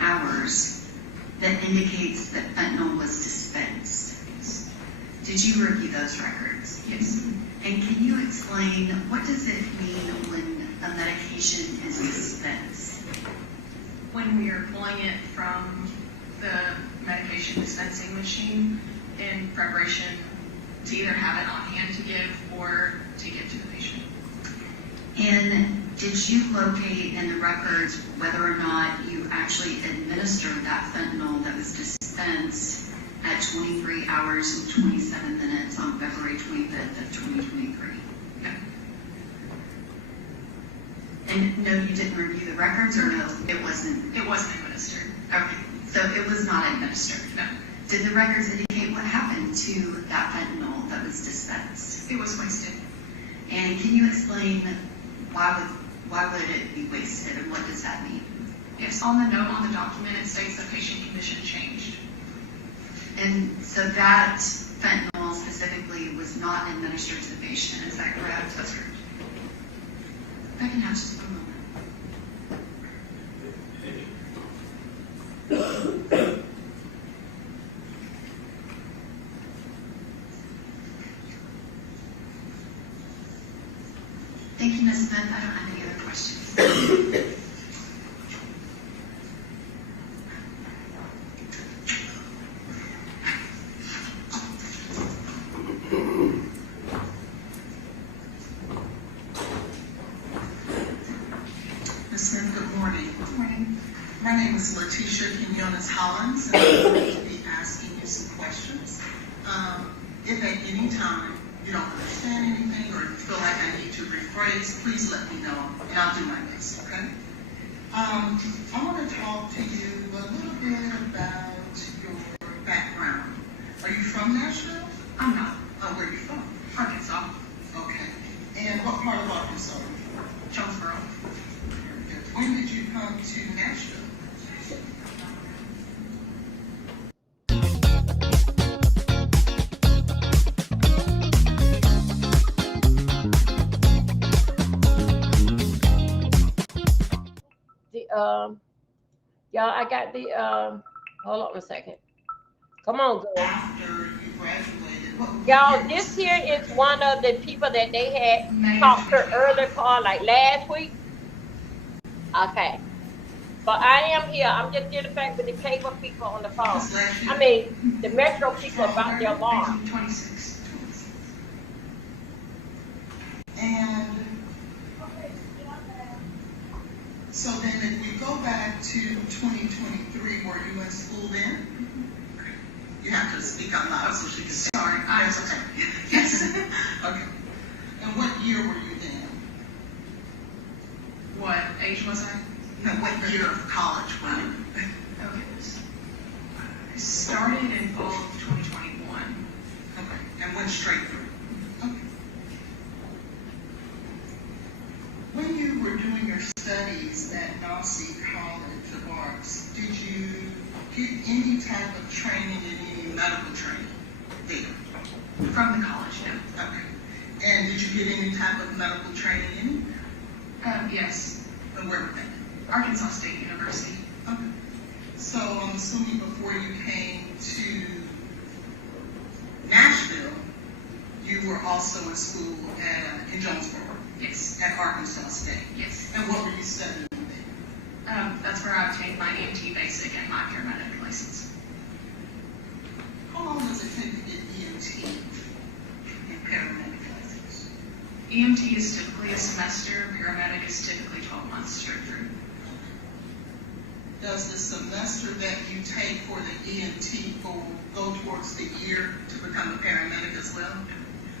hours that indicates that fentanyl was dispensed. Did you review those records? Yes. And can you explain, what does it mean when a medication is dispensed? When we are pulling it from the medication dispensing machine in preparation to either have it on hand to give or to give to the patient. And did you locate in the records whether or not you actually administered that fentanyl that was dispensed at 23 hours and 27 minutes on February 25th of 2023? No. And no, you didn't review the records, or no, it wasn't? It wasn't administered. Okay, so it was not administered? No. Did the records indicate what happened to that fentanyl that was dispensed? It was wasted. And can you explain why would it be wasted, and what does that mean? Yes, on the note on the document, it states the patient condition changed. And so that fentanyl specifically was not administered to the patient, is that correct? That's correct. If I can have just a moment. Thank you, Ms. Smith. I don't have any other questions. Ms. Smith, good morning. Good morning. My name is Letitia Quinones Hollins, and I'm going to be asking you some questions. If at any time you don't understand anything or feel like I need to rephrase, please let me know, and I'll do my best, okay? I want to talk to you a little bit about your background. Are you from Nashville? I'm not. Oh, where are you from? Arkansas. Okay. And what part of Arkansas are you from? Jonesboro. Very good. When did you come to Nashville? Y'all, I got the, hold on a second. Come on, girl. After you graduated, what Y'all, this here is one of the people that they had talked to earlier, called like last week. Okay. But I am here. I'm just getting back with the cable people on the phone. I mean, the Metro people about their alarm. 26. And so then if we go back to 2023, were you in school then? You have to speak out loud so she can. Sorry, That's okay. Yes. Okay. And what year were you then? What age was I? No, what year of college were you? I started in fall of 2021. Okay, and went straight through. Okay. When you were doing your studies at Nassau College of Arts, did you get any type of training in any medical training there? From the college, no. Okay. And did you get any type of medical training anywhere? Yes. And where was that? Arkansas State University. Okay. So I'm assuming before you came to Nashville, you were also in school in Jonesboro. Yes. At Arkansas State. Yes. And what were you studying there? That's where I obtained my EMT basic and my paramedic license. How long does it take to get EMT and paramedic license? EMT is typically a semester, paramedic is typically 12 months straight through. Does the semester that you take for the EMT go towards the year to become a paramedic as well?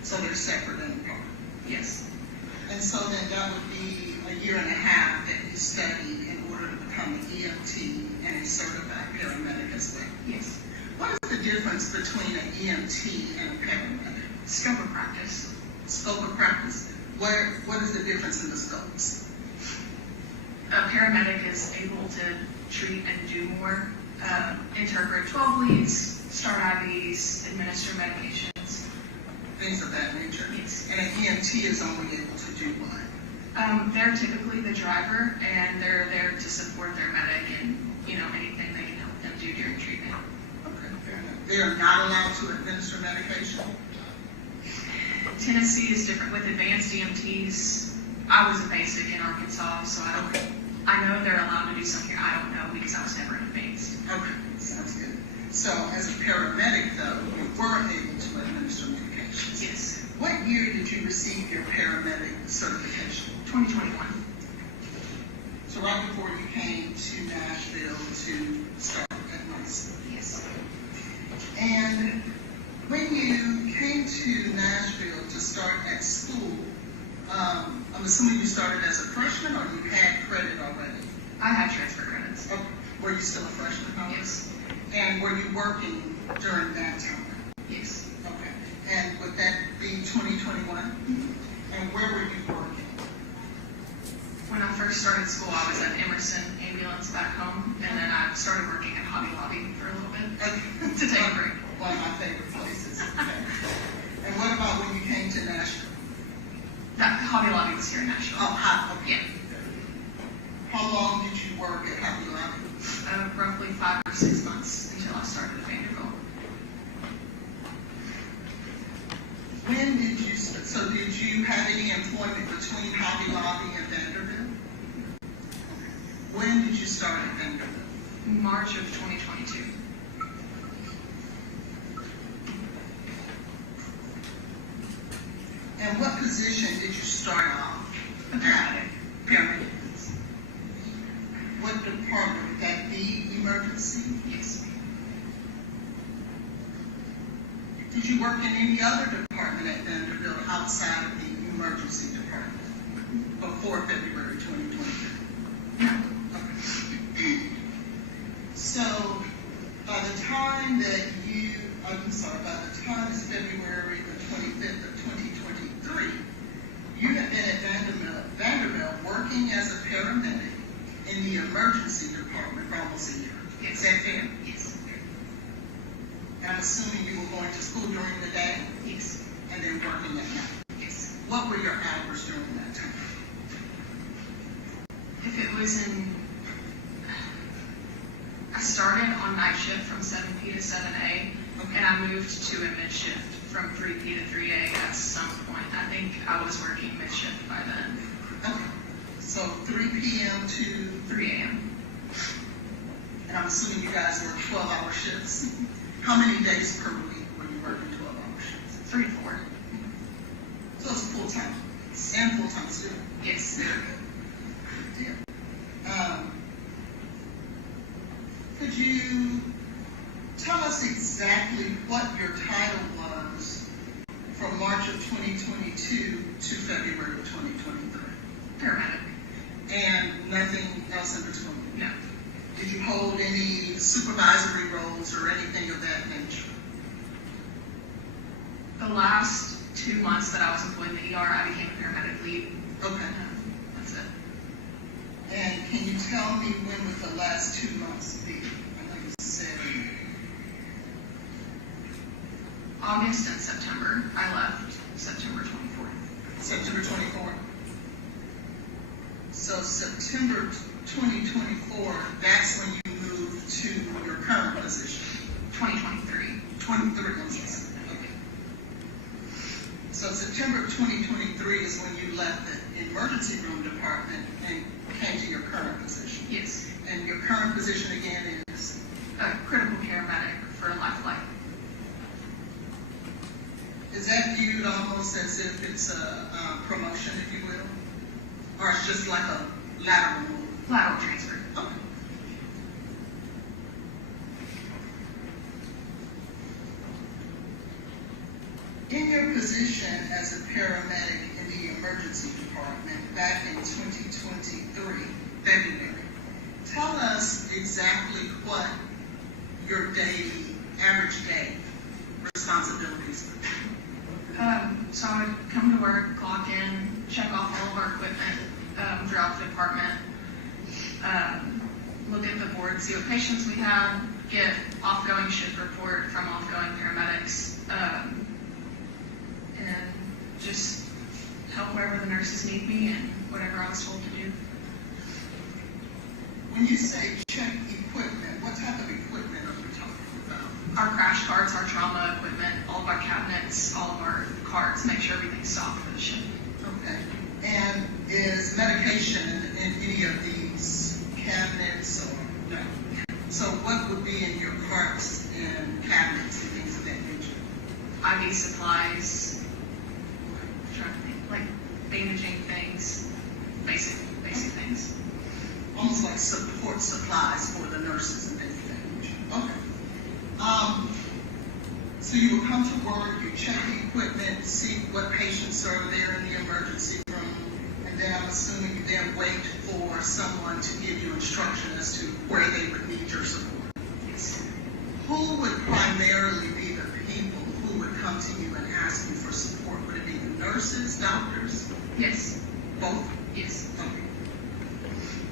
So they're separate and apart? Yes. And so then that would be a year and a half that you studied in order to become an EMT and a certified paramedic as well? Yes. What is the difference between an EMT and a paramedic? Scope of practice. Scope of practice. What is the difference in the scopes? A paramedic is able to treat and do more, interpret 12 leads, start IVs, administer medications. Things of that nature? Yes. And an EMT is only able to do what? They're typically the driver, and they're there to support their medic and, anything they can help them do during treatment. Okay, fair enough. They are not allowed to administer medication? Tennessee is different with advanced EMTs. I was a basic in Arkansas, so I know they're allowed to do some here. I don't know because I was never an advanced. Okay, sounds good. So as a paramedic, though, you were able to administer medications? Yes. What year did you receive your paramedic certification? 2021. So right before you came to Nashville to start at Nassau? Yes. And when you came to Nashville to start at school, I'm assuming you started as a freshman or you had credit already? I had transfer credits. Okay. Were you still a freshman? Yes. And were you working during that time? Yes. Okay. And would that be 2021? Mm-hmm. And where were you working? When I first started school, I was at Emerson Ambulance back home, and then I started working at Hobby Lobby for a little bit to take a break. One of my favorite places. Okay. And what about when you came to Nashville? Hobby Lobby was here in Nashville. Oh, okay. Yeah. How long did you work at Hobby Lobby? Roughly 5 or 6 months until I started at Vanderbilt. When did you, so did you have any employment between Hobby Lobby and Vanderbilt? When did you start at Vanderbilt? March of 2022. And what position did you start off? A paramedic. Paramedic. What department? Would that be emergency? Yes. Did you work in any other department at Vanderbilt outside of the emergency department before February 2023? No. Okay. So, by the time that by the time it's February the 25th of 2023, you have been at Vanderbilt working as a paramedic in the emergency department for almost a year. Yes. Is that fair? Yes. And I'm assuming you were going to school during the day? Yes. And then working at night? Yes. What were your hours during that time? If it was I started on night shift from 7P to 7A, and I moved to a mid shift from 3P to 3A at some point. I think I was working mid shift by then. Okay. So 3 p.m. to 3 a.m. And I'm assuming you guys work 12-hour shifts. How many days per week were you working 12-hour shifts? 3 to 4. So it's full-time and full-time student. Yes. Very good. Could you tell us exactly what your title was from March of 2022 to February of 2023? Paramedic. And nothing else in between? No. Did you hold any supervisory roles or any The last 2 months that I was employed in the ER, I became a paramedic lead. Okay. That's it. And can you tell me when would the last 2 months be? I know you said August and September. I left September 24th. September 24th. So September 2024, that's when you moved to your current position. 2023. 23, I'm sorry. Okay. So September of 2023 is when you left the emergency room department and came to your current position. Yes. And your current position again is? Critical care medic for Lifeline. Is that viewed almost as if it's a promotion, if you will? Or it's just like a lateral move? Lateral transfer. Okay. In your position as a paramedic in the emergency department back in 2023, February, tell us exactly what your daily, average day responsibilities were. So I would come to work, clock in, check off all of our equipment throughout the department, look at the board, see what patients we had, get off-going shift report from off-going paramedics, and just help wherever the nurses need me and whatever I was told to do. When you say check equipment, what type of equipment are we talking about? Our crash carts, our trauma equipment, all of our cabinets, all of our carts, make sure everything's stocked for the shift. Okay. And is medication in any of these cabinets or no? So what would be in your carts and cabinets and things of that nature? IV supplies, I'm trying to think, like bandaging things, basic things. Almost like support supplies for the nurses and things of that nature. Okay. So you will come to work, you check the equipment, see what patients are there in the emergency room, and then I'm assuming you then wait for someone to give you instruction as to where they would need your support. Yes. Who would primarily be the people who would come to you and ask you for support? Would it be the nurses, doctors? Yes. Both? Yes. Okay.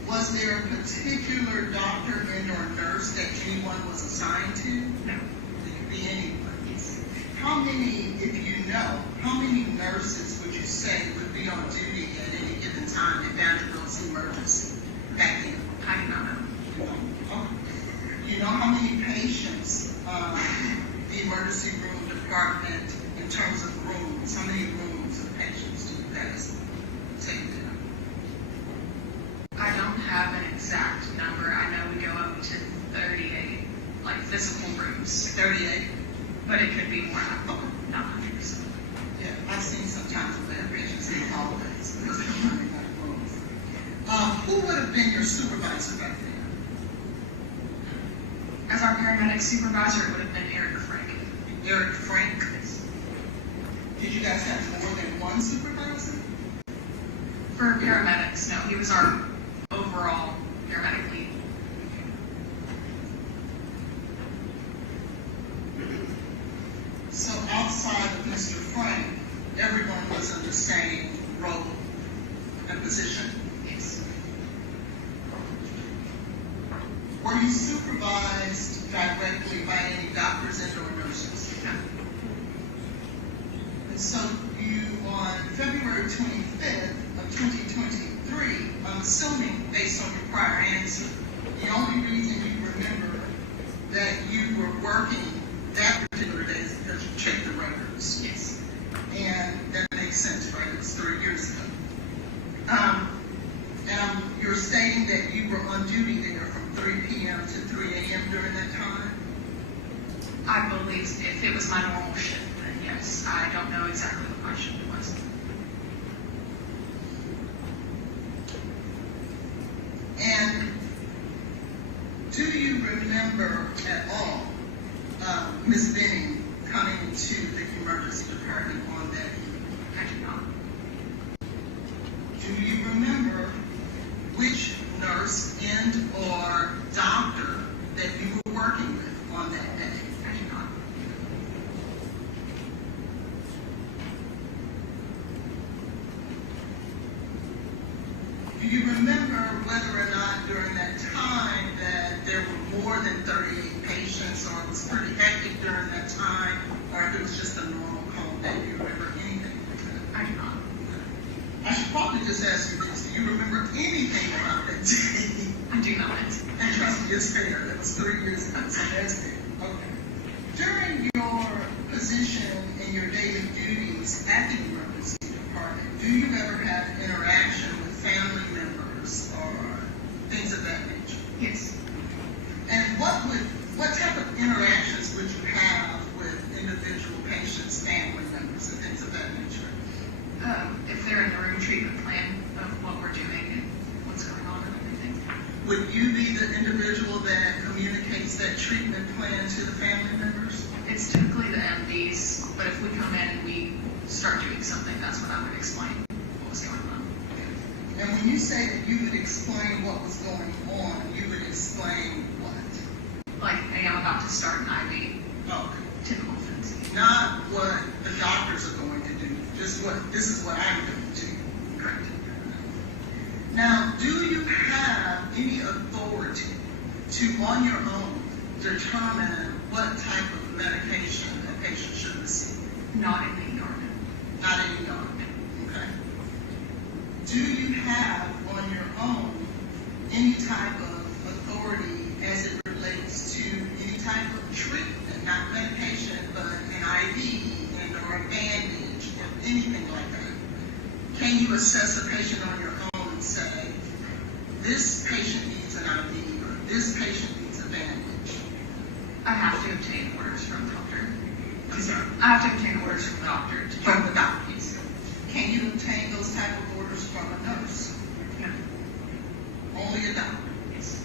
Was there a particular doctor and or nurse that anyone was assigned to? No. It could be anyone. Yes. How many, if you know, how many nurses would you say would be on duty at any given time at Vanderbilt's emergency back then? I do not know. You know? Okay. You know how many patients the emergency room department, in terms of rooms, how many rooms of patients do you guys take there? I don't have an exact number. I know we go up to 38, like physical rooms. 38? But it could be more, not 100%. Yeah, I've seen sometimes where they have patients in hallways because they don't have enough rooms. Who would have been your supervisor back then? As our paramedic supervisor, it would have been Eric Frank. Eric Frank? Did you guys have more than one supervisor? For paramedics, no. He was our overall paramedic lead. So outside of Mr. Frank, everyone was in the same role and position? Yes. Were you supervised directly by any doctors and or nurses? No. And so you, on February 25th of 2023, I'm assuming based on your prior answer, the only reason you remember that you were working that particular day is because you checked the records. Yes. And that makes sense, right? It was 3 years ago. And you're stating that you were on duty there from 3 p.m. to 3 a.m. during that time? I believe if it was my normal shift, then yes. I don't know exactly what my shift was. And do you remember at all Ms. Benning coming to the emergency department on that evening? I do not. Do you remember which nurse and or doctor that you were working with on that day? I do not. anything about that day? I do not. And trust me, it's fair. That was 3 years ago, so that's fair. Okay. During your position and your daily duties at the emergency department, do you ever have interaction with family members or things of that nature? Yes. And what type of interactions would you have with individual patients, family members, and things of that nature? If they're in the room, treatment plan of what we're doing and what's going on and everything. Would you be the individual that communicates that treatment plan to the family members? It's typically the MDs, but if we come in and we start doing something, that's when I would explain what was going on. And when you say that you would explain what was going on, you would explain what? Like, hey, I'm about to start an IV. Oh, Typical things. not what the doctors are going to do, just this is what I'm doing to you. Correct. Now, do you have any authority to, on your own, determine what type of medication a patient should receive? Not in the ER. Not in the ER, okay? Do you have, on your own, any type of authority as it relates to any type of treatment, not medication, but an IV and or a bandage or anything like that? Can you assess a patient on your own and say, this patient needs an IV or this patient needs a bandage? I have to obtain orders from the doctor. I'm sorry? I have to obtain orders from the doctor. From the doctor. Can you obtain those type of orders from a nurse? No. Only a doctor. Yes.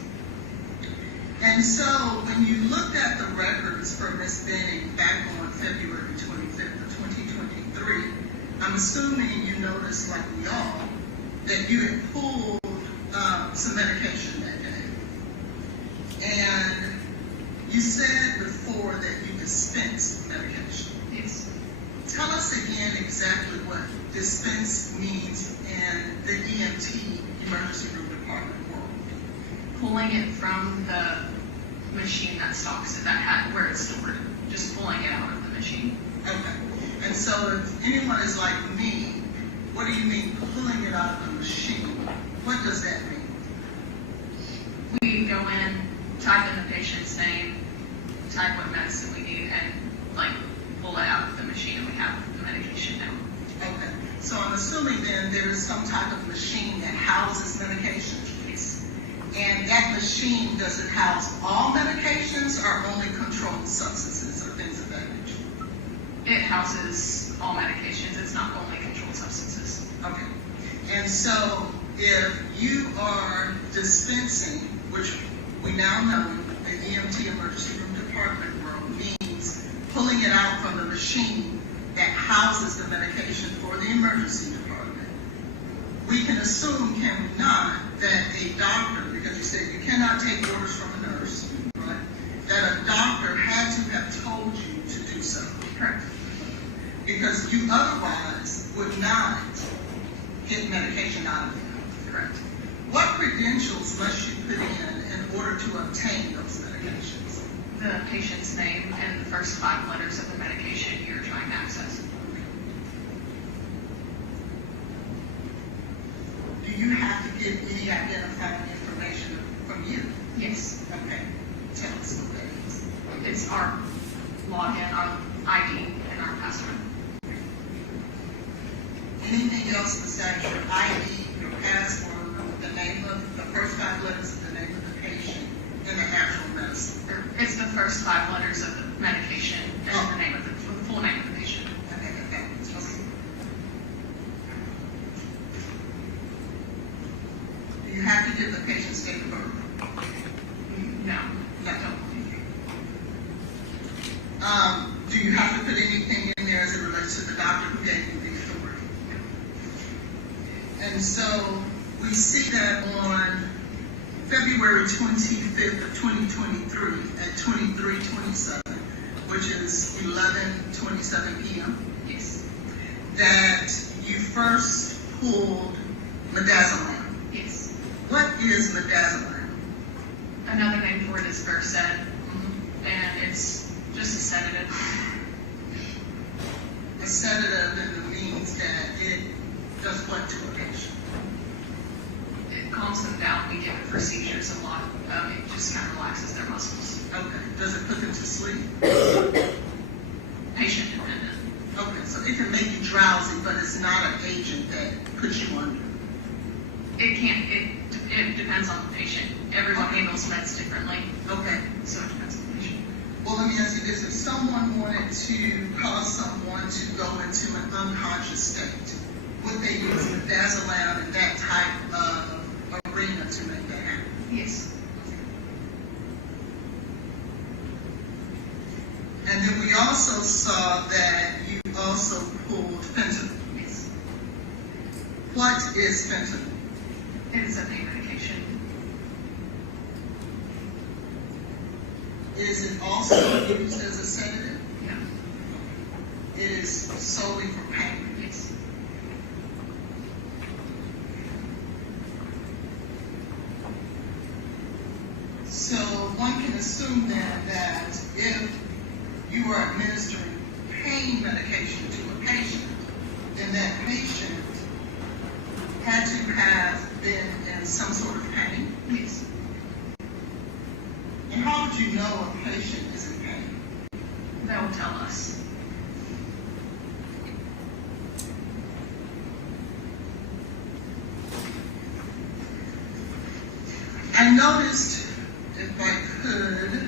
And so when you looked at the records for Ms. Benning back on February 25th of 2023, I'm assuming you noticed, like we all, that you had pulled some medication that day. And you said before that you dispensed medication. Yes. Tell us again exactly what dispense means in the EMT emergency room department world. Pulling it from the machine that stocks it, where it's stored. Just pulling it out of the machine. Okay. And so if anyone is like me, what do you mean pulling it out of the machine? What does that mean? We go in, type in the patient's name, type what medicine we need, and pull it out of the machine, and we have the medication now. Okay. So I'm assuming then there is some type of machine that houses medication. Yes. And that machine, does it house all medications or only controlled substances or things of that nature? It houses all medications. It's not only controlled substances. Okay. And so if you are dispensing, which we now know the EMT emergency room department world means pulling it out from the machine that houses the medication for the emergency department, we can assume, can we not, that a doctor, because you said you cannot take orders from a nurse, right? That a doctor had to have told you to do so. Correct. Because you otherwise would not get medication out of them. Correct. What credentials must you put in order to obtain those medications? The patient's name and the first 5 letters of the medication you're trying to access. Do you have to give any identifying information from you? Yes. Okay. Tell us what that is. It's our login, our ID, and our password. Anything else besides your ID, your password, the name of the first 5 letters of the name of the patient, and the actual medicine? It's the first 5 letters of the medication and the name of the full name of the patient. Okay. Do you have to give the patient's date of birth? No. Do you have to put anything in there as it relates to the doctor who gave you the authority? And so we see that on February 25th of 2023 at 23:27, which is 11:27 p.m. Yes. That you first pulled midazolam. Yes. What is midazolam? Another name for it is Versed, and it's just a sedative. A sedative, and it means that it does what to a patient? it calms them down. We give it for seizures a lot. It just kind of relaxes their muscles. Okay. Does it put them to sleep? Patient dependent. Okay, so it can make you drowsy, but it's not an agent that puts you under. It can't. It depends on the patient. Everyone handles meds differently. Okay. So it depends on the patient. Well, let me ask you this. If someone wanted to cause someone to go into an unconscious state, would they use midazolam in that type of arena to make that happen? Yes. And then we also saw that you also pulled fentanyl. Yes. What is fentanyl? It is a pain medication. Is it also used as a sedative? No. It is solely for pain. Yes. So one can assume then that if you are administering pain medication to a patient, then that patient had to have been in some sort of pain. Yes. And how would you know a patient is in pain? That will tell us. I noticed, if I could,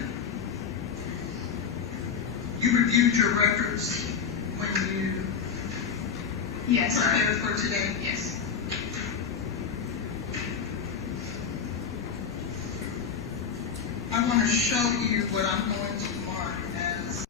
you reviewed your records when you Yes. prepared for today? Yes. I want to show you what I'm going to mark as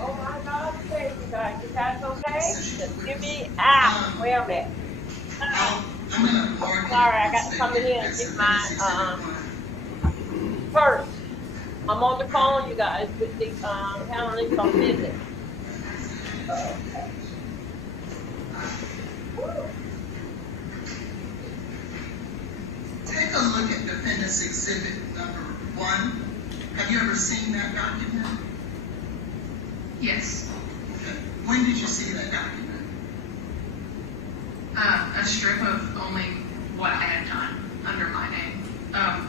Oh my God, thank you guys. You guys okay? Just give me wait a minute. I'm going to mark. Sorry, I got to come in here and get my purse. I'm on the phone, you guys, with the handling some business. Take a look at Defendant's Exhibit number 1. Have you ever seen that document? Yes. Okay. When did you see that document? A strip of only what I had done under my name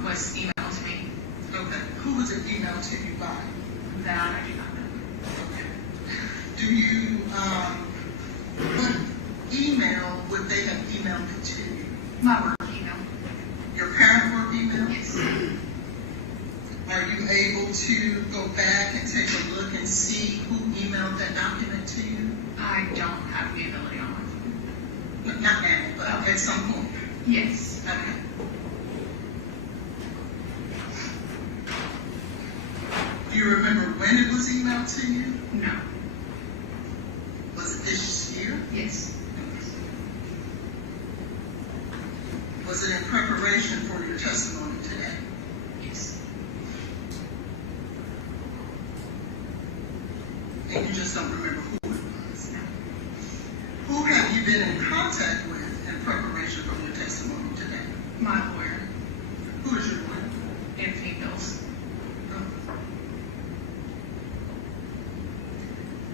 was emailed to me. Okay. Who was it emailed to you by? That I do not know. Okay. Do you, what email would they have emailed it to you? My work email. Your parent work email? Yes. Are you able to go back and take a look and see who emailed that document to you? I don't have the ability on my phone. Not now, but at some point. Yes. Okay. Do you remember when it was emailed to you? No. Was it this year? Yes. Was it in preparation for your testimony today? Yes. And you just don't remember who it was? Who have you been in contact with in preparation for your testimony today? My lawyer. Who is your lawyer? Anthony Bills.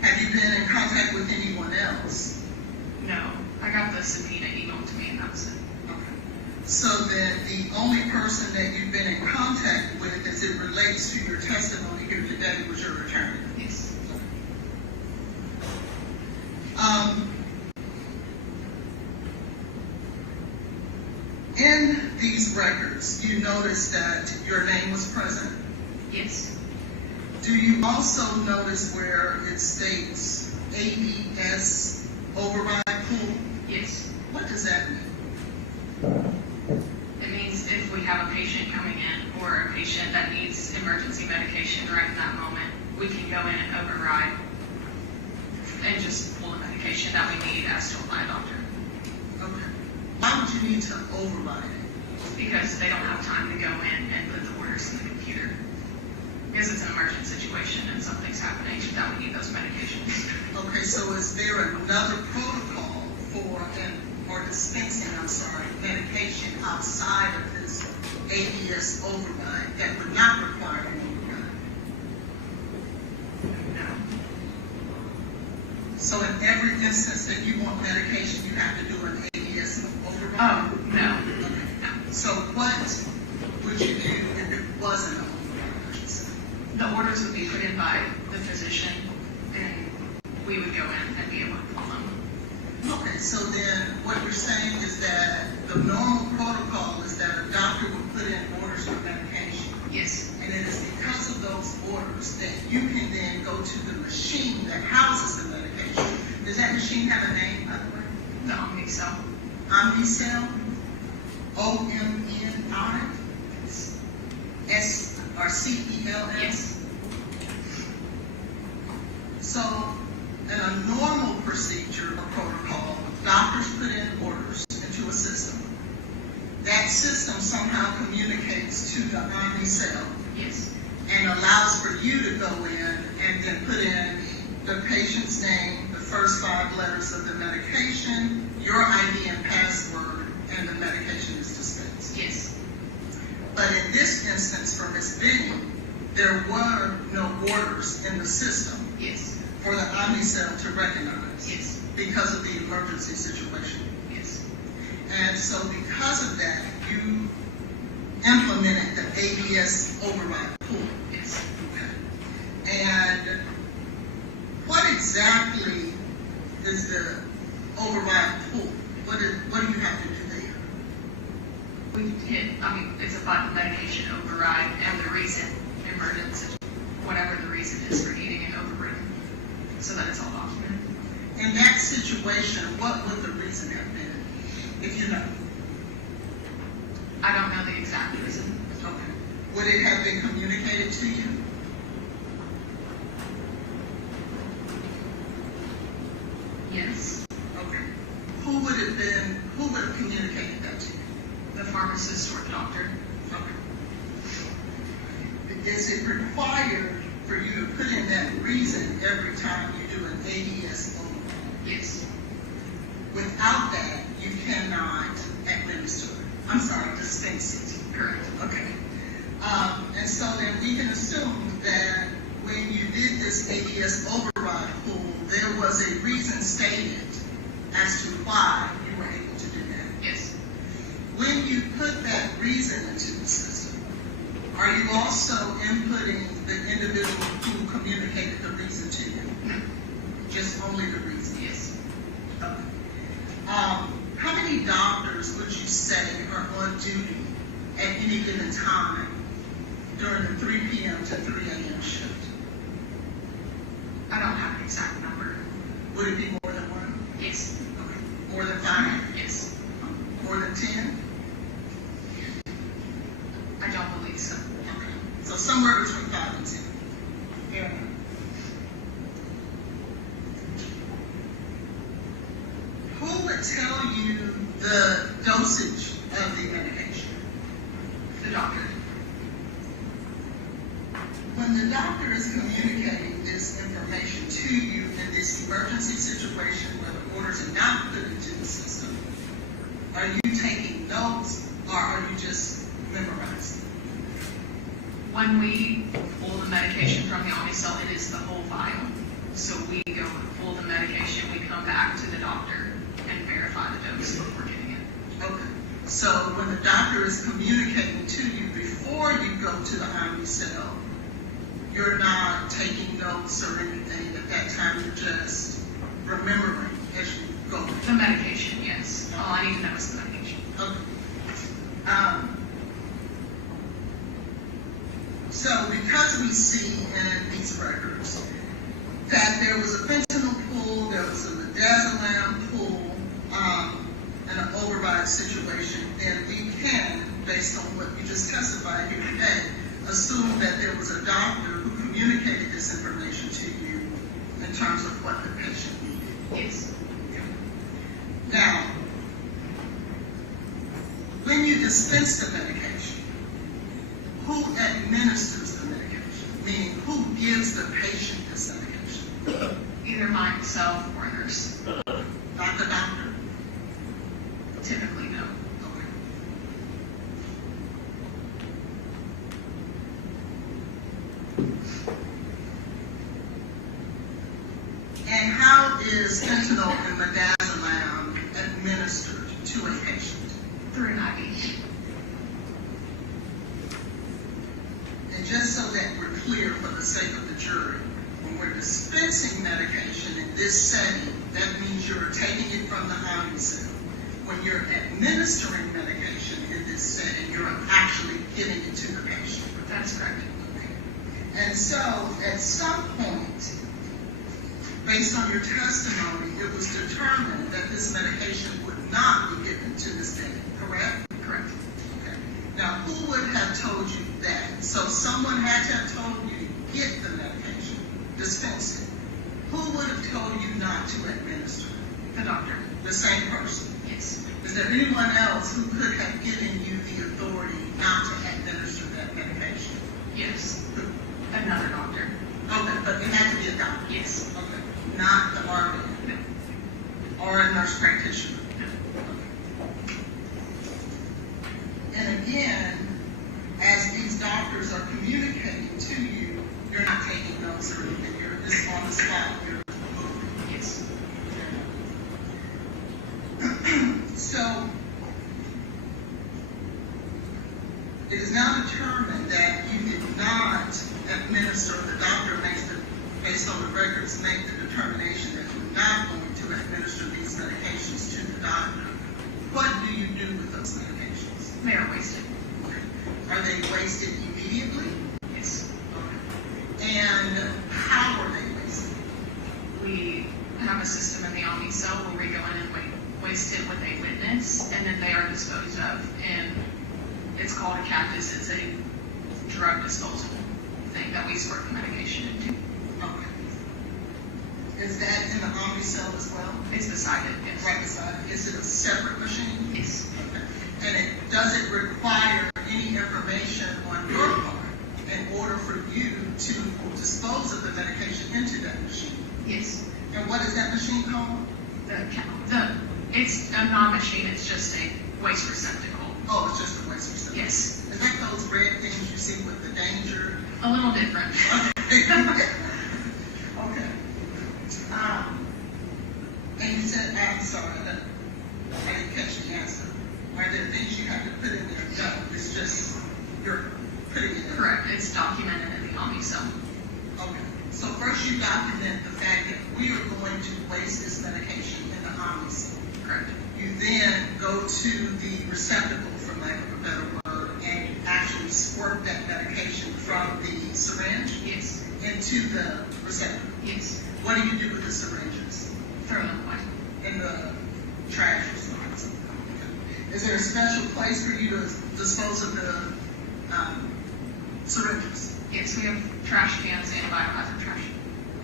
Have you been in contact with anyone else? No. I got the subpoena emailed to me and that was it. So then the only person that you've been in contact with as it relates to your testimony here today was your attorney? Yes. In these records, you notice that your name was present? Yes. Do you also notice where it states ABS override pool? Yes. What does that mean? It means if we have a patient coming in or a patient that needs emergency medication right in that moment, we can go in and override and just pull the medication that we need as told by a doctor. Okay. Why would you need to override it? because they don't have time to go in and put the orders in the computer. Because it's an emergent situation and something's happening that would need those medications. Okay, so is there another protocol for or dispensing, medication outside of this ABS override that would not require an override? No. So in every instance that you want medication, you have to do an ABS override? Oh, no. Okay. So what would you do if it wasn't an override? The orders would be put in by the physician, and we would go in and be able to pull them. Okay, so then what you're saying is that the normal protocol is that a doctor would put in orders for medication. Yes. And it is because of those orders that you can then go to the machine that houses the medication. Does that machine have a name, by the way? The Omnicell. Omnicell? O-M-N-I? S or C-E-L-S? Yes. So, in a normal procedure or protocol, doctors put in orders into a system. That system somehow communicates to the Omnicell. Yes. And allows for you to go in and then put in the patient's name, the first 5 letters of the medication, your ID and password, and the medication is dispensed. Yes. But in this instance for Ms. Benny, there were no orders in the system. Yes. For the Omnicell to recognize. Yes. Because of the emergency situation. Yes. And so because of that, you implemented the ABS override pool. Yes. Okay. And what exactly is the override pool? What do you have to do there? We hit, it's a button, medication override, and the reason, emergency, whatever the reason is for needing it overridden, so that it's all documented. In that situation, what would the reason have been, if you know? I don't know the exact reason. Okay. Would it have been communicated to you? Yes. Okay. Who would have communicated that to you? The pharmacist or the doctor. Okay. Is it required for you to put in that reason every time you do an ABS override? Yes. Without that, you cannot administer it. I'm sorry, dispense it. Correct. Okay. And so then we can assume that when you did this ABS override pool, there was a reason stated as to why you were able to do that. Yes. When you put that reason into the system, are you also inputting the individual who communicated the reason to you? No. Just only the reason? Yes. Okay. How many doctors would you say are on duty at any given time during the 3 p.m. to 3 a.m. shift? I don't have an exact number. Would it be more than 1? Yes. Okay. More than 5? Yes. More than 10? I don't believe so. Okay. So somewhere between 5 and 10. Fair enough. Who would tell you the dosage of the medication? The doctor. When the doctor is communicating this information to you in this emergency situation where the orders are not put into the system, are you taking notes or are you just memorizing? When we pull the medication from the Omnicell, it is the whole vial. So we go and pull the medication, we come back to the doctor and verify the dose before getting it. Okay. So when the doctor is communicating to you before you go to the Omnicell, you're not taking notes or anything at that time, you're just remembering as you go. The medication, yes. All I need to know is the medication. Okay. So because we see in these records that there was a fentanyl pool, there was a midazolam pool, and an override situation, then we can, based on what you just testified here today, assume that there was a doctor who communicated this information to you in terms of what the patient needed. Yes. Now, when you dispense the medication, who administers the medication? Meaning, who gives the patient this medication? Either myself or a nurse. Not the doctor? Typically, no. Okay. And how is fentanyl and midazolam administered to a patient? Through an IV. And just so that we're clear for the sake of the jury, when we're dispensing medication in this setting, that means you're taking it from the hospital. When you're administering medication in this setting, you're actually giving it to the patient. That's correct. And so, at some point, based on your testimony, it was determined that this medication would not be given to this patient, correct? Correct. Okay. Now, who would have told you that? So someone had to have told you to get the medication, dispense it. Who would have told you not to administer it? The doctor. The same person? Yes. Is there anyone else who could have given you the authority not to administer that medication? Yes. Another doctor. Okay, but it had to be a doctor? Yes. Okay. Not the RN? No. Or a nurse practitioner? No. And again, as these doctors are communicating to you, you're not taking notes or anything. You're just on the spot. You're moving. Yes. So, it is now determined that you did not administer, the doctor makes the, based on the records, make the determination that you're not going to administer these medications to the doctor. What do you do with those medications? They are wasted. Are they wasted immediately? Yes. Okay. And how are they wasted? We have a system in the Omni cell where we go in and waste it with a witness, and then they are disposed of. And it's called a cactus. It's a drug disposal thing that we squirt the medication into. Okay. Is that in the Omni cell as well? It's beside it, yes. Right beside it. Is it a separate machine? Yes. Okay. And does it require any information on your part in order for you to dispose of the medication into that machine? Yes. And what is that machine called? It's a non-machine. It's just a waste receptacle. Oh, it's just a waste receptacle. Yes. Is that those red things you see with the danger? A little different. Okay. Okay. And you said, I'm sorry, I didn't catch the answer. Are there things you have to put in there? No, it's just, you're putting it in. Correct. It's documented in the Omni cell. Okay. So first you document the fact that we are going to waste this medication in the Omni cell. Correct. You then go to the receptacle, for lack of a better word, and you actually squirt that medication from the syringe Yes. into the receptacle. Yes. What do you do with the syringes? Throw them away. In the trash or something? Okay. Is there a special place for you to dispose of the syringes? Yes, we have trash cans and biohazard trash.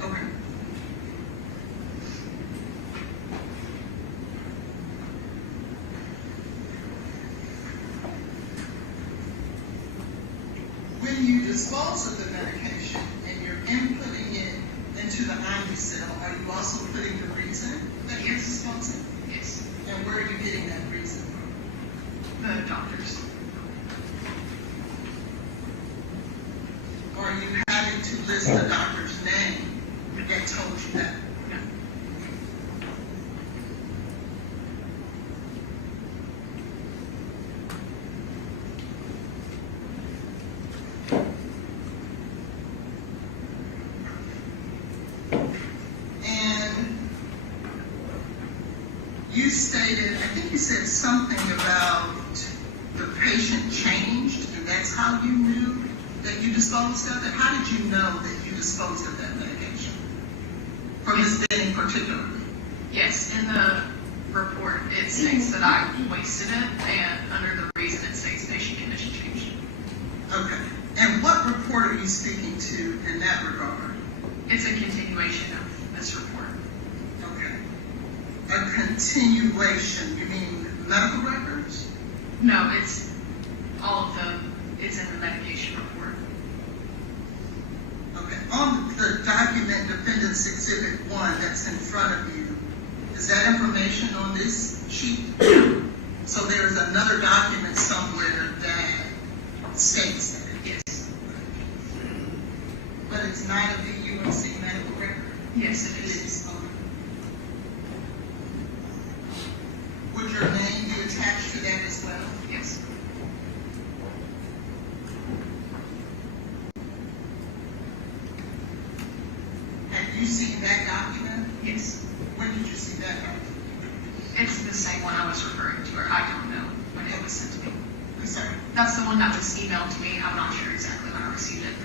Okay. When you dispose of the medication and you're inputting it into the IV cell, are you also putting the reason that you're disposing? Yes. And where are you getting that reason from? The doctors. Or are you having to list the doctor's name that told you that? No. And you stated, I think you said something about the patient changed, and that's how you knew that you disposed of it. How did you know that you disposed of that medication? For Ms. Denning particularly? Yes, in the report, it states that I wasted it, and under the reason it states patient condition changed. Okay. And what report are you speaking to in that regard? It's a continuation of this report. Okay. A continuation, you mean medical records? No, it's all of it's in the medication report. Okay, on the document Defendant's Exhibit 1 that's in front of you, is that information on this sheet? So there's another document somewhere that states that? Yes. But it's not a UNC medical record? Yes, it is. Would your name be attached to that as well? Yes. Have you seen that document? Yes. When did you see that document? It's the same one I was referring to, or I don't know when it was sent to me. I'm sorry. That's the one that was emailed to me. I'm not sure exactly when I received it.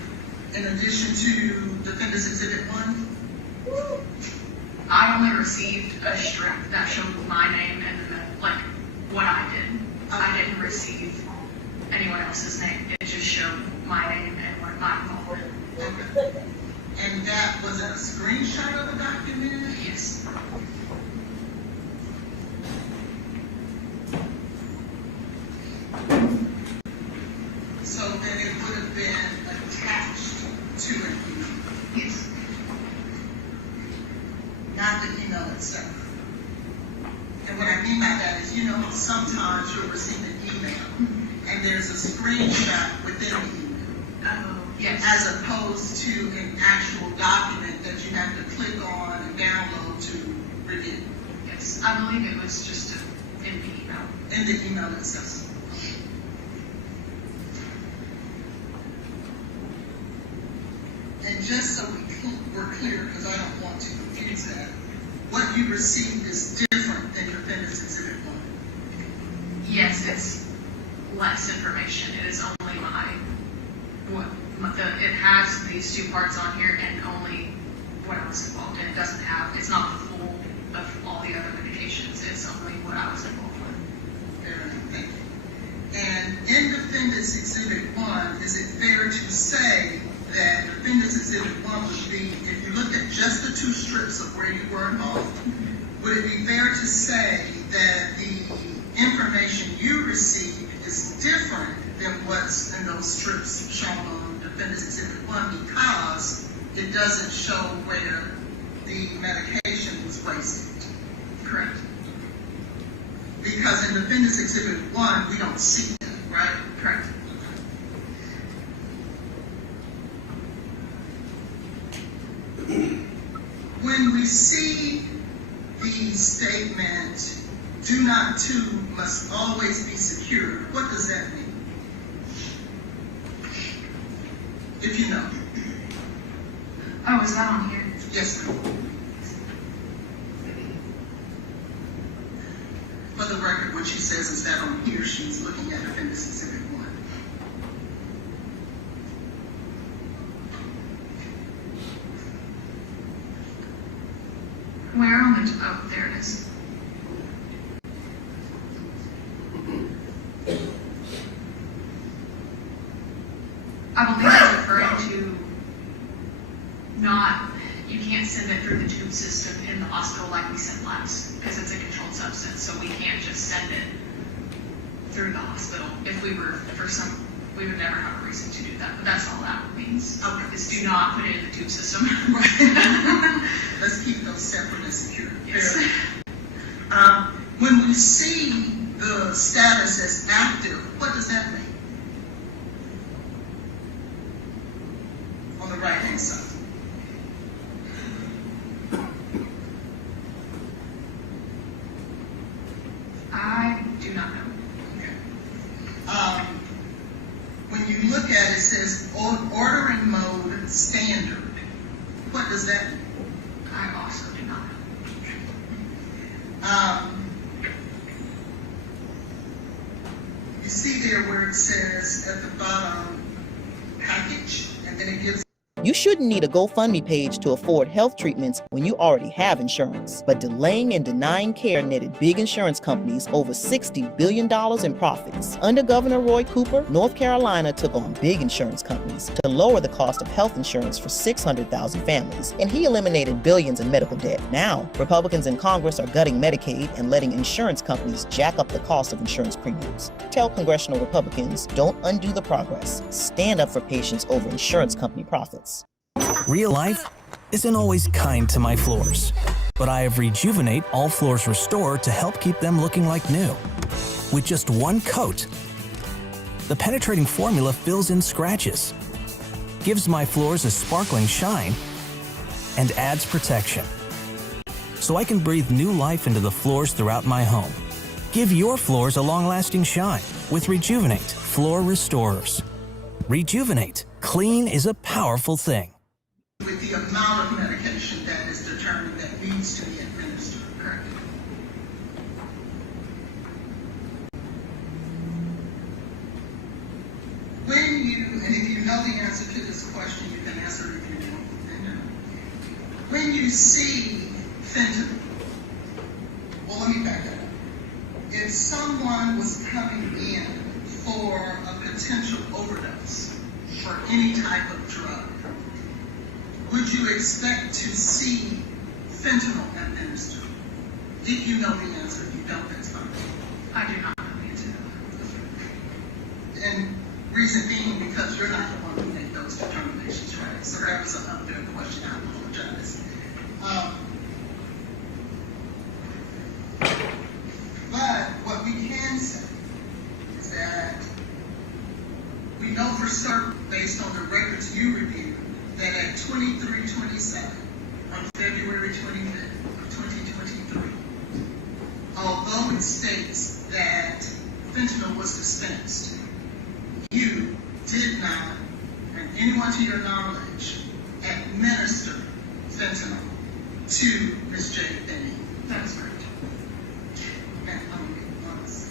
In addition to Defendant's Exhibit 1? I only received a strip that showed my name and then what I did. I didn't receive anyone else's name. It just showed my name and what my involvement. Okay. And that was a screenshot of the document? Yes. So then it would have been attached to an email? Yes. Not the email itself. And what I mean by that is, you know, sometimes you'll receive an email and there's a screenshot within the email. Yes. As opposed to an actual document that you have to click on and download to review. Yes. I believe it was just in the email. In the email itself. And just so we're clear, because I don't want to confuse that, what you received is different than Defendant's Exhibit 1. Yes, it's less information. It is only it has these two parts on here and only what I was involved in. It doesn't have, it's not the full of all the other medications. It's only what I was involved with. Fair enough, thank you. And in Defendant's Exhibit 1, is it fair to say that Defendant's Exhibit 1 would be, if you look at just the two strips of where you were involved, would it be fair to say that the information you received is different than what's in those strips shown on Defendant's Exhibit 1 because it doesn't show where the medication was wasted? Correct. Because in Defendant's Exhibit 1, we don't see that, right? Correct. When we see the statement, "Do not tube must always be secured," what does that mean? If you know. Oh, is that on here? Yes, ma'am. For the record, what she says is that on here she's looking at Defendant's Exhibit 1. Where on the, oh, there it is. I believe it's referring to not, you can't send it through the tube system in the hospital like we send labs, because it's a controlled substance, so we can't just send it through the hospital. If we were, we would never have a reason to do that, but that's all that means. Okay. Is do not put it in the tube system. Let's keep those separate and secure. Yes. When we see the status as active, what does that mean? On the right-hand side. I do not know. Okay. When you look at it, it says ordering mode standard. What does that mean? I also do not know. You see there where it says at the bottom package, and then it gives You shouldn't need a GoFundMe page to afford health treatments when you already have insurance. But delaying and denying care netted big insurance companies over $60 billion in profits. Under Governor Roy Cooper, North Carolina took on big insurance companies to lower the cost of health insurance for 600,000 families, and he eliminated billions in medical debt. Now, Republicans in Congress are gutting Medicaid and letting insurance companies jack up the cost of insurance premiums. Tell congressional Republicans, don't undo the progress. Stand up for patients over insurance company profits. Real life isn't always kind to my floors, but I have Rejuvenate All Floors Restore to help keep them looking like new. With just one coat, the penetrating formula fills in scratches, gives my floors a sparkling shine, and adds protection, so I can breathe new life into the floors throughout my home. Give your floors a long-lasting shine with Rejuvenate Floor Restorers. Rejuvenate. Clean is a powerful thing. With the amount of medication that is determined that needs to be administered, correct? When you, and if you know the answer to this question, you can answer it if you don't. When you see fentanyl, well, let me back that up. If someone was coming in for a potential overdose for any type of drug, would you expect to see fentanyl administered? If you know the answer, if you don't, that's fine. I do not know the answer. And reason being, because you're not the one who made those determinations, right? So that was an unfair question. I apologize. But what we can say is that we know for certain, based on the records you reviewed, that at 23:27 on February 25th of 2023, although it states that fentanyl was dispensed, you did not, and anyone to your knowledge, administer fentanyl to Ms. Jade Benny. That is correct. Now, let me be honest.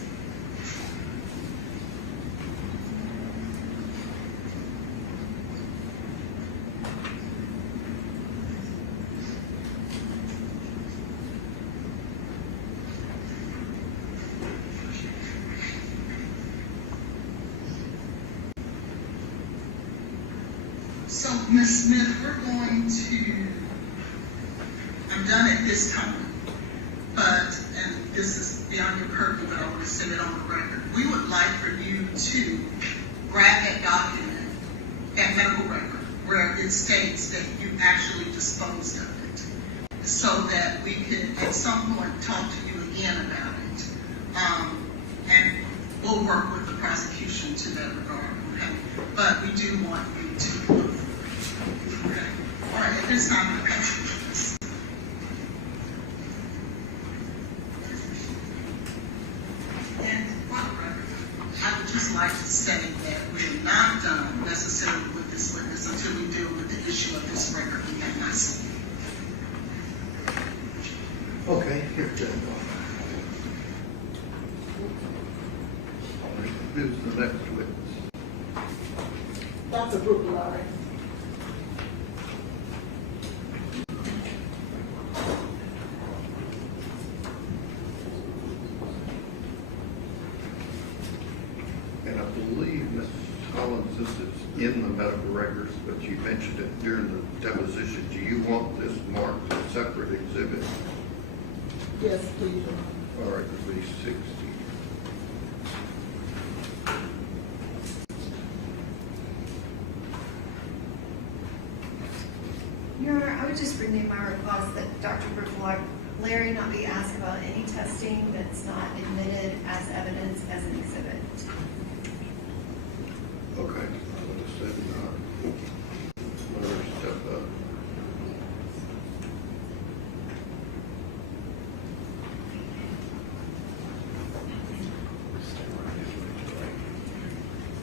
So, Ms. Smith, we're going to, I'm done at this time, but, and this is beyond your purview, but I want to say it on the record. We would like for you to grab that document, that medical record, where it states that you actually disposed of it, so that we can, at some point, talk to you again about it. And we'll work with the prosecution to that regard, okay? But we do want you to look. Okay. All right, at this time, I'm passing this. And for the record, I would just like to say that we're not done necessarily with this witness until we deal with the issue of this record we have not seen. Okay, here, Jeff. Who's the next witness? Dr. Brooklyn. And I believe, Ms. Collins, this is in the medical records, but you mentioned it during the deposition. Do you want this marked as a separate exhibit? Yes, please. All right, it'll be 60. Your Honor, I would just renew my request that Dr. Larry not be asked about any testing that's not admitted as evidence as an exhibit. Okay, I would have said not. Larry, step up.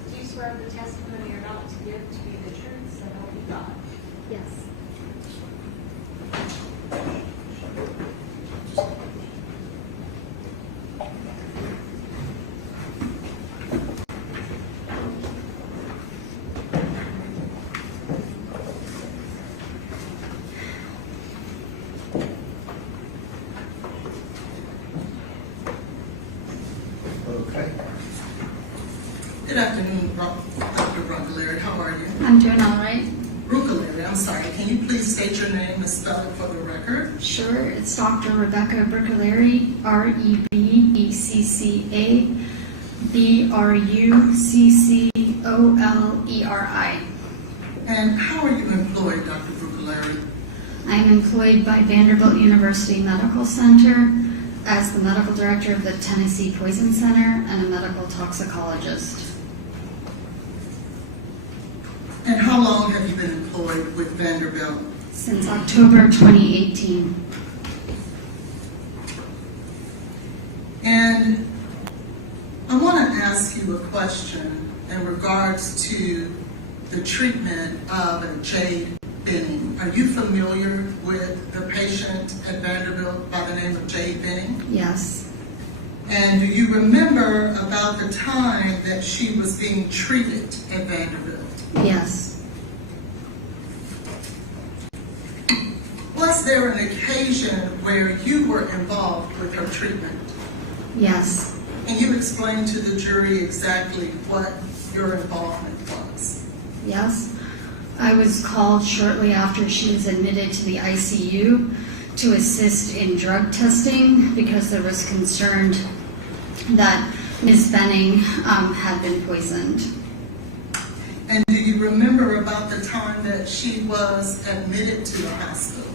Do you swear the testimony you're about to give to be the truth, so help you God? Yes. state your name and spell it for the record? Sure, it's Dr. Rebecca Bruccoleri, R-E-B-E-C-C-A, B-R-U-C-C-O-L-E-R-I. And how are you employed, Dr. Bruccoleri? I'm employed by Vanderbilt University Medical Center as the medical director of the Tennessee Poison Center and a medical toxicologist. And how long have you been employed with Vanderbilt? Since October 2018. And I want to ask you a question in regards to the treatment of Jade Benning. Are you familiar with the patient at Vanderbilt by the name of Jade Benning? Yes. And do you remember about the time that she was being treated at Vanderbilt? Yes. Was there an occasion where you were involved with her treatment? Yes. Can you explain to the jury exactly what your involvement was? Yes. I was called shortly after she was admitted to the ICU to assist in drug testing because there was concern that Ms. Benning had been poisoned. And do you remember about the time that she was admitted to the hospital?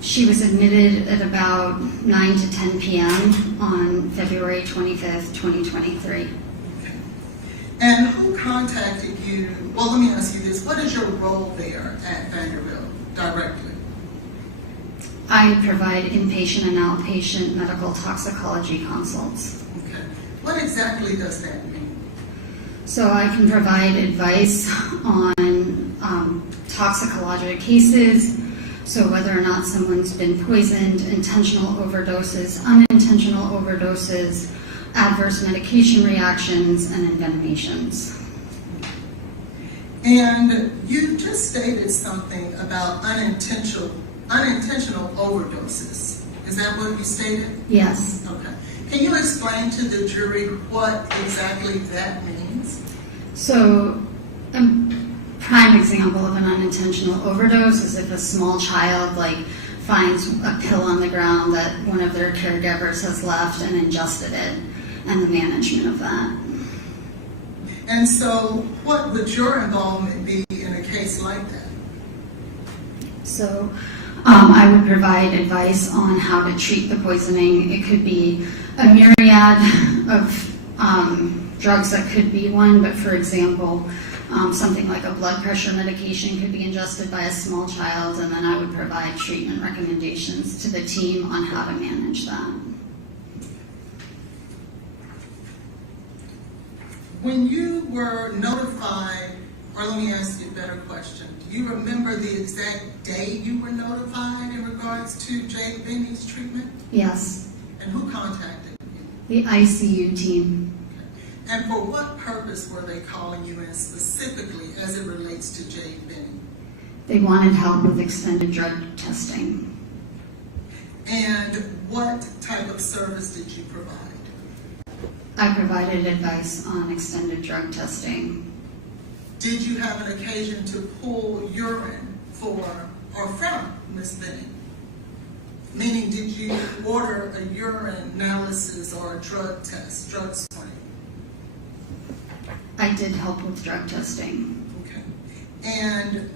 She was admitted at about 9 to 10 p.m. on February 25th, 2023. And who contacted you? Well, let me ask you this. What is your role there at Vanderbilt directly? I provide inpatient and outpatient medical toxicology consults. Okay. What exactly does that mean? So I can provide advice on toxicological cases, so whether or not someone's been poisoned, intentional overdoses, unintentional overdoses, adverse medication reactions, and envenomations. And you just stated something about unintentional overdoses. Is that what you stated? Yes. Okay. Can you explain to the jury what exactly that means? So a prime example of an unintentional overdose is if a small child finds a pill on the ground that one of their caregivers has left and ingested it, and the management of that. And so what would your involvement be in a case like that? So I would provide advice on how to treat the poisoning. It could be a myriad of drugs that could be one, but for example, something like a blood pressure medication could be ingested by a small child, and then I would provide treatment recommendations to the team on how to manage that. When you were notified, or let me ask you a better question, do you remember the exact day you were notified in regards to Jade Benning's treatment? Yes. And who contacted you? The ICU team. And for what purpose were they calling you in specifically as it relates to Jade Benning? They wanted help with extended drug testing. And what type of service did you provide? I provided advice on extended drug testing. Did you have an occasion to pull urine for or from Ms. Benning? Meaning, did you order a urine analysis or a drug test, drug screen? I did help with drug testing. Okay. And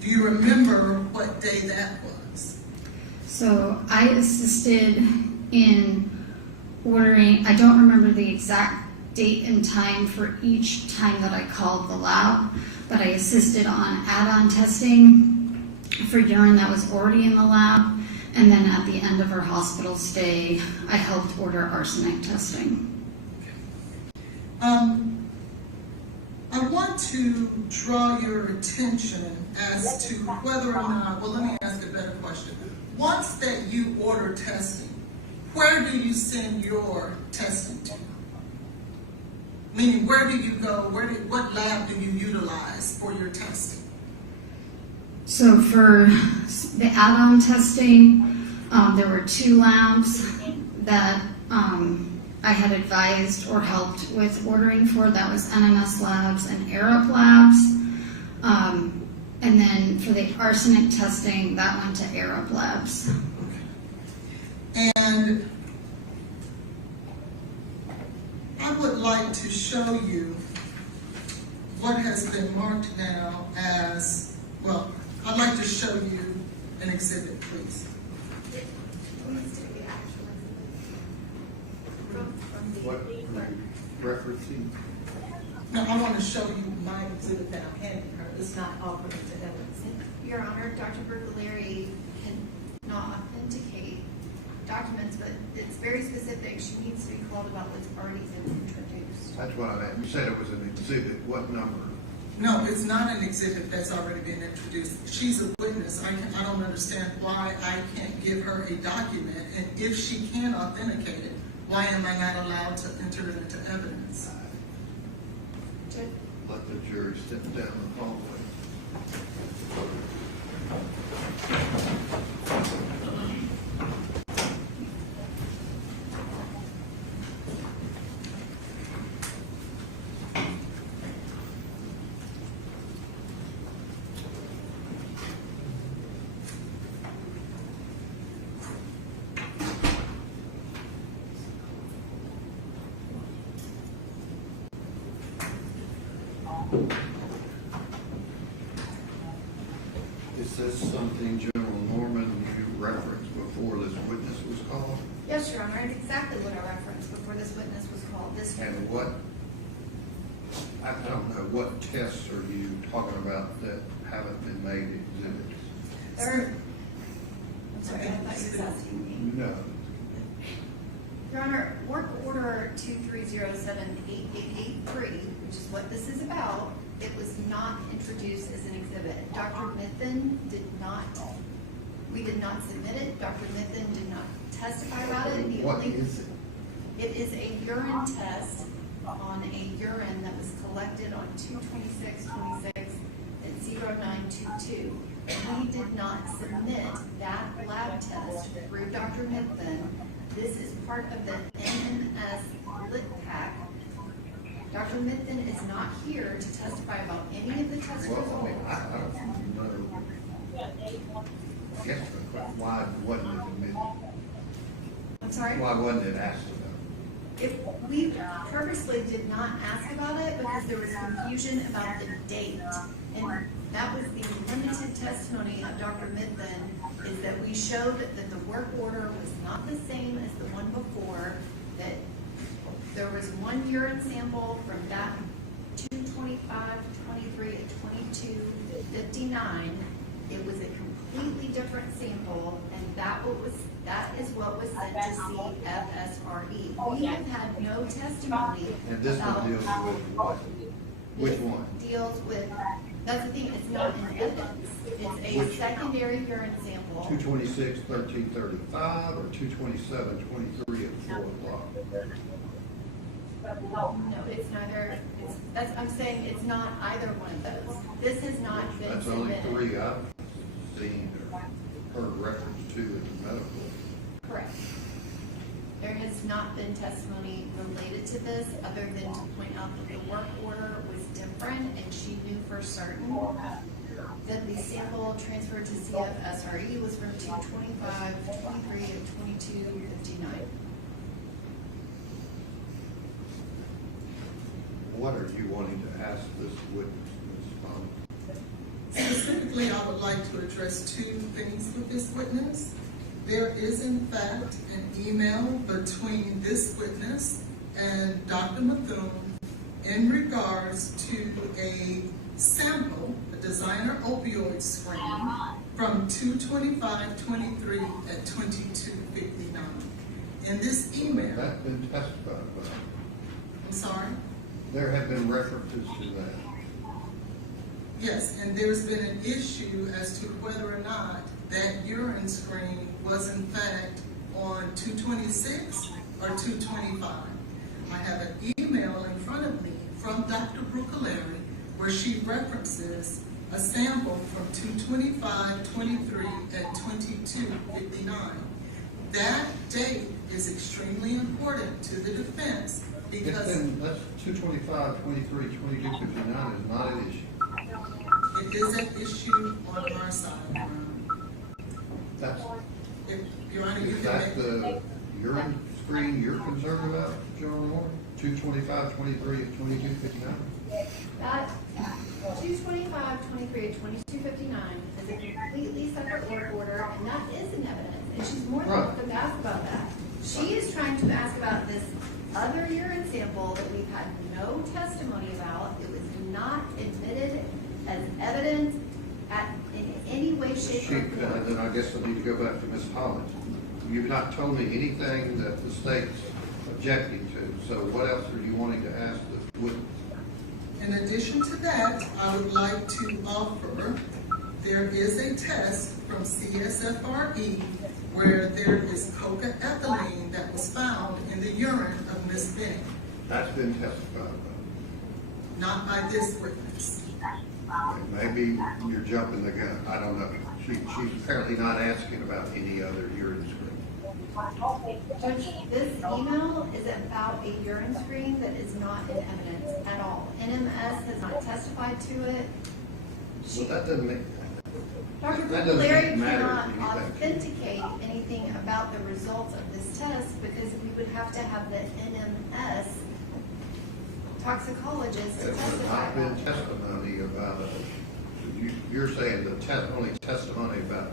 do you remember what day that was? So I assisted in ordering, I don't remember the exact date and time for each time that I called the lab, but I assisted on add-on testing for urine that was already in the lab, and then at the end of her hospital stay, I helped order arsenic testing. I want to draw your attention as to whether or not, well, let me ask a better question. Once that you order testing, where do you send your testing to? Meaning, where do you go? What lab do you utilize for your testing? So for the add-on testing, there were 2 labs that I had advised or helped with ordering for. That was NMS Labs and Arup Labs. And then for the arsenic testing, that went to Arab Labs. And I would like to show you what has been marked now as, well, I'd like to show you an exhibit, please. What referencing? No, I want to show you my exhibit that I'm handing her. It's not offered to evidence. Your Honor, Dr. Bergolieri cannot authenticate documents, but it's very specific. She needs to be called about what's already been introduced. That's what I meant. You said it was an exhibit. What number? No, it's not an exhibit that's already been introduced. She's a witness. I don't understand why I can't give her a document, and if she can authenticate it, why am I not allowed to enter it into evidence? Let the jury step down the hallway. Is this something General Norman you referenced before this witness was called? Yes, Your Honor, it's exactly what I referenced before this witness was called. And what, I don't know, what tests are you talking about that haven't been made exhibits? I'm sorry, I thought you were asking me. No. Your Honor, work order 230788883, which is what this is about, it was not introduced as an exhibit. Dr. Mithen did not, we did not submit it. Dr. Mithen did not testify about it. What is it? It is a urine test on a urine that was collected on 2/26/26 at 0922. We did not submit that lab test through Dr. Mithen. This is part of the NMS lit pack. Dr. Mithen is not here to testify about any of the test results. Well, I don't know. Yes, but why wasn't it admitted? I'm sorry? Why wasn't it asked about? We purposely did not ask about it because there was confusion about the date. And that was the limited testimony of Dr. Mithen, is that we showed that the work order was not the same as the one before, that there was one urine sample from that 2/25/23 at 22:59. It was a completely different sample, and that is what was sent to CFSRE. We have had no testimony. And this one deals with what? Which one? Deals with, that's the thing, it's not in evidence. It's a secondary urine sample. 2/26/1335 or 2/27/23 at 4 o'clock? No, it's neither, I'm saying it's not either one of those. This has not been That's only submitted. 3 I've seen or heard reference to in the medical. Correct. There has not been testimony related to this, other than to point out that the work order was different, and she knew for certain that the sample transferred to CFSRE was from 2/25/23 at 22:59. What are you wanting to ask this witness, Ms. Bond? Specifically, I would like to address two things with this witness. There is in fact an email between this witness and Dr. Methune in regards to a sample, a designer opioid screen from 2/25/23 at 22:59. In this email, That's been testified about. I'm sorry? There have been references to that. Yes, and there's been an issue as to whether or not that urine screen was in fact on 2/26 or 2/25. I have an email in front of me from Dr. Bergolieri where she references a sample from 2/25/23 at 22:59. That date is extremely important to the defense because That's 2/25/23 22:59 is not an issue. It is an issue on our side. That's, Your Honor, you is can that make. the urine screen you're concerned about, John Moore? 225, 23, and 2259? That 225, 23, and 2259 is a completely separate work order, and that is an evidence, and she's more than Right. welcome to ask about that. She is trying to ask about this other urine sample that we've had no testimony about. It was not admitted as evidence in any way, shape, or form. Then I guess I need to go back to Ms. Holland. You've not told me anything that the state's objecting to, so what else are you wanting to ask the witness? In addition to that, I would like to offer, there is a test from CSFRE where there is coca-ethylene that was found in the urine of Ms. Benning, That's been testified about. not by this witness. Maybe you're jumping the gun, I don't know. She's apparently not asking about any other urine screen. Judge, this email is about a urine screen that is not in evidence at all. NMS has not testified to it. Well, that doesn't make, Dr. that doesn't Larry matter cannot anything. authenticate anything about the results of this test because we would have to have the NMS toxicologist to There's testify not been about it. testimony about it. You're saying the only testimony about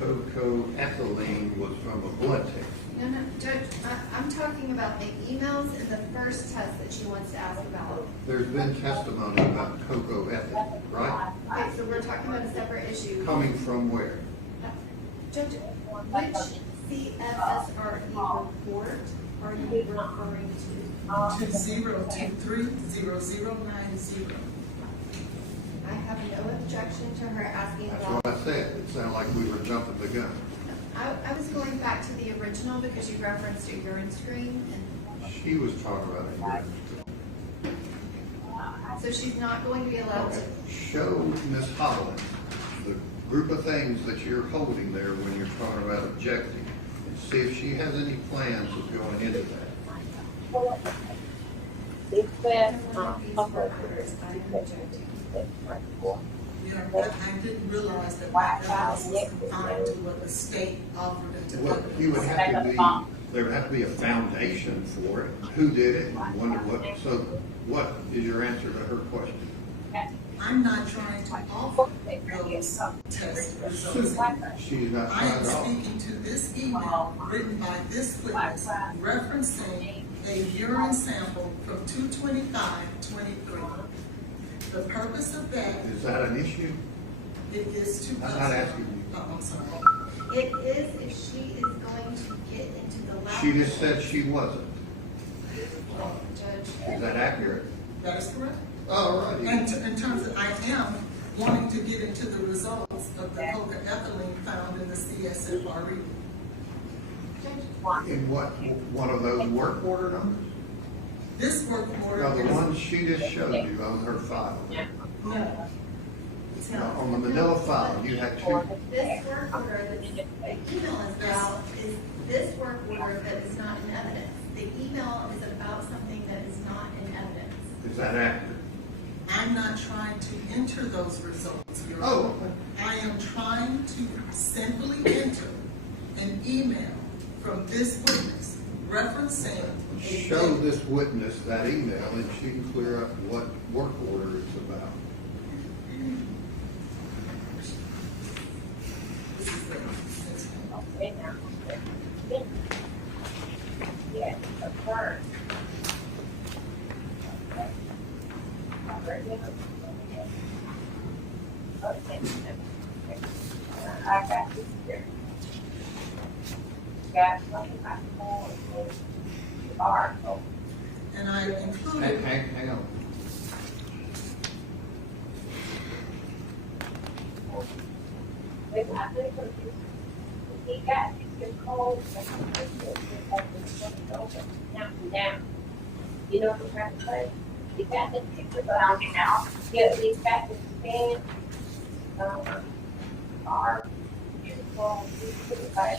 cocoethylene was from a blood test. No, Judge, I'm talking about the emails and the first test that she wants to ask about. There's been testimony about cocoethylene, right? Okay, so we're talking about a separate issue. Coming from where? Judge, which CFSRE report are you referring to? 2023-0090. I have no objection to her asking That's about. what I said. It sounded like we were jumping the gun. I was going back to the original because you referenced a urine screen, and She was talking about a urine screen. so she's not going to be allowed to. Okay. Show Ms. Holland the group of things that you're holding there when you're talking about objecting, and see if she has any plans of going into that. It says, You know, I didn't realize that my evidence was confined to what the state offered it to Well, evidence. you would have to be, there would have to be a foundation for it. Who did it? And wonder what, so what is your answer to her question? I'm not trying to offer those test results. She's not I am trying to offer. speaking to this email written by this witness referencing a urine sample from 2/25/23. The purpose of that, Is that an issue? it is to. I'm not asking you. Oh, I'm sorry. It is if she is going to get into the lab. She just said she wasn't. Judge. Is that accurate? That is correct. All right. And in terms of, I am wanting to get into the results of the coca-ethylene found in the CSFRE. In what, one of those work order numbers? This work order No, the is. one she just showed you on her file. No. It's No, not. on the manila file, you had two. This work order that the email is about is this work order that is not in evidence. The email is about something that is not in evidence. Is that accurate? I'm not trying to enter those results, Your Oh, Honor. okay. I am trying to simply enter an email from this witness referencing. a Show this witness that email and she can clear up what work order it's about. This is the- yes, of course. I got this here. Got something I call the article. And I included. Hang on. I think he got his cold down. You know what I'm trying to say? He got the picture down now. Yeah, he's got the stand. Our beautiful, I got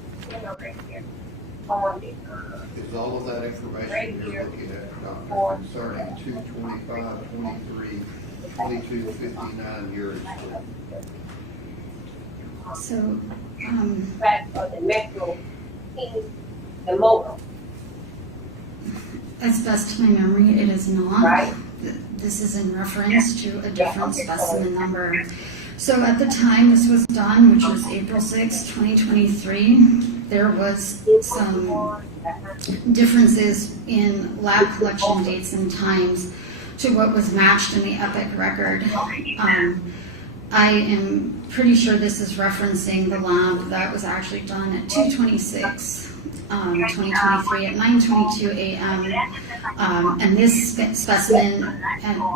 the stand over here. Is all of that information you're looking at, Doctor, concerning 225, 23, 22, 59 years? So, as best to my memory, it is not. This is in reference to a different specimen number. So at the time this was done, which was April 6, 2023, there was some differences in lab collection dates and times to what was matched in the EPIC record. I am pretty sure this is referencing the lab that was actually done at 2/26, 2023 at 9:22 a.m. And this specimen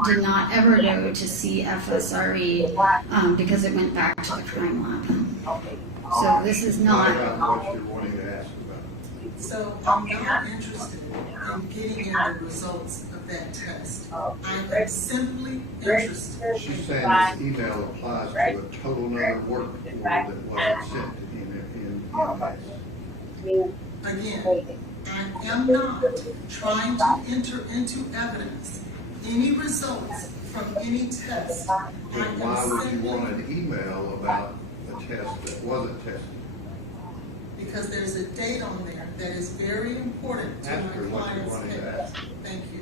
did not ever go to CFSRE because it went back to the crime lab. So this is not. What you're wanting to ask about. So I'm not interested in getting in the results of that test. I am simply interested. She's saying this email applies to a total other work order that wasn't sent in MS. Again, I am not trying to enter into evidence any results from any test. Then why would you want an email about a test that wasn't tested? Because there's a date on there that is very important to Ask her my what you client's wanted to case. ask. Thank you.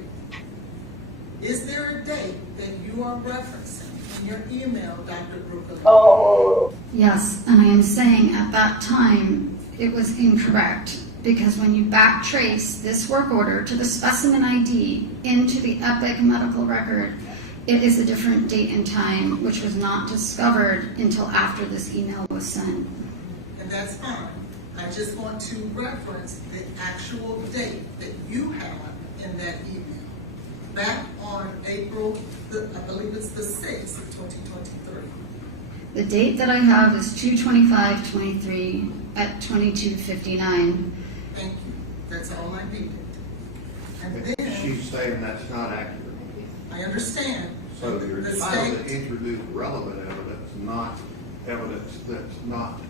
Is there a date that you are referencing in your email, Dr. Brooklyn? Yes, and I am saying at that time it was incorrect because when you backtrace this work order to the specimen ID into the EPIC medical record, it is a different date and time, which was not discovered until after this email was sent. And that's fine. I just want to reference the actual date that you have in that email. Back on April, I believe it's the 6th of 2023. The date that I have is 2/25/23 at 22:59. Thank you. That's all I needed. And then, She's saying that's not accurate. I understand. So you're The entitled to state, introduce relevant evidence, not evidence that's not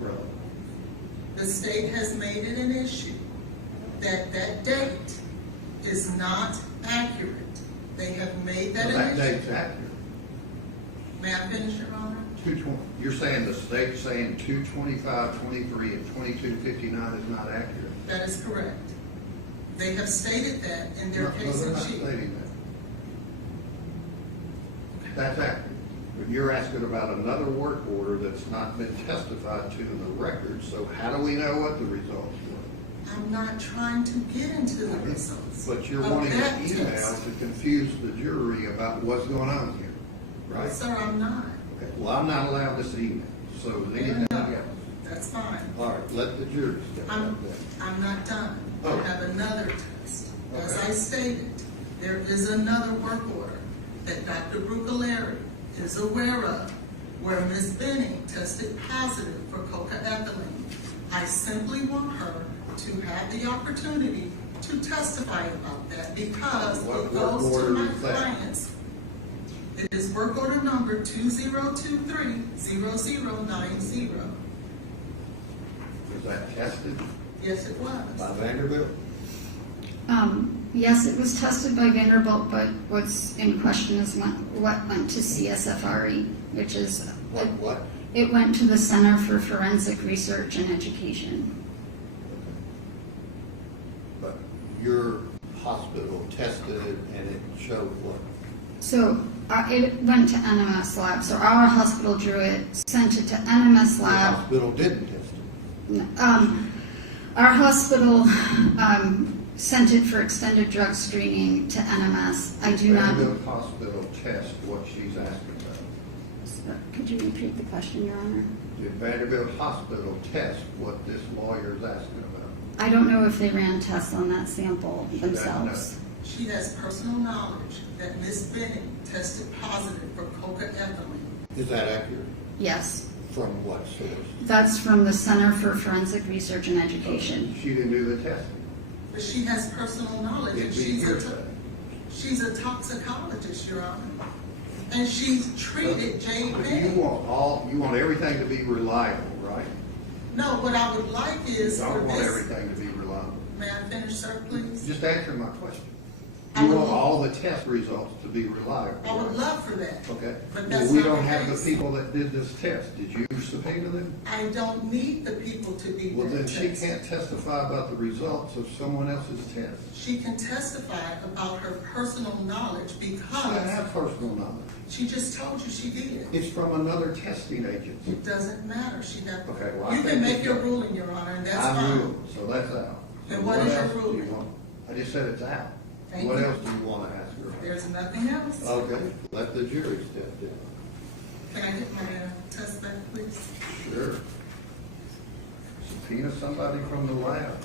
relevant. the state has made it an issue that that date is not accurate. They have made that So an that issue. date's accurate. May I finish, Your Honor? 220. You're saying the state's saying 225/23 and 22/59 is not accurate? That is correct. They have stated that in their No, case they're in not chief. stating that. That's accurate. But you're asking about another work order that's not been testified to in the record, so how do we know what the results were? I'm not trying to get into the results. But you're of wanting that an email test. to confuse the jury about what's going on here, right? Sir, I'm not. Okay, well, I'm not allowed this email, so anything else? That's fine. All right, let the jury step I'm up there. not done. Oh. I have another test. As Okay. I stated, there is another work order that Dr. Brucaleri is aware of where Ms. Benning tested positive for cocaethylene. I simply want her to have the opportunity to testify about that because What it goes work to order my is that? clients. It is work order number 2023-0090. Was that tested Yes, it was. by Vanderbilt? Yes, it was tested by Vanderbilt, but what's in question is what went to CSFRE, which is, What? it went to the Center for Forensic Research and Education. But your hospital tested it and it showed what? So it went to NMS lab. So our hospital drew it, sent it to NMS The lab. hospital didn't test it. Our hospital sent it for extended drug screening to NMS. I do not. Vanderbilt Hospital test what she's asking about. Could you repeat the question, Your Honor? Did Vanderbilt Hospital test what this lawyer is asking about? I don't know if they ran tests on that sample She doesn't themselves. She has personal knowledge that Ms. Benning tested positive for cocaethylene. Is that accurate? Yes. From what source? That's from the Center for Forensic Research and Education. She didn't do the testing. But she has personal knowledge. It'd And be hearsay. she's a toxicologist, Your Honor. And she's treated Jay But Benning. you want everything to be reliable, right? No, what I would like is I for don't want this, everything to be reliable. may I finish, sir, please? Just answer my question. I You would want love- all the test results to be reliable. I would love for that. Okay. But Well, that's we not don't the have the case. people that did this test. Did you subpoena them? I don't need the people to be Well, then that she test. can't testify about the results of someone else's test. She can testify about her personal knowledge She doesn't because have personal knowledge. she just told you she did. It's from another testing agency. It doesn't matter, she got, Okay, well, I you can think make it's your right. ruling, Your Honor, and that's I fine. ruled, so that's out. Then So what is your else do you ruling? want? I just said it's out. Thank What you. else do you want to ask her about? There's nothing else. Okay, let the jury step in. Can I get my test back, please? Sure. Subpoena somebody from the lab.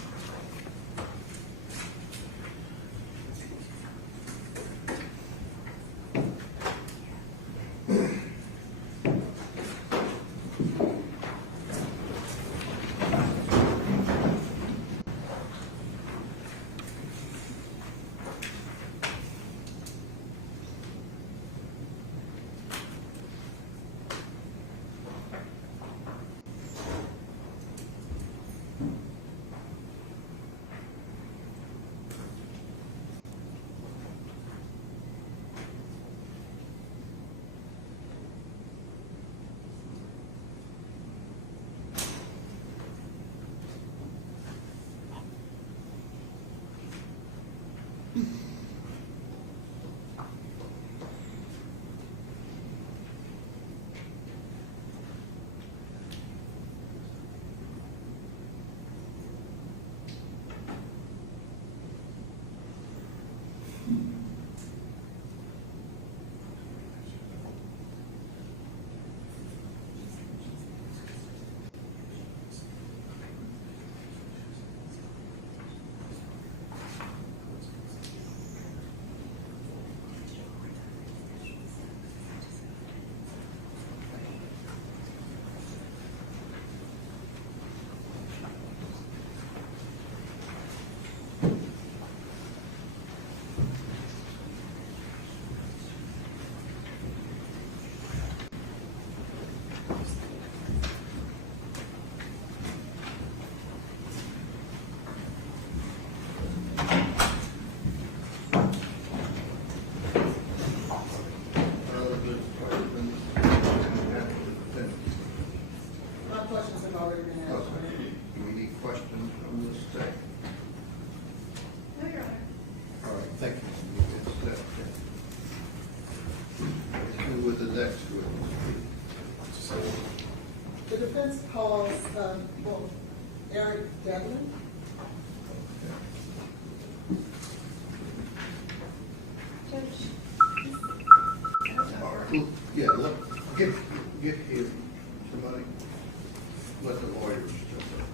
My questions have already been answered. Okay. Do we need questions from the state? No, Your Honor. All right, thank you. You can step in. Who with the next witness? The defense calls, Eric Devlin. All right, yeah, get here, somebody. Let the lawyers jump in.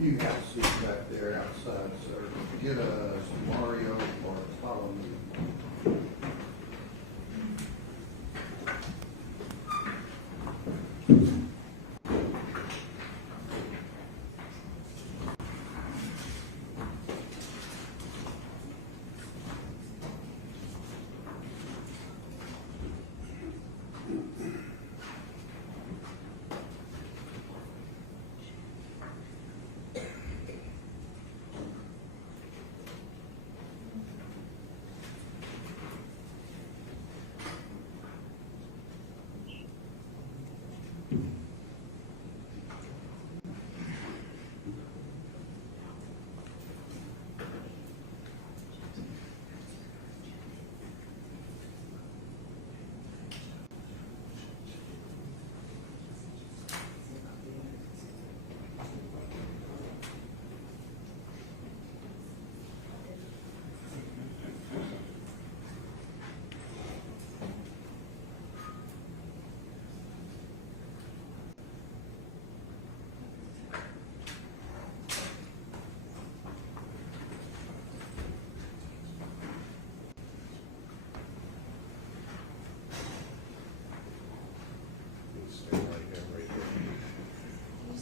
You have a seat back there outside, sir. Get a Mario or a follow me.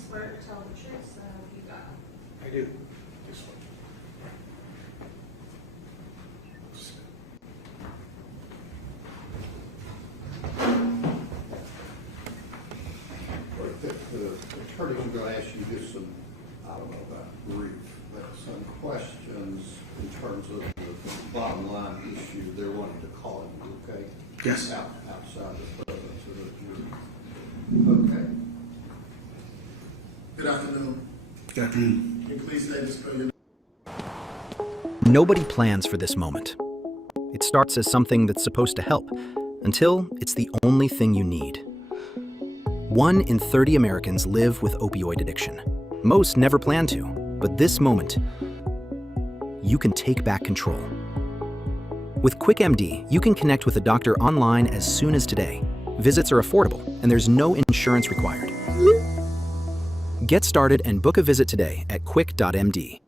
Swear to tell the truth, so you got it. I do. This one. The attorney's going to ask you just some, I don't know about brief, but some questions in terms of the bottom line issue they're wanting to call you, okay? Yes. Outside the presence of the jury. Okay. Good afternoon. Good afternoon. Can you please say this for your Nobody plans for this moment. It starts as something that's supposed to help, until it's the only thing you need. 1 in 30 Americans live with opioid addiction. Most never plan to, but this moment, you can take back control. With QuickMD, you can connect with a doctor online as soon as today. Visits are affordable, and there's no insurance required. Get started and book a visit today at quick.md.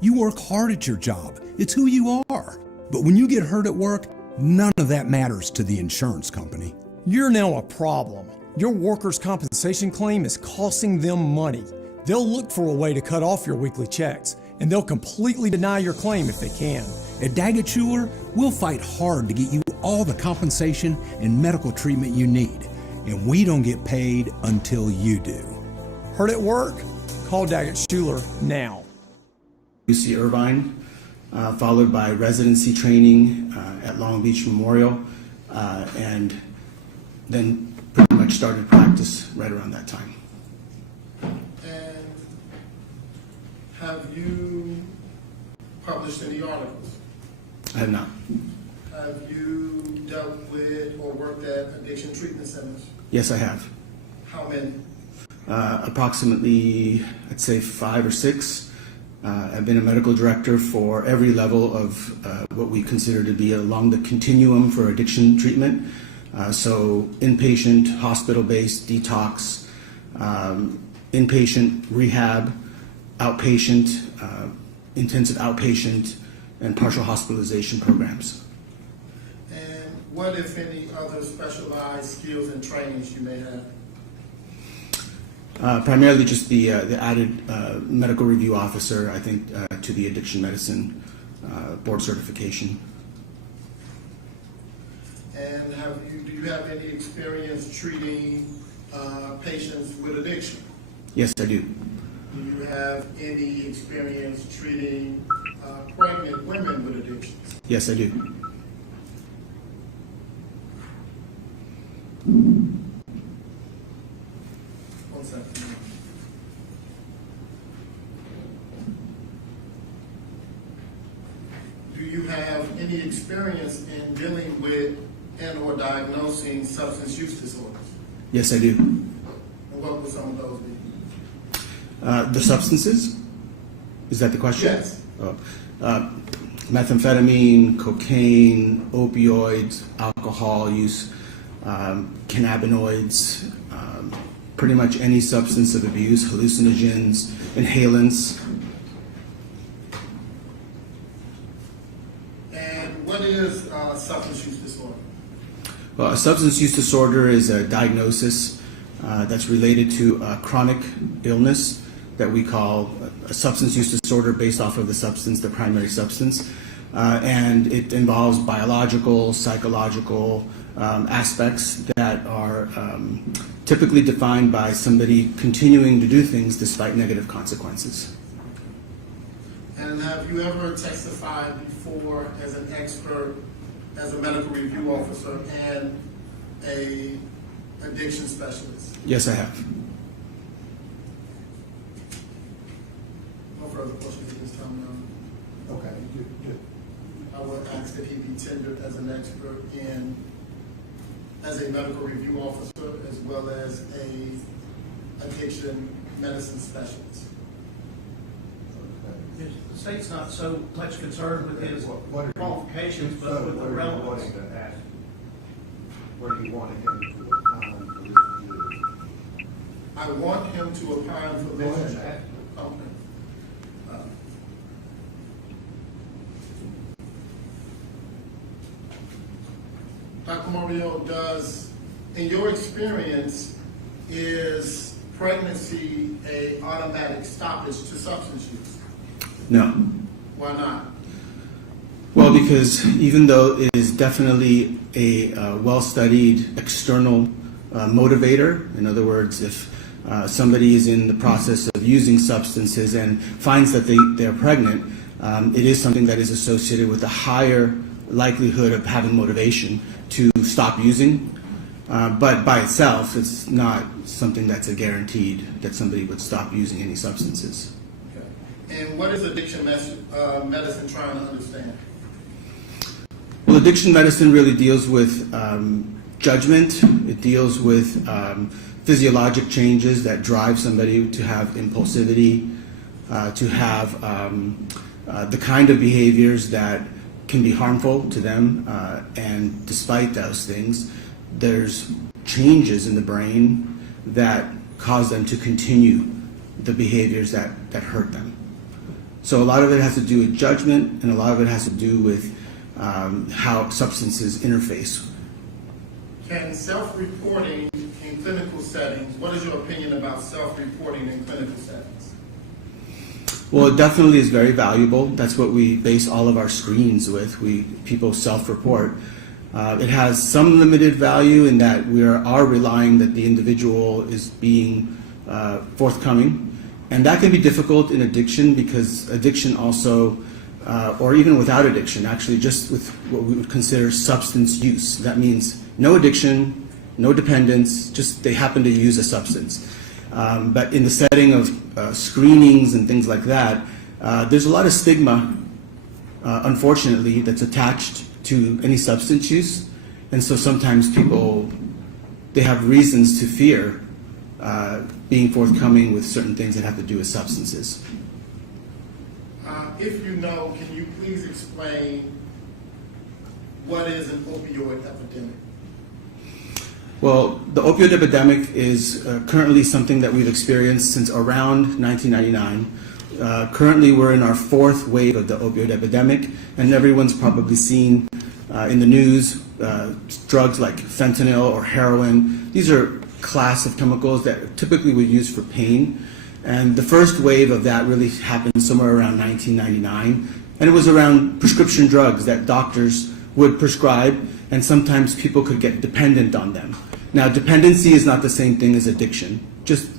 You work hard at your job. It's who you are. But when you get hurt at work, none of that matters to the insurance company. You're now a problem. Your workers' compensation claim is costing them money. They'll look for a way to cut off your weekly checks, and they'll completely deny your claim if they can. At Daggett Schuler, we'll fight hard to get you all the compensation and medical treatment you need. And we don't get paid until you do. Hurt at work? Call Daggett Schuler now. UC Irvine, followed by residency training at Long Beach Memorial, and then pretty much started practice right around that time. And have you published any articles? I have not. Have you dealt with or worked at addiction treatment centers? Yes, I have. How many? Approximately, I'd say 5 or 6. I've been a medical director for every level of what we consider to be along the continuum for addiction treatment. So inpatient, hospital-based detox, inpatient rehab, outpatient, intensive outpatient, and partial hospitalization programs. And what, if any, other specialized skills and trainings you may have? Primarily just the added medical review officer, I think, to the addiction medicine board certification. And do you have any experience treating patients with addiction? Yes, I do. Do you have any experience treating pregnant women with addictions? Yes, I do. One second. Do you have any experience in dealing with and or diagnosing substance use disorders? Yes, I do. And what would some of those be? The substances? Is that the question? Yes. Methamphetamine, cocaine, opioids, alcohol use, cannabinoids, pretty much any substance of abuse, hallucinogens, inhalants. And what is substance use disorder? Well, a substance use disorder is a diagnosis that's related to a chronic illness that we call a substance use disorder based off of the substance, the primary substance. And it involves biological, psychological aspects that are typically defined by somebody continuing to do things despite negative consequences. And have you ever testified before as an expert, as a medical review officer and a addiction specialist? Yes, I have. No further questions at this time, no. Okay. I would ask that he be tendered as an expert in, as a medical review officer, as well as a addiction medicine specialist. The state's not so much concerned with his qualifications, but with the relevance. What do you want him to opine for this review? I want him to opine for this. Okay. Dr. Mario, in your experience, is pregnancy a automatic stoppage to substance use? No. Why not? Well, because even though it is definitely a well-studied external motivator, in other words, if somebody is in the process of using substances and finds that they're pregnant, it is something that is associated with a higher likelihood of having motivation to stop using. But by itself, it's not something that's a guaranteed that somebody would stop using any substances. Okay. And what is addiction medicine trying to understand? Well, addiction medicine really deals with judgment. It deals with physiologic changes that drive somebody to have impulsivity, to have the kind of behaviors that can be harmful to them, and despite those things, there's changes in the brain that cause them to continue the behaviors that hurt them. So a lot of it has to do with judgment, and a lot of it has to do with how substances interface. Can self-reporting in clinical settings, what is your opinion about self-reporting in clinical settings? Well, it definitely is very valuable. That's what we base all of our screens with. People self-report. It has some limited value in that we are relying that the individual is being forthcoming. And that can be difficult in addiction because addiction also, or even without addiction, actually just with what we would consider substance use. That means no addiction, no dependence, just they happen to use a substance. But in the setting of screenings and things like that, there's a lot of stigma, unfortunately, that's attached to any substance use. And so sometimes people, they have reasons to fear being forthcoming with certain things that have to do with substances. If you know, can you please explain what is an opioid epidemic? Well, the opioid epidemic is currently something that we've experienced since around 1999. Currently, we're in our fourth wave of the opioid epidemic, and everyone's probably seen in the news drugs like fentanyl or heroin. These are class of chemicals that typically we use for pain. And the first wave of that really happened somewhere around 1999. And it was around prescription drugs that doctors would prescribe, and sometimes people could get dependent on them. Now, dependency is not the same thing as addiction.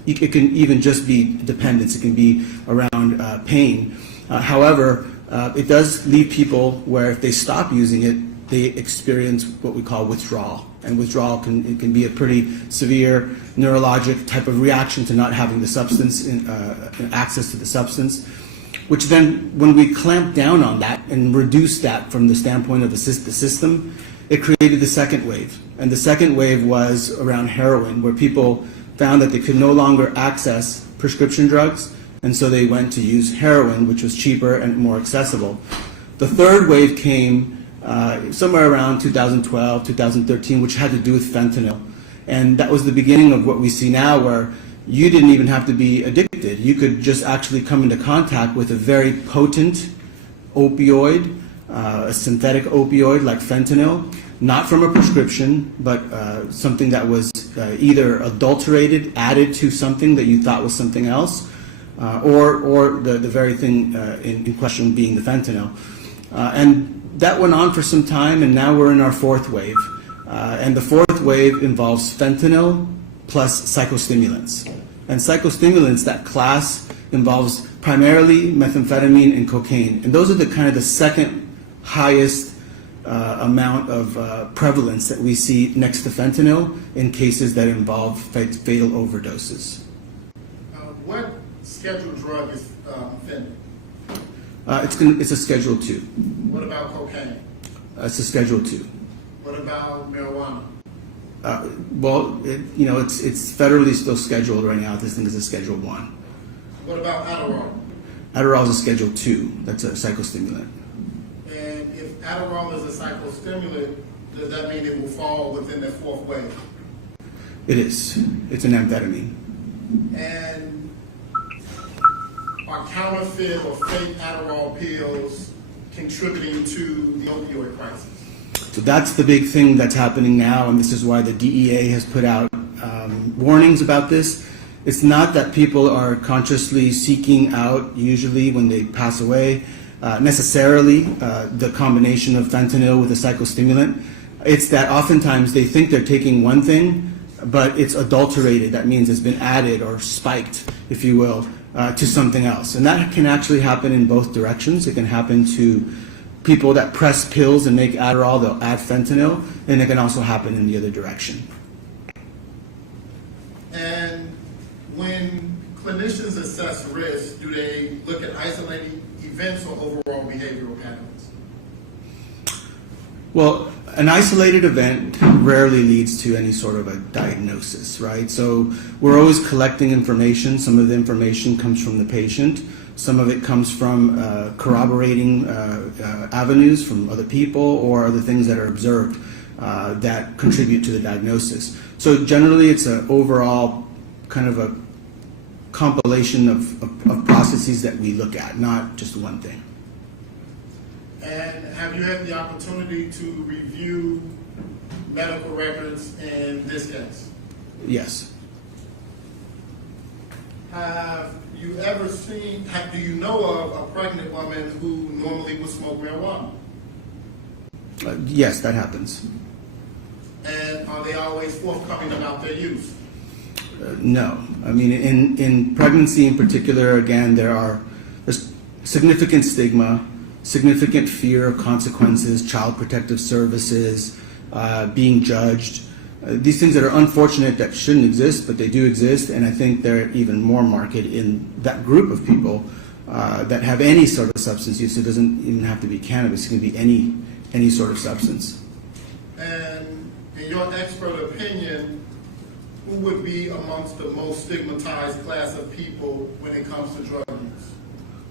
It can even just be dependence. It can be around pain. However, it does leave people where if they stop using it, they experience what we call withdrawal. And withdrawal can be a pretty severe neurologic type of reaction to not having the substance, access to the substance, which then, when we clamp down on that and reduce that from the standpoint of the system, it created the second wave. And the second wave was around heroin, where people found that they could no longer access prescription drugs, and so they went to use heroin, which was cheaper and more accessible. The third wave came somewhere around 2012, 2013, which had to do with fentanyl. And that was the beginning of what we see now, where you didn't even have to be addicted. You could just actually come into contact with a very potent opioid, a synthetic opioid like fentanyl, not from a prescription, but something that was either adulterated, added to something that you thought was something else, or the very thing in question being the fentanyl. And that went on for some time, and now we're in our fourth wave. And the fourth wave involves fentanyl plus psychostimulants. And psychostimulants, that class, involves primarily methamphetamine and cocaine. And those are the second highest amount of prevalence that we see next to fentanyl in cases that involve fatal overdoses. What scheduled drug is fentanyl? It's a Schedule 2. What about cocaine? It's a Schedule 2. What about marijuana? It's federally still scheduled right now. This thing is a Schedule 1. What about Adderall? Adderall is a Schedule 2. That's a psychostimulant. And if Adderall is a psychostimulant, does that mean it will fall within the fourth wave? It is. It's an amphetamine. And are counterfeit or fake Adderall pills contributing to the opioid crisis? So that's the big thing that's happening now, and this is why the DEA has put out warnings about this. It's not that people are consciously seeking out, usually when they pass away, necessarily the combination of fentanyl with a psychostimulant. It's that oftentimes they think they're taking one thing, but it's adulterated. That means it's been added or spiked, if you will, to something else. And that can actually happen in both directions. It can happen to people that press pills and make Adderall, they'll add fentanyl, and it can also happen in the other direction. And when clinicians assess risk, do they look at isolated events or overall behavioral patterns? Well, an isolated event rarely leads to any sort of a diagnosis, right? So we're always collecting information. Some of the information comes from the patient. Some of it comes from corroborating avenues from other people or other things that are observed that contribute to the diagnosis. So generally it's an overall kind of a compilation of processes that we look at, not just one thing. And have you had the opportunity to review medical records in this case? Yes. Have you ever seen, do you know of a pregnant woman who normally would smoke marijuana? Yes, that happens. And are they always forthcoming about their use? No. I mean, in pregnancy in particular, again, there's significant stigma, significant fear of consequences, child protective services, being judged. These things that are unfortunate that shouldn't exist, but they do exist, and I think they're even more marked in that group of people that have any sort of substance use. It doesn't even have to be cannabis. It can be any sort of substance. And in your expert opinion, who would be amongst the most stigmatized class of people when it comes to drug use?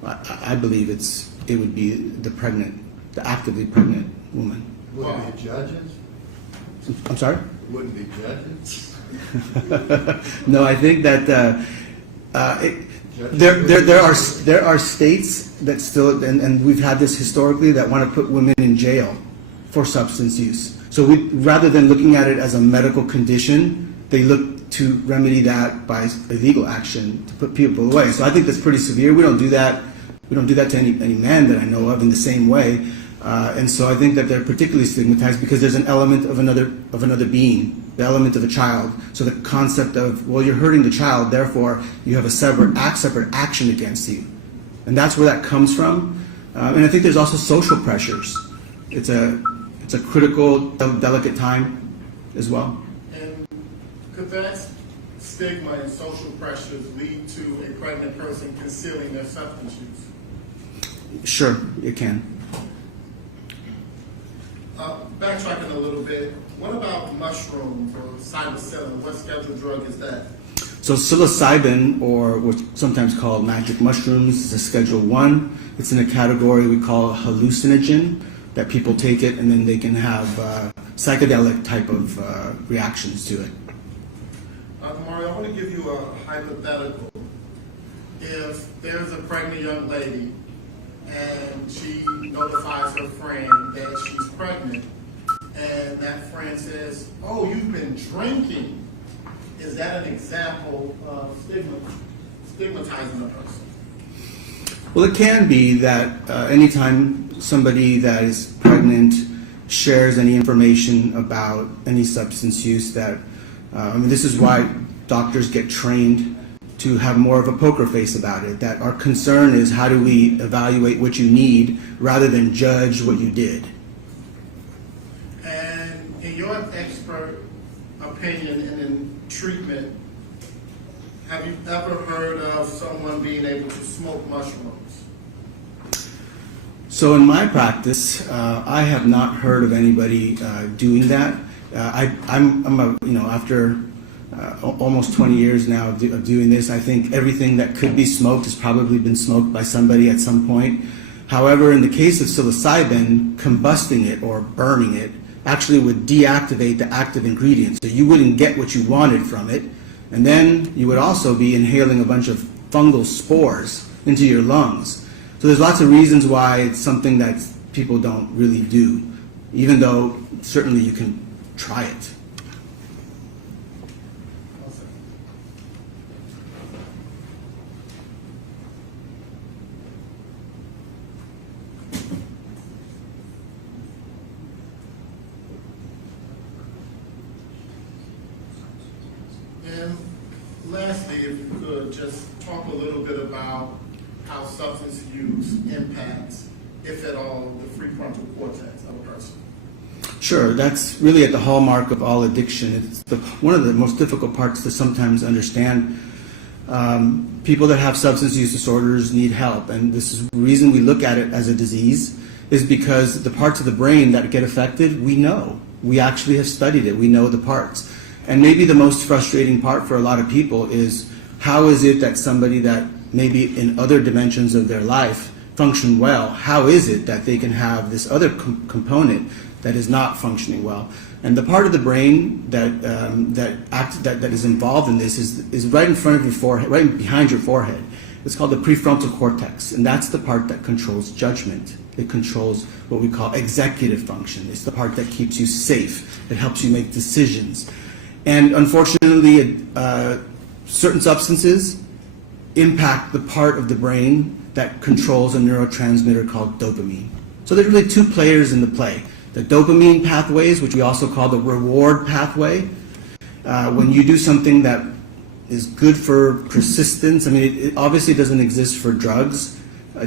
I believe it would be the actively pregnant woman. Would it be judges? I'm sorry? Wouldn't be judges? No, I think that there are states that still, and we've had this historically, that want to put women in jail for substance use. So rather than looking at it as a medical condition, they look to remedy that by illegal action to put people away. So I think that's pretty severe. We don't do that. We don't do that to any man that I know of in the same way. And so I think that they're particularly stigmatized because there's an element of another being, the element of a child. So the concept of, well, you're hurting the child, therefore you have a separate action against you. And that's where that comes from. And I think there's also social pressures. It's a critical, delicate time as well. And could that stigma and social pressures lead to a pregnant person concealing their substance use? Sure, it can. Backtracking a little bit, what about mushrooms or psilocybin? What scheduled drug is that? So psilocybin, or what's sometimes called magic mushrooms, is a Schedule 1. It's in a category we call hallucinogen, that people take it and then they can have psychedelic type of reactions to it. give you a hypothetical. If there's a pregnant young lady and she notifies her friend that she's pregnant, and that friend says, "Oh, you've been drinking," is that an example of stigmatizing a person? Well, it can be that anytime somebody that is pregnant shares any information about any substance use, that this is why doctors get trained to have more of a poker face about it, that our concern is how do we evaluate what you need rather than judge what you did. And in your expert opinion and in treatment, have you ever heard of someone being able to smoke mushrooms? So in my practice, I have not heard of anybody doing that. After almost 20 years now of doing this, I think everything that could be smoked has probably been smoked by somebody at some point. However, in the case of psilocybin, combusting it or burning it actually would deactivate the active ingredient, so you wouldn't get what you wanted from it, and then you would also be inhaling a bunch of fungal spores into your lungs. So there's lots of reasons why it's something that people don't really do, even though certainly you can try it. And lastly, if you could just talk a little bit about how substance use impacts, if at all, the prefrontal cortex of a person. Sure, that's really at the hallmark of all addiction. It's one of the most difficult parts to sometimes understand. People that have substance use disorders need help, and this is the reason we look at it as a disease, is because the parts of the brain that get affected, we know. We actually have studied it. We know the parts. And maybe the most frustrating part for a lot of people is how is it that somebody that maybe in other dimensions of their life function well, how is it that they can have this other component that is not functioning well? And the part of the brain that is involved in this is right in front of your forehead, right behind your forehead. It's called the prefrontal cortex, and that's the part that controls judgment. It controls what we call executive function. It's the part that keeps you safe. It helps you make decisions. And unfortunately, certain substances impact the part of the brain that controls a neurotransmitter called dopamine. So there's really two players in the play. The dopamine pathways, which we also call the reward pathway. When you do something that is good for persistence, it obviously doesn't exist for drugs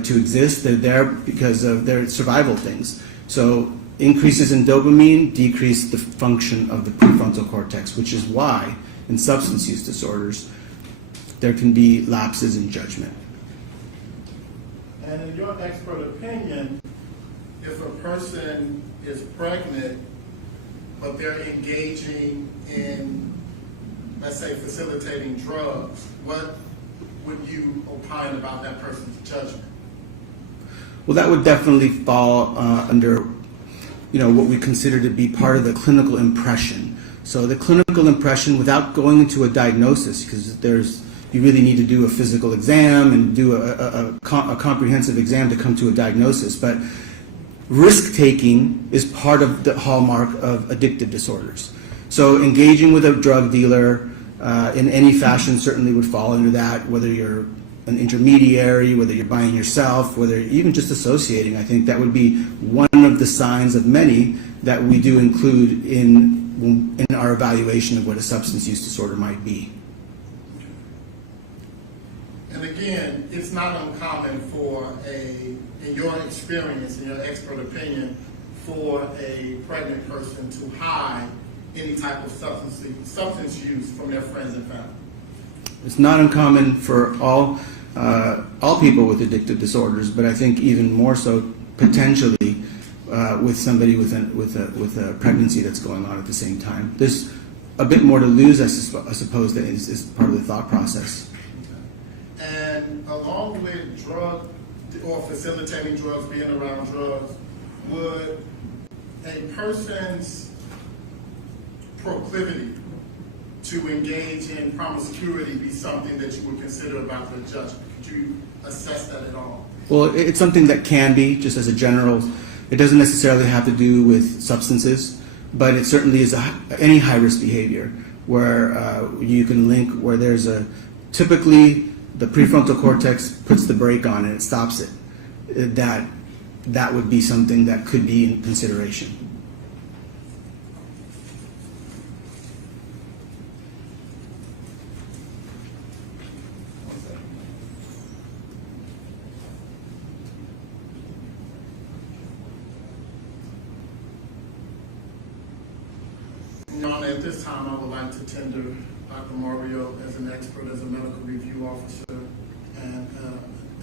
to exist. They're there because of their survival things. So increases in dopamine decrease the function of the prefrontal cortex, which is why in substance use disorders there can be lapses in judgment. And in your expert opinion, if a person is pregnant, but they're engaging in, let's say, facilitating drugs, what would you opine about that person's judgment? Well, that would definitely fall under what we consider to be part of the clinical impression. So the clinical impression, without going into a diagnosis, because you really need to do a physical exam and do a comprehensive exam to come to a diagnosis. But risk-taking is part of the hallmark of addictive disorders. So engaging with a drug dealer in any fashion certainly would fall under that, whether you're an intermediary, whether you're buying yourself, whether even just associating. I think that would be one of the signs of many that we do include in our evaluation of what a substance use disorder might be. And again, it's not uncommon for in your experience, in your expert opinion, for a pregnant person to hide any type of substance use from their friends and family. It's not uncommon for all people with addictive disorders, but I think even more so potentially with somebody with a pregnancy that's going on at the same time. There's a bit more to lose, I suppose, that is part of the thought process. And along with drug or facilitating drugs, being around drugs, would a person's proclivity to engage in promiscuity be something that you would consider about the judgment? Could you assess that at all? Well, it's something that can be, just as a general, it doesn't necessarily have to do with substances, but it certainly is any high-risk behavior where you can link, where there's typically the prefrontal cortex puts the brake on and it stops it. That would be something that could be in consideration. Your Honor, at this time, I would like to tender Dr. Mario as an expert, as a medical review officer, and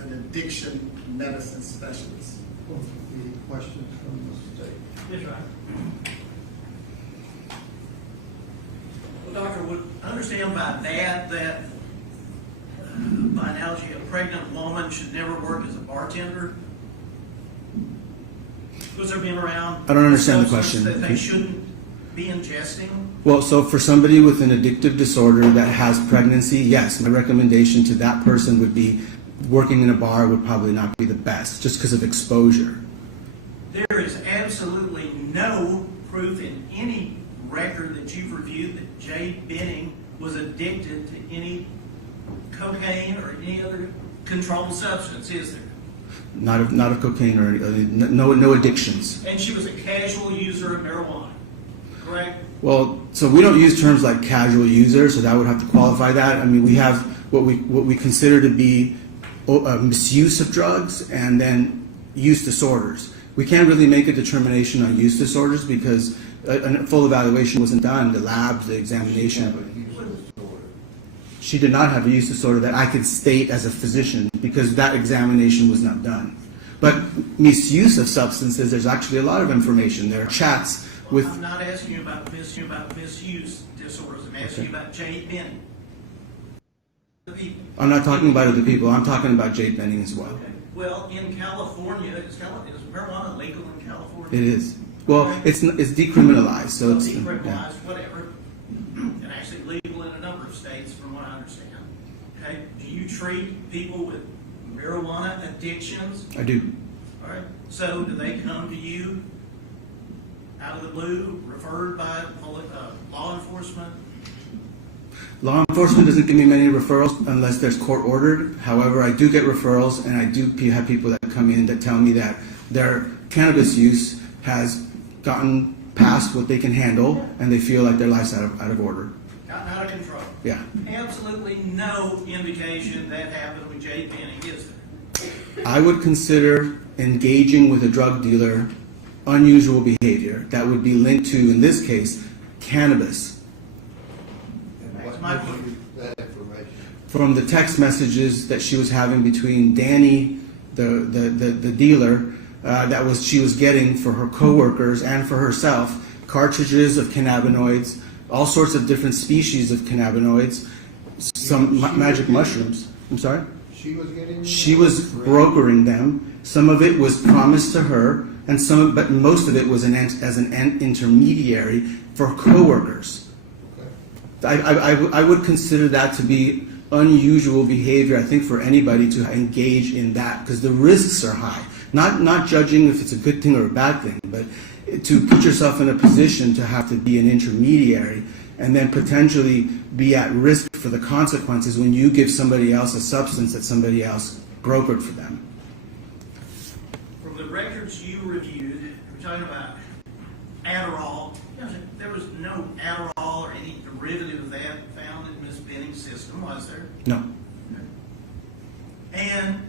an addiction medicine specialist. Any questions from the state? Yes, Your Honor. Well, Doctor, would understand by that by analogy, a pregnant woman should never work as a bartender? Because they're being around. I don't understand the question. That they shouldn't be ingesting? Well, so for somebody with an addictive disorder that has pregnancy, yes, my recommendation to that person would be working in a bar would probably not be the best, just because of exposure. There is absolutely no proof in any record that you've reviewed that Jay Benning was addicted to any cocaine or any other controlled substance, is there? Not of cocaine or no addictions. And she was a casual user of marijuana, correct? Well, so we don't use terms like casual user, so that would have to qualify that. I mean, we have what we consider to be misuse of drugs and then use disorders. We can't really make a determination on use disorders because a full evaluation wasn't done, the labs, the examination. She did not have a use disorder that I could state as a physician because that examination was not done. But misuse of substances, there's actually a lot of information. There are chats with... I'm not asking you about misuse disorders. I'm asking you about Jay Benning. I'm not talking about other people. I'm talking about Jade Benning as well. Okay. Well, in California, is marijuana legal in California? It is. Well, it's decriminalized, so it's... Decriminalized, yeah. whatever. And actually legal in a number of states, from what I understand. Okay? Do you treat people with marijuana addictions? I do. All right. So do they come to you out of the blue, referred by law enforcement? Law enforcement doesn't give me many referrals unless there's court ordered. However, I do get referrals, and I do have people that come in that tell me that their cannabis use has gotten past what they can handle, and they feel like their life's out of order. Gotten out of control. Yeah. Absolutely no indication that happened with Jay Benning, is there? I would consider engaging with a drug dealer unusual behavior that would be linked to, in this case, cannabis. That's my point. That information. From the text messages that she was having between Danny, the dealer, she was getting for her coworkers and for herself, cartridges of cannabinoids, all sorts of different species of cannabinoids, some magic mushrooms. I'm sorry? She was getting them? She was brokering them. Some of it was promised to her, and but most of it was as an intermediary for coworkers. I would consider that to be unusual behavior, I think, for anybody to engage in that, because the risks are high. Not judging if it's a good thing or a bad thing, but to put yourself in a position to have to be an intermediary and then potentially be at risk for the consequences when you give somebody else a substance that somebody else brokered for them. From the records you reviewed, we're talking about Adderall. There was no Adderall or any derivative of that found in Ms. Benning's system, was there? No. And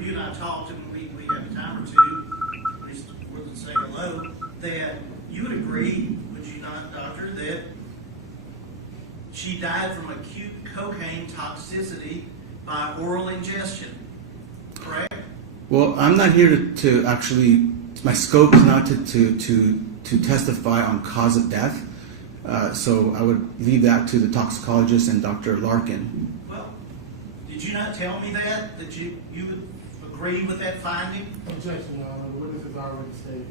you and I talked, and we had a time or two, at least more than say hello, that you would agree, would you not, Doctor, that she died from acute cocaine toxicity by oral ingestion, correct? Well, I'm not here to actually, my scope is not to testify on cause of death, so I would leave that to the toxicologist and Dr. Larkin. Well, did you not tell me that you would agree with that finding? Objection, Your Honor. The witness has already stated.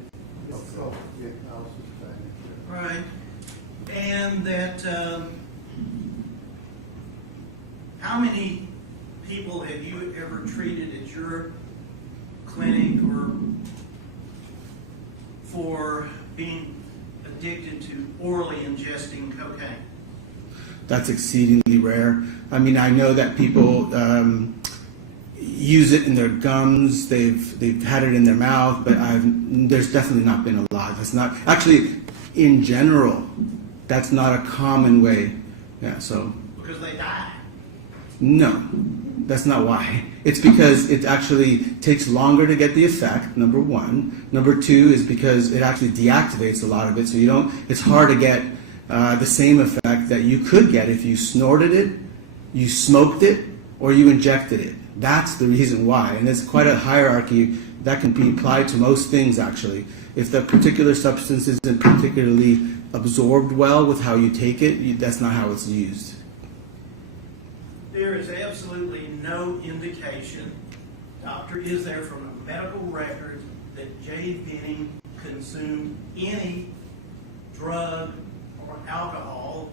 So, yeah, I was just saying. Right. And that, how many people have you ever treated at your clinic or for being addicted to orally ingesting cocaine? That's exceedingly rare. I mean, I know that people use it in their gums. They've had it in their mouth, but there's definitely not been a lot. That's not actually, in general, that's not a common way. Yeah. So. Because they die. No, that's not why. It's because it actually takes longer to get the effect, number one. Number two is because it actually deactivates a lot of it, so you don't, it's hard to get the same effect that you could get if you snorted it, you smoked it, or you injected it. That's the reason why, and it's quite a hierarchy that can be applied to most things actually. If the particular substance isn't particularly absorbed well with how you take it, that's not how it's used. There is absolutely no indication, doctor, is there from a medical record that Jade Benning consumed any drug or alcohol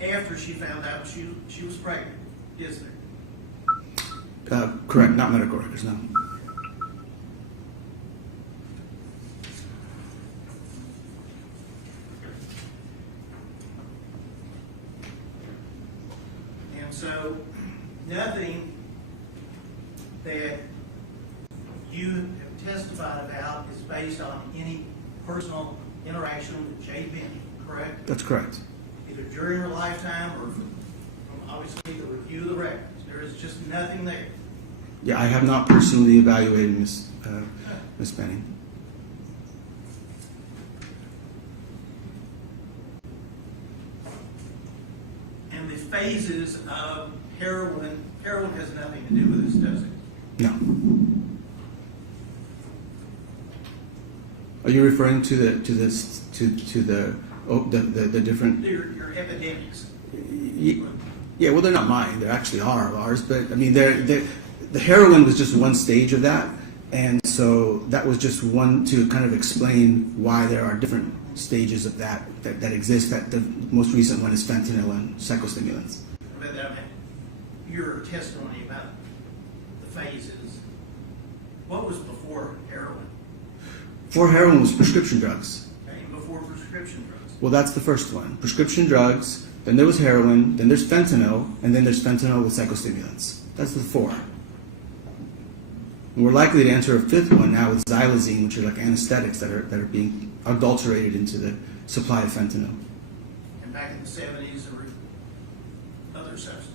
after she found out she was pregnant, is there? Correct, not medical records, no. And so, nothing that you have testified about is based on any personal interaction with Jade Benning, correct? That's correct. Either during her lifetime or from obviously the review of the records. There is just nothing there. Yeah, I have not personally evaluated Ms. Benning. And the phases of heroin has nothing to do with this, does it? No. Are you referring to the different? Your epidemics. Yeah, well, they're not mine. They actually are ours. But I mean, the heroin was just one stage of that, and so that was just one to kind of explain why there are different stages of that exist. That the most recent one is fentanyl and psychostimulants. But your testimony about the phases. What was before heroin? Before heroin was prescription drugs. Okay, before prescription drugs. Well, that's the first one. Prescription drugs. Then there was heroin, then there's fentanyl, and then there's fentanyl with psychostimulants. That's the four. And we're likely to enter a fifth one now with xylazine, which are like anesthetics that are being adulterated into the supply of fentanyl. And back in the 70s, there were other substances.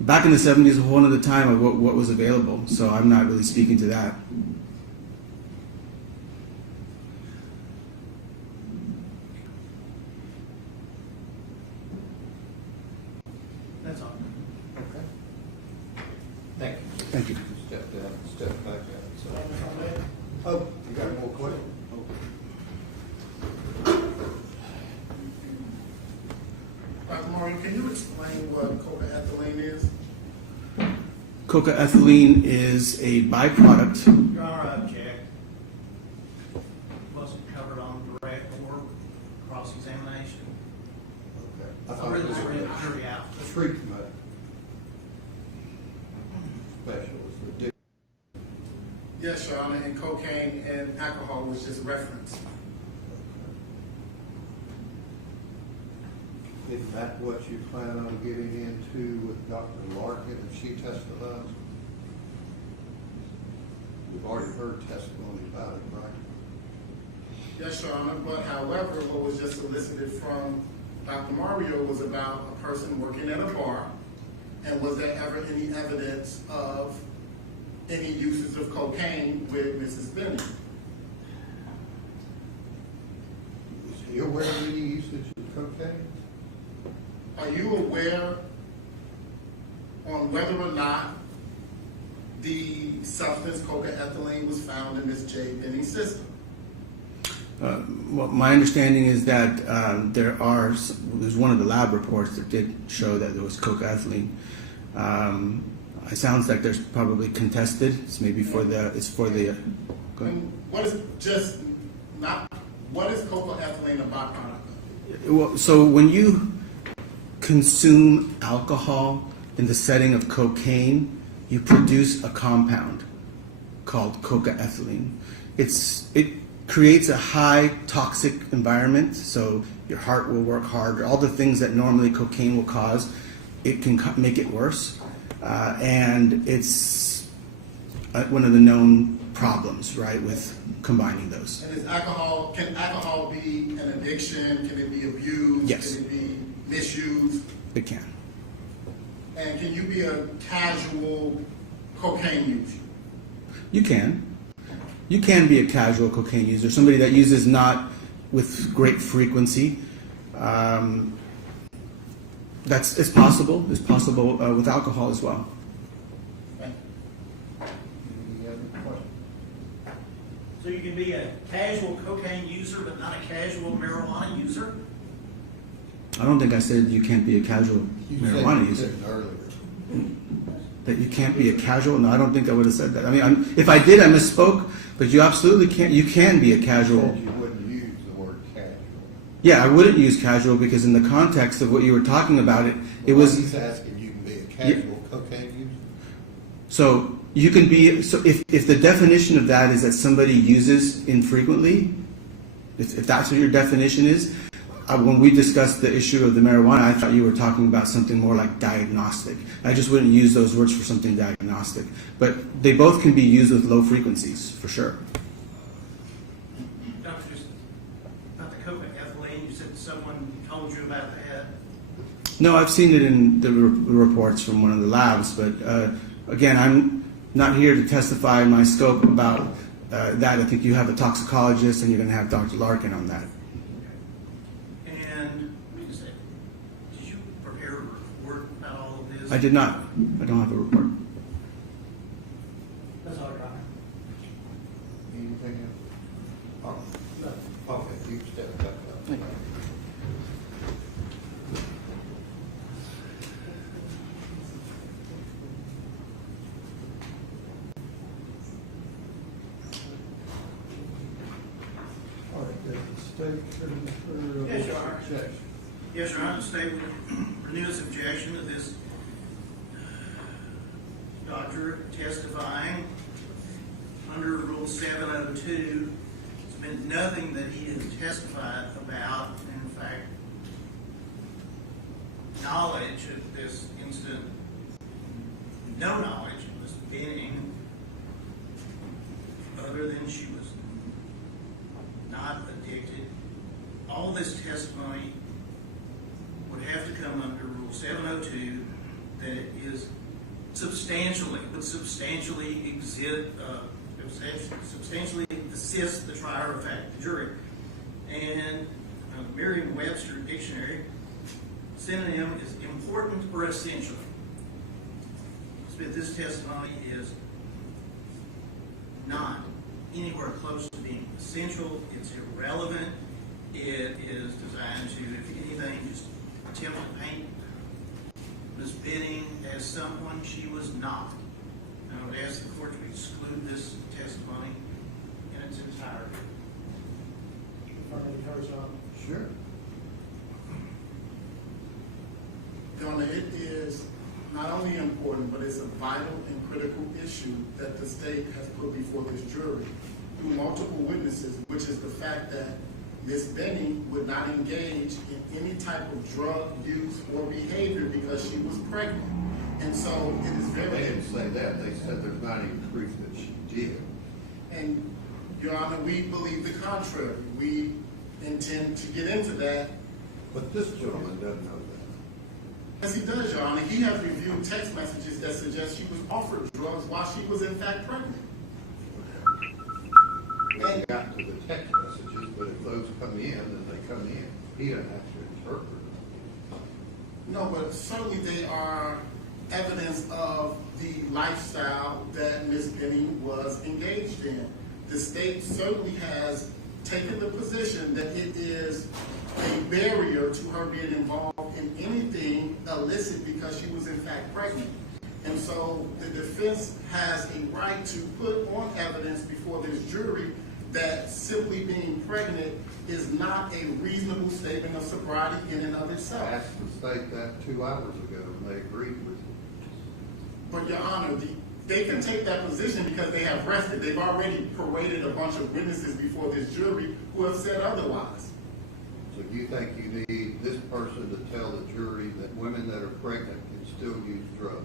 Back in the 70s, a whole other time of what was available, so I'm not really speaking to that. That's all. Okay. Thank you. Thank you. Step down, step back out. So, oh, you got more questions? Dr. Maureen, can you explain what coca-ethylene is? Coca-ethylene is a byproduct. Your Honor, I object. Wasn't covered on direct or cross-examination. Okay. I I thought read it was the jury out. a treatment specialist. Yes, Your Honor, and cocaine and alcohol was just referenced. Is that what you plan on getting into with Dr. Larkin if she testifies? We've already heard testimony about it, right? Yes, Your Honor, but however, what was just elicited from Dr. Mario was about a person working at a bar, and was there ever any evidence of any uses of cocaine with Mrs. Benning? Is he aware of any usage of cocaine? Are you aware on whether or not the substance coca-ethylene was found in Ms. J. Benning's system? Well, my understanding is that there's one of the lab reports that did show that there was coca-ethylene. It sounds like there's probably contested. It's maybe for the. And what is coca-ethylene a byproduct of? Well, so when you consume alcohol in the setting of cocaine, you produce a compound called cocaethylene. It creates a high toxic environment, so your heart will work harder. All the things that normally cocaine will cause, it can make it worse. And it's one of the known problems, right, with combining those. And can alcohol be an addiction? Can it be abused? Yes. Can it be misused? It can. And can you be a casual cocaine user? You can. You can be a casual cocaine user, somebody that uses not with great frequency. It's possible. It's possible with alcohol as well. So you can be a casual cocaine user, but not a casual marijuana user? I don't think I said you can't be a casual marijuana user. Earlier. That you can't be a casual? No, I don't think I would have said that. I mean, if I did, I misspoke. But you absolutely can't. You can be a casual. You wouldn't use the word casual. Yeah, I wouldn't use casual because in the context of what you were talking about, it was. He's asking you can be a casual cocaine user. So you can be. So if the definition of that is that somebody uses infrequently, if that's what your definition is, when we discussed the issue of the marijuana, I thought you were talking about something more like diagnostic. I just wouldn't use those words for something diagnostic. But they both can be used with low frequencies, for sure. Doctor, just about the cocaethylene, you said someone told you about that? No, I've seen it in the reports from one of the labs, but again, I'm not here to testify in my scope about that. I think you have a toxicologist and you're going to have Dr. Larkin on that. I did not. I don't have a report. That's all right. Anything else? Oh, okay, you step back up. All right, does the state Yes, Your Honor. Yes, Your Honor, the state will renew its objection to this doctor testifying under Rule 702. There's been nothing that he has testified about, in fact, knowledge of this incident, no knowledge of this being, other than she was not addicted. All this testimony would have to come under Rule 702, that it is substantially assist the trier of fact, the jury. And Merriam-Webster dictionary, synonym is important or essential. This testimony is not anywhere close to being essential. It's irrelevant. It is designed to, if anything, just attempt to paint Ms. Benning as someone she was not. And I would ask the court to exclude this testimony in its entirety. Sure. Donna, it is not only important, but it's a vital and critical issue that the state has put before this jury through multiple witnesses, which is the fact that Ms. Benning would not engage in any type of drug use or behavior because she was pregnant. And so it is very... They didn't say that. They said there's not even proof that she did. And, Your Honor, we believe the contrary. We intend to get into that. But this gentleman doesn't know that. Yes, he does, Your Honor. He has reviewed text messages that suggest she was offered drugs while she was in fact pregnant. We ain't gotten to the text messages, but if those come in, then they come in. He doesn't have to interpret them. No, but certainly they are evidence of the lifestyle that Ms. Benning was engaged in. The state certainly has taken the position that it is a barrier to her being involved in anything illicit because she was in fact pregnant. And so the defense has a right to put on evidence before this jury that simply being pregnant is not a reasonable statement of sobriety in and of I itself. asked the state that 2 hours ago, and they agreed with it. But Your Honor, they can take that position because they have rested. They've already paraded a bunch of witnesses before this jury who have said otherwise. So you think you need this person to tell the jury that women that are pregnant can still use drugs?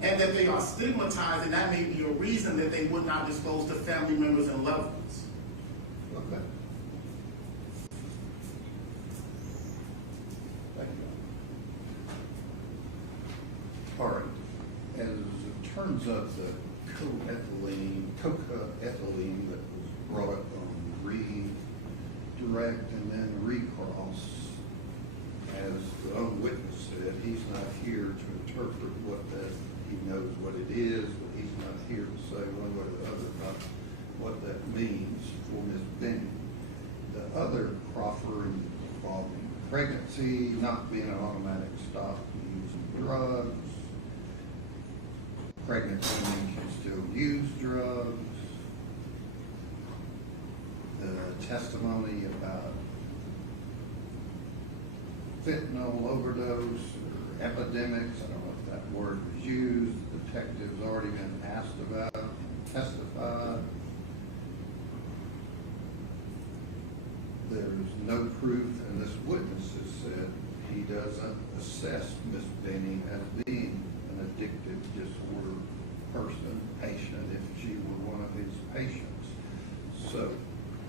And that they are stigmatized, and that may be a reason that they would not disclose to family members and loved ones. Okay. Thank you. All right. As it turns out, the cocaethylene that was brought up on redirect and then recross, as the own witness said, he's not here to interpret what that, he knows what it is, but he's not here to say one way or the other about what that means for Ms. Benny. The other proffer involving pregnancy, not being an automatic stop to using drugs, pregnant women can still use drugs, the testimony about fentanyl overdose or epidemics, I don't know if that word was used, the detective's already been asked about and testified. There's no proof, and this witness has said he doesn't assess Ms. Benny as being an addictive disorder person, patient, if she were one of his patients. So,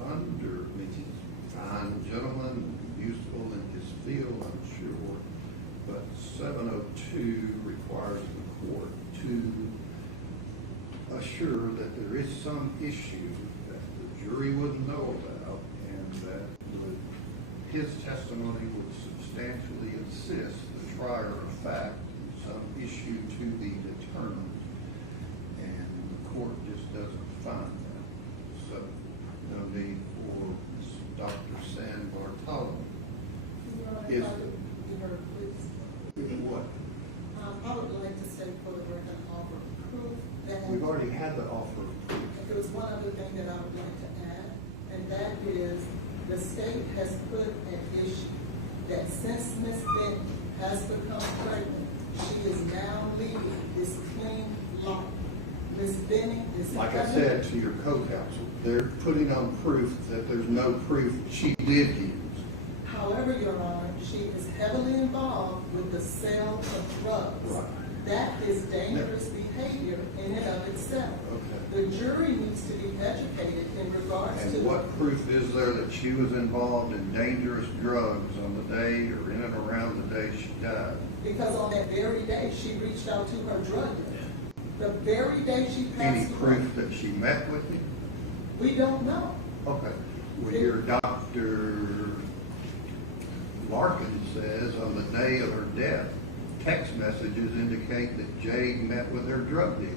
under, I mean, he's a fine gentleman, useful in his field, I'm sure, but 702 requires the court to assure that there is some issue that the jury wouldn't know about, and that his testimony would substantially assist the trier of fact in some issue to be determined. And the court just doesn't find that. So, no need for Dr. San Bartolo. Is what? I would like to state for the record an offer of proof that We've already had the offer of proof. there was one other thing that I would like to add, and that is the state has put an issue that since Ms. Benny has become pregnant, she is now leading this clean life. Ms. Benny is Like I said to your co-counsel, they're putting on proof that there's no proof she did use. However, Your Honor, she is heavily involved with the sale of drugs. Right. That is dangerous behavior in and of itself. Okay. The jury needs to be educated in regards to... And what proof is there that she was involved in dangerous drugs on the day or in and around the day she died? Because on that very day, she reached out to her drug dealer. The very day she passed Any proof that she met with him? We don't know. Okay. Well, your Dr. Larkin says on the day of her death, text messages indicate that Jade met with her drug dealer.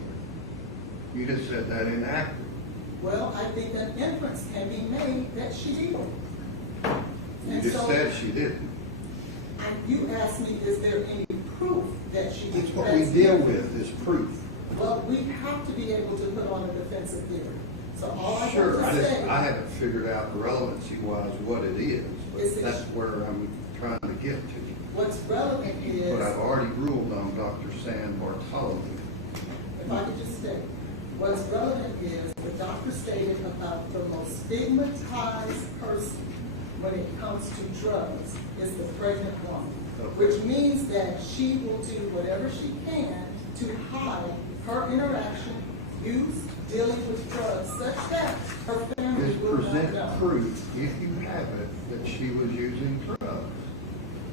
You just said that inactive. Well, I think an inference can be made that she did. You just said she didn't. And you asked me, is there any proof that she did? That's what we deal with, is proof. Well, we have to be able to put on a defensive theory. So all I Sure, have to say... I haven't figured out relevancy-wise what it is, but that's where I'm trying to get to. What's relevant is... But I've already ruled on Dr. San Bartolo. If I could just state, what's relevant is what Dr. stated about the most stigmatized person when it comes to drugs is the pregnant woman, which means that she will do whatever she can to hide her interaction, use, dealing with drugs, such that her family Just will not present know. proof, if you have it, that she was using drugs.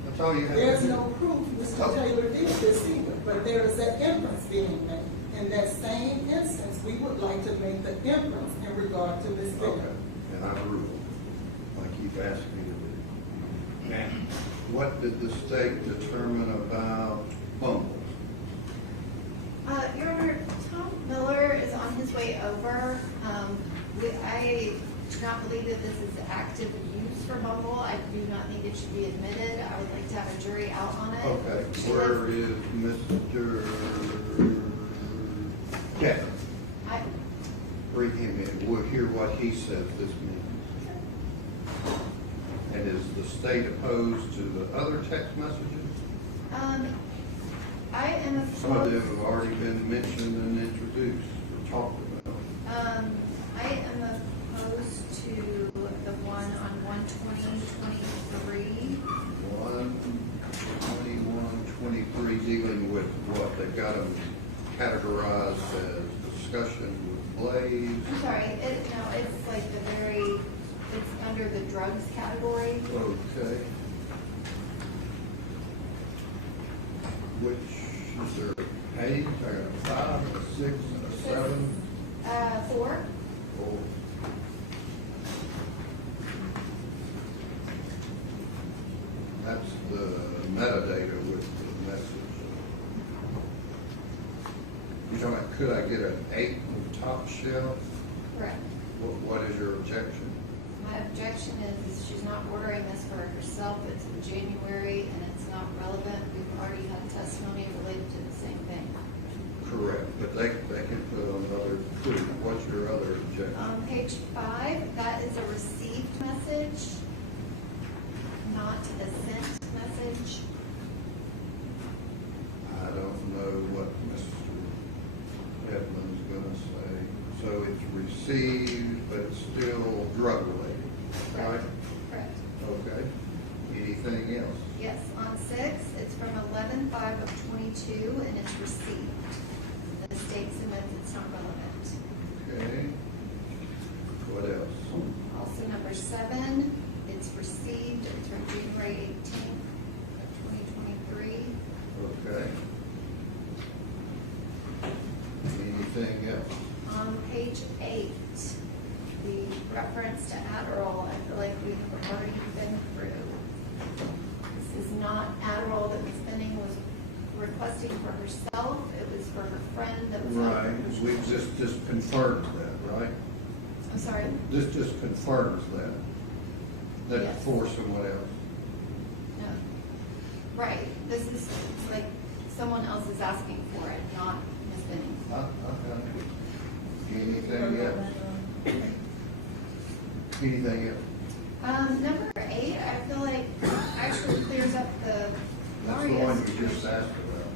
That's all you have to do. There's no proof Mr. Taylor did this either, but there is an inference being made. In that same instance, we would like to make the inference in regard to Ms. Benny. Okay, and I rule, like you've asked me to do. Now, what did the state determine about Bumble? Your Honor, Tom Miller is on his way over. I do not believe that this is active use for Bumble. I do not think it should be admitted. I would like to have a jury out on it. Okay, where is Mr. Kevin? Bring him in, would you? hear what he says this means. And is the state opposed to the other text messages? I am Some of them opposed. have already been mentioned and introduced or talked about. I am opposed to the one on 12023. 12123 dealing with what? They've got them categorized as discussion with Blaze. I'm sorry, it's like it's under the drugs category. Okay. Which, is there a page? I got a 5, a 6, and a 7. 4. 4. That's the metadata with the message. You're talking about, could I get an 8 on the top shelf? Correct. What is your objection? My objection is she's not ordering this for herself. It's in January and it's not relevant. We've already had testimony related to the same thing. Correct, but they can put on other proof. What's your other objection? On page 5, that is a received message, not a sent message. I don't know what Mr. Edmonds gonna say. So it's received, but it's still drug related, right? Correct. Okay. Anything else? Yes, on 6, it's from 11/5/22 and it's received. The state submits it's not relevant. Okay. What else? Also number 7, it's received, it's from January 18th of 2023. Okay. Anything else? On page 8, the reference to Adderall, I feel like we've already been through. This is not Adderall that Ms. Benning was requesting for herself, it was for her friend that was out. Right, we just confirms that, right? I'm sorry? This just confirms that. That's Yes. for someone else. No. Right, this is, it's like someone else is asking for it, not Ms. Benning. Okay. Anything else? Anything else? Number 8, I feel like actually clears up the That's the Mario one you situation. just asked about.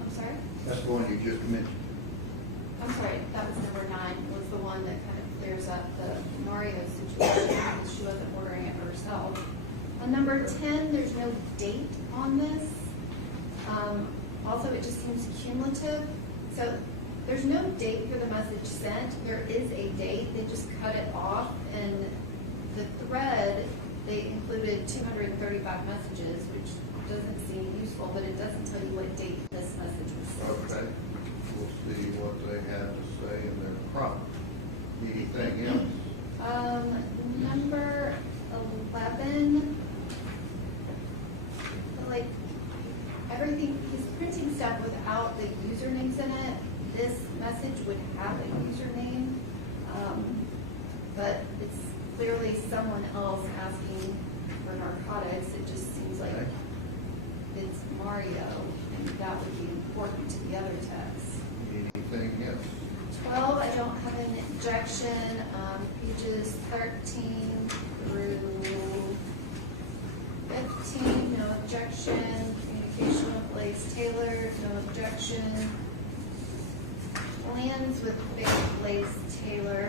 I'm sorry? That's the one you just mentioned. I'm sorry, that was number 9, was the one that kind of clears up the Mario situation because she wasn't ordering it herself. On number 10, there's no date on this. Also, it just seems cumulative. So there's no date for the message sent. There is a date. They just cut it off. And the thread, they included 235 messages, which doesn't seem useful, but it doesn't tell you what date this message was sent. Okay. We'll see what they have to say in their prompt. Anything else? Number 11, like everything, he's printing stuff without the usernames in it. This message would have a username, but it's clearly someone else asking for narcotics. It just seems like it's Mario, and that would be important to the other text. Anything else? 12, I don't have an objection. Pages 13 through 15, no objection. Communication with Blaze Taylor, no objection. Plans with Blaze Taylor,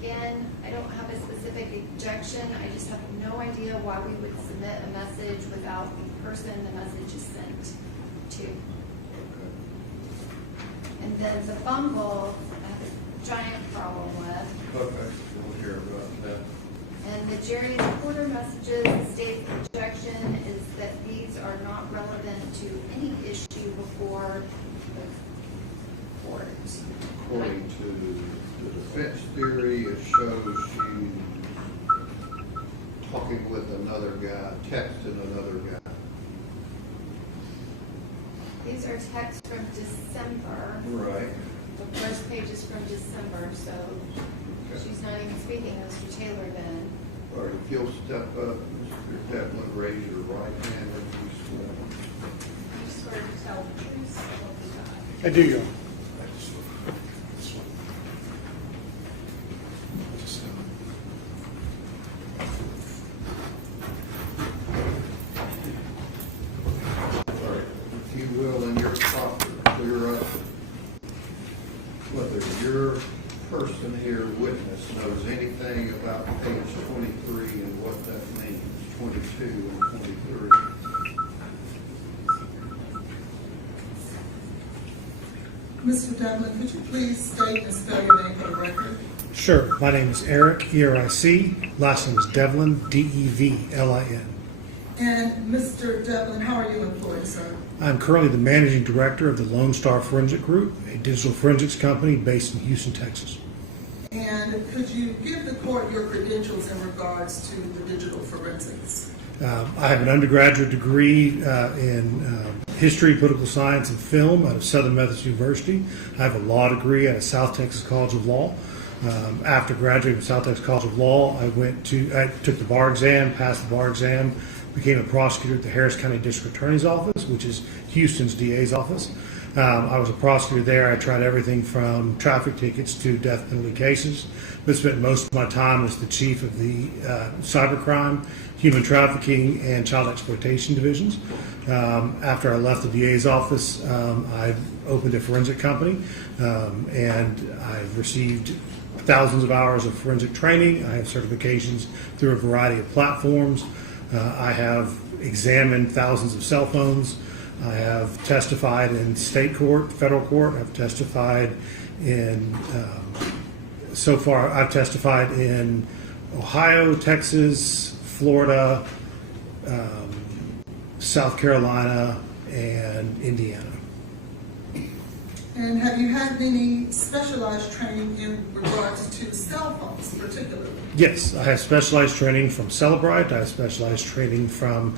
again, I don't have a specific objection. I just have no idea why we would submit a message without the person the message is sent to. And then the Bumble, I have a giant problem with. Okay, we'll hear about that. And the Jerry and Porter messages, the state's objection is that these are not relevant to any issue before the court. According to the defense theory, it shows you talking with another guy, texting another guy. These are texts from December. Right. The first page is from December, so she's not even speaking to Mr. Taylor then. All right, if you'll step up, Mr. Devlin, raise your right hand and be sworn. You swear to tell the truth, so help you God. I do, Your Honor. knows anything about page 23 and what that means, 22 and 23. Mr. Devlin, could you please state and spell your name for the record? Sure. My name is Eric, E-R-I-C. Last name is Devlin, D-E-V-L-I-N. And Mr. Devlin, how are you employed, sir? I'm currently the managing director of the Lone Star Forensic Group, a digital forensics company based in Houston, Texas. And could you give the court your credentials in regards to the digital forensics? I have an undergraduate degree in history, political science, and film out of Southern Methodist University. I have a law degree out of South Texas College of Law. After graduating from South Texas College of Law, I took the bar exam, passed the bar exam, became a prosecutor at the Harris County District Attorney's Office, which is Houston's DA's office. I was a prosecutor there. I tried everything from traffic tickets to death penalty cases, but spent most of my time as the chief of the cybercrime, human trafficking, and child exploitation divisions. After I left the DA's office, I opened a forensic company, and I've received thousands of hours of forensic training. I have certifications through a variety of platforms. I have examined thousands of cell phones. I have testified in state court, federal court. I've testified in, so far, I've testified in Ohio, Texas, Florida, South Carolina, and Indiana. And have you had any specialized training in regards to cell phones particularly? Yes, I have specialized training from Celebrite. I have specialized training from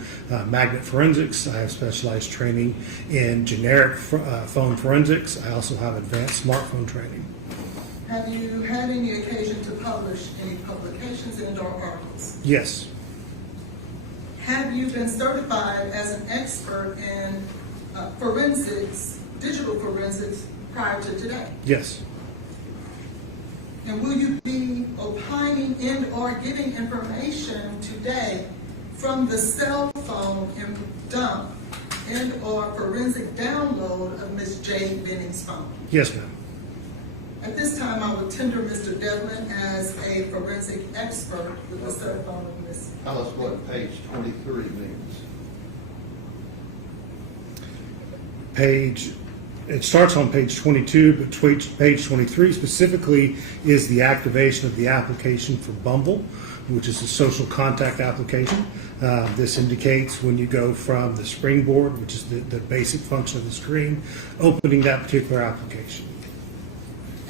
magnet forensics. I have specialized training in generic phone forensics. I also have advanced smartphone training. Have you had any occasion to publish any publications and/or articles? Yes. Have you been certified as an expert in forensics, digital forensics, prior to today? Yes. And will you be opining and/or giving information today from the cell phone and dump and/or forensic download of Ms. Jade Benning's phone? Yes, ma'am. At this time, I will tender Mr. Devlin as a forensic expert with the cell phone of Ms. Tell us what page 23 means. It starts on page 22, but page 23 specifically is the activation of the application for Bumble, which is a social contact application. This indicates when you go from the springboard, which is the basic function of the screen, opening that particular application.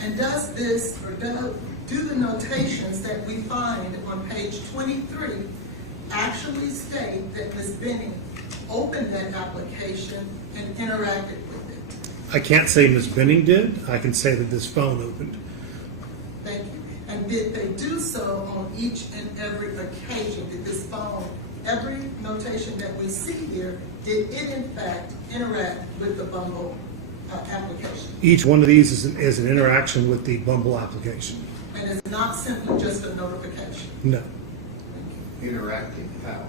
And does this, or do the notations that we find on page 23 actually state that Ms. Benning opened that application and interacted with it? I can't say Ms. Benning did. I can say that this phone opened. Thank you. And did they do so on each and every occasion? Did this phone, every notation that we see here, did it in fact interact with the Bumble application? Each one of these is an interaction with the Bumble application. And it's not simply just a notification? No. Interacting how?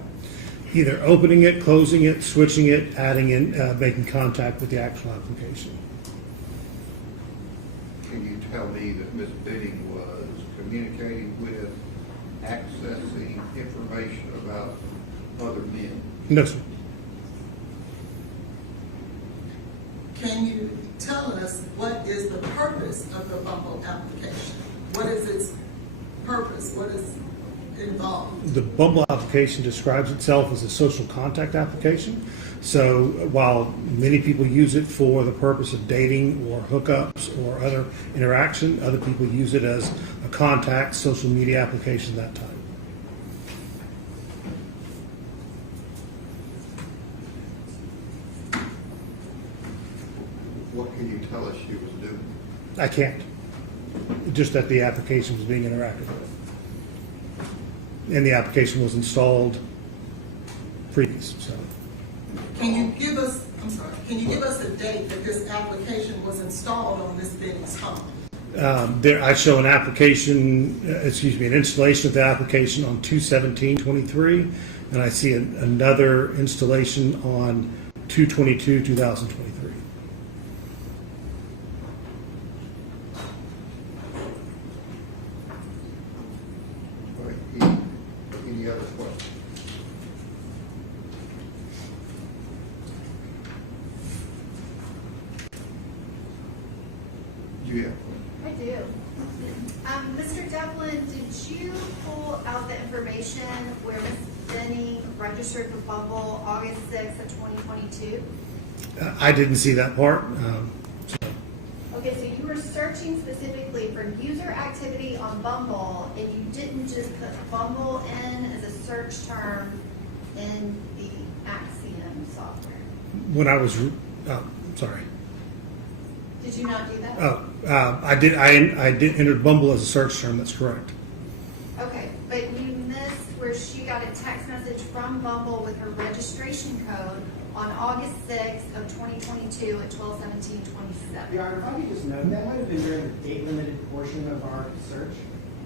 Either opening it, closing it, switching it, adding in, making contact with the actual application. Can you tell me that Ms. Benning was communicating with, accessing information about other men? No, sir. Can you tell us what is the purpose of the Bumble application? What is its purpose? What is involved? The Bumble application describes itself as a social contact application. So while many people use it for the purpose of dating or hookups or other interaction, other people use it as a contact social media application that time. What can you tell us she was doing? I can't. Just that the application was being interacted with. And the application was installed previous, so. Can you give us, can you give us a date that this application was installed on Ms. Benning's phone? I show an application, an installation of the application on 2/17/23, and I see another installation on 2/22/2023. Any other questions? Do you have one? I do. Mr. Devlin, did you pull out the information where Ms. Benning registered for Bumble August 6th of 2022? I didn't see that part. Okay, so you were searching specifically for user activity on Bumble, and you didn't just put Bumble in as a search term in the Axiom software. When I was, sorry. Did you not do that? I did. I did enter Bumble as a search term. That's correct. Okay, but you missed where she got a text message from Bumble with her registration code on August 6th of 2022 at 12/17/27. Your Honor, if I could just note, that might have been during the date-limited portion of our search.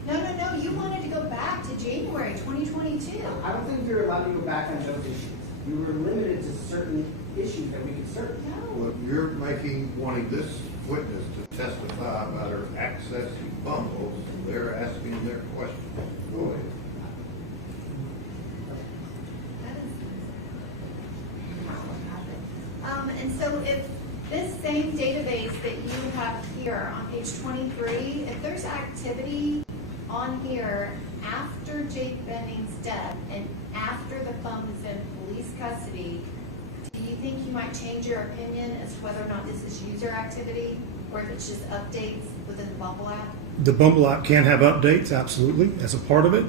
No, you wanted to go back to January 2022. I don't think we were allowed to go back on those issues. We were limited to certain issues that we could search. Well, you're wanting this witness to testify about her accessing Bumble, and they're asking their question. Go ahead. And so if this same database that you have here on page 23, if there's activity on here after Jake Benning's death and after the phone is in police custody, do you think you might change your opinion as to whether or not this is user activity or if it's just updates within the Bumble app? The Bumble app can have updates, absolutely, as a part of it,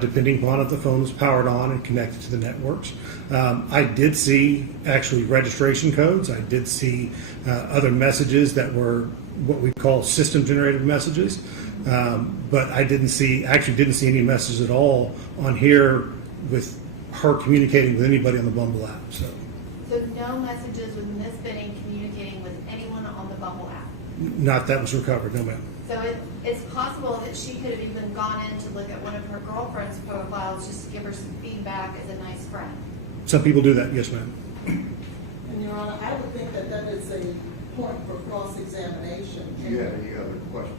depending upon if the phone is powered on and connected to the networks. I did see actually registration codes. I did see other messages that were what we call system-generated messages, but I didn't see any messages at all on here with her communicating with anybody on the Bumble app. So no messages with Ms. Benning communicating with anyone on the Bumble app? not that was recovered, no ma'am. So it's possible that she could have even gone in to look at one of her girlfriend's profiles just to give her some feedback as a nice friend. Some people do that, yes ma'am. And Your Honor, I would think that that is a point for cross-examination. Do you have any other questions?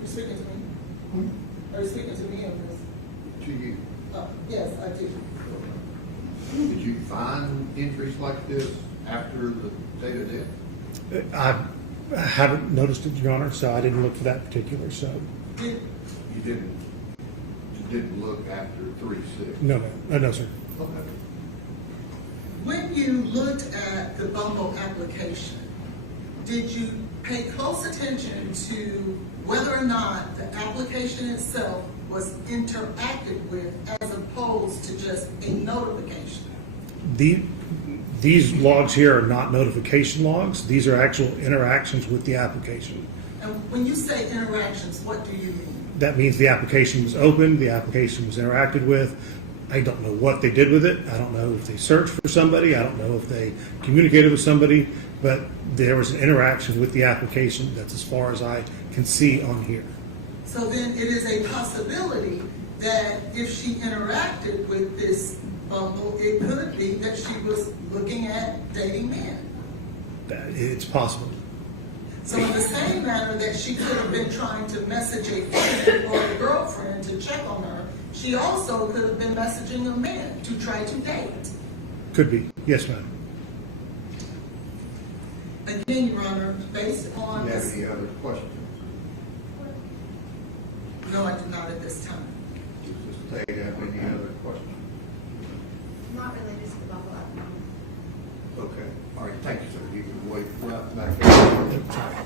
You're speaking to me? Are you speaking to me on this? To you. Yes, I do. Did you find entries like this after the date of death? I haven't noticed it, Your Honor, so I didn't look for that particular. So You didn't look after 3/6? no, ma'am. No, sir. Okay. When you looked at the Bumble application, did you pay close attention to whether or not the application itself was interacted with as opposed to just a notification? These logs here are not notification logs. These are actual interactions with the application. And when you say interactions, what do you mean? That means the application was opened, the application was interacted with. I don't know what they did with it. I don't know if they searched for somebody. I don't know if they communicated with somebody, but there was an interaction with the application. That's as far as I can see on here. So then it is a possibility that if she interacted with this Bumble, it could be that she was looking at dating men. It's possible. So in the same manner that she could have been trying to message a friend or a girlfriend to check on her, she also could have been messaging a man to try to date. Could be. Yes, ma'am. Again, Your Honor, based on Do you have this. any other questions? No, I do not at this time. Does the state have any other questions? Not related to the Bumble app. Okay. All right. Thank you, sir. You can wait right back there.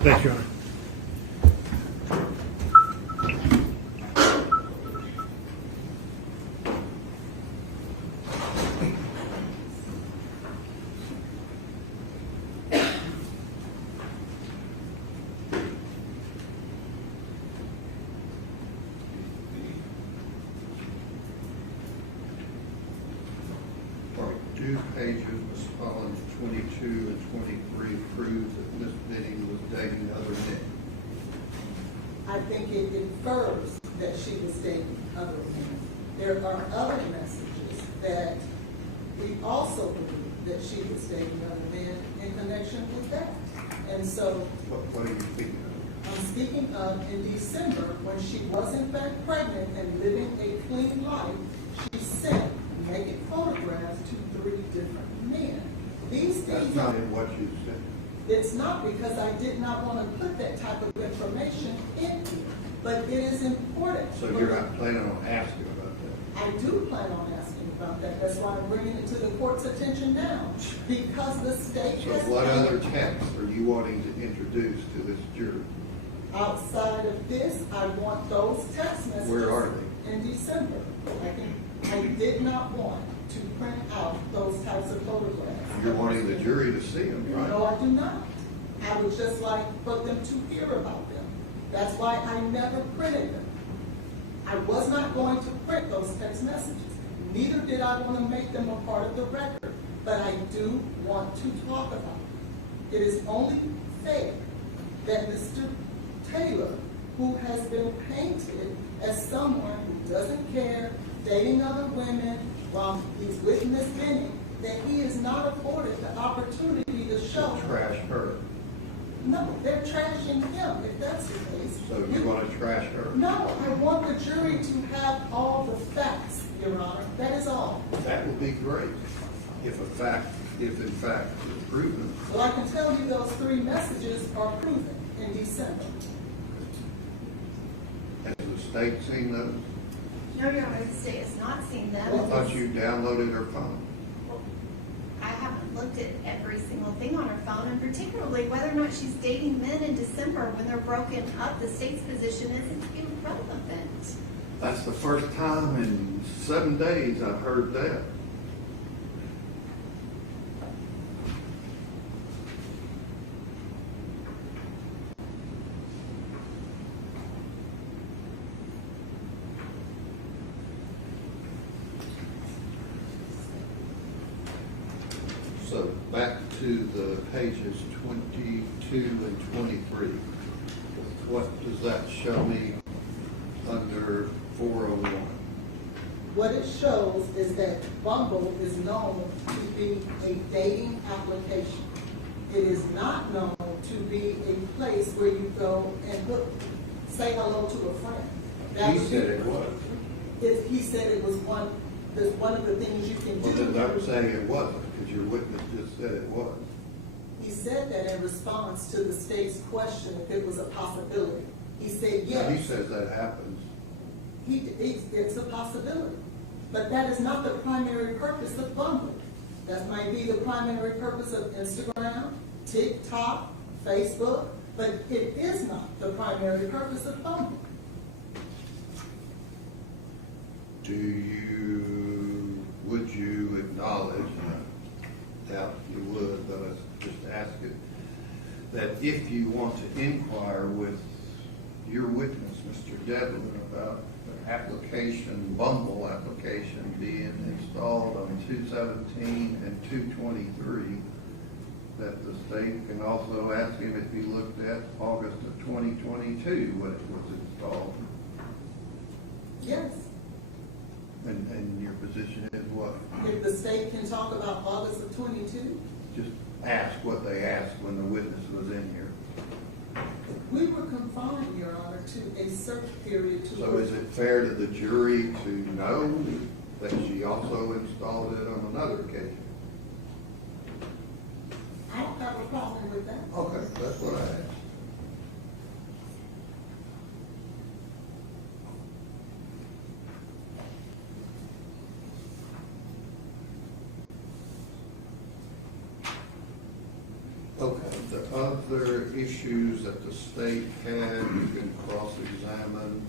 Thank you, Your Honor. Two pages, Ms. Collins, 22 and 23, proves that Ms. Benning was dating other men. I think it infers that she was dating other men. There are other messages that we also believe that she was dating other men in connection with that. And so, What are you speaking of? I'm speaking of in December, when she was in fact pregnant and living a clean life, she sent naked photographs to 3 different men. These That's things not what you said. It's not, because I did not want to put that type of information in here. But it is important. So you're not planning on asking about that? I do plan on asking about that. That's why I'm bringing it to the court's attention now. Because the state So has... what other texts are you wanting to introduce to this jury? Outside of this, I want those text messages. Where are they? In December. I did not want to print out those types of photographs. You're wanting the jury to see them, right? No, I do not. I would just like for them to hear about them. That's why I never printed them. I was not going to print those text messages. Neither did I want to make them a part of the record. But I do want to talk about it. It is only fair that Mr. Taylor, who has been painted as someone who doesn't care, dating other women while he's with Miss Benny, that he is not afforded the opportunity to show. Trash her. No, they're trashing him, if that's the case. So you want to trash her? No, I want the jury to have all the facts, Your Honor. That is all. That would be great if in fact it's proven. Well, I can tell you those 3 messages are proven in December. Has the state seen those? No, Your Honor, the state has not seen them. I thought you downloaded her phone. I haven't looked at every single thing on her phone, and particularly whether or not she's dating men in December when they're broken up. The state's position isn't irrelevant. That's the first time in 7 days I've heard that. So back to the pages 22 and 23. What does that show me under 401? What it shows is that Bumble is known to be a dating application. It is not known to be a place where you go and say hello to a friend. He said it was. He said it was one of the things you can do. Well, then don't say it wasn't, because your witness just said it was. He said that in response to the state's question if it was a possibility. He said yes. Now, he says that happens. It's a possibility. But that is not the primary purpose of Bumble. That might be the primary purpose of Instagram, TikTok, Facebook, but it is not the primary purpose of Bumble. Would you acknowledge, and I doubt you would, but I just ask it, that if you want to inquire with your witness, Mr. Devlin, about the application, Bumble application being installed on 2/17 and 2/23, that the state can also ask him if he looked at August of 2022 when it was installed? Yes. And your position is what? If the state can talk about August of 22, Just ask what they asked when the witness was in here. we were confined, Your Honor, to a search period. So is it fair to the jury to know that she also installed it on another occasion? I don't have a problem with that. Okay, that's what I asked. Okay, the other issues that the state had, you can cross-examine,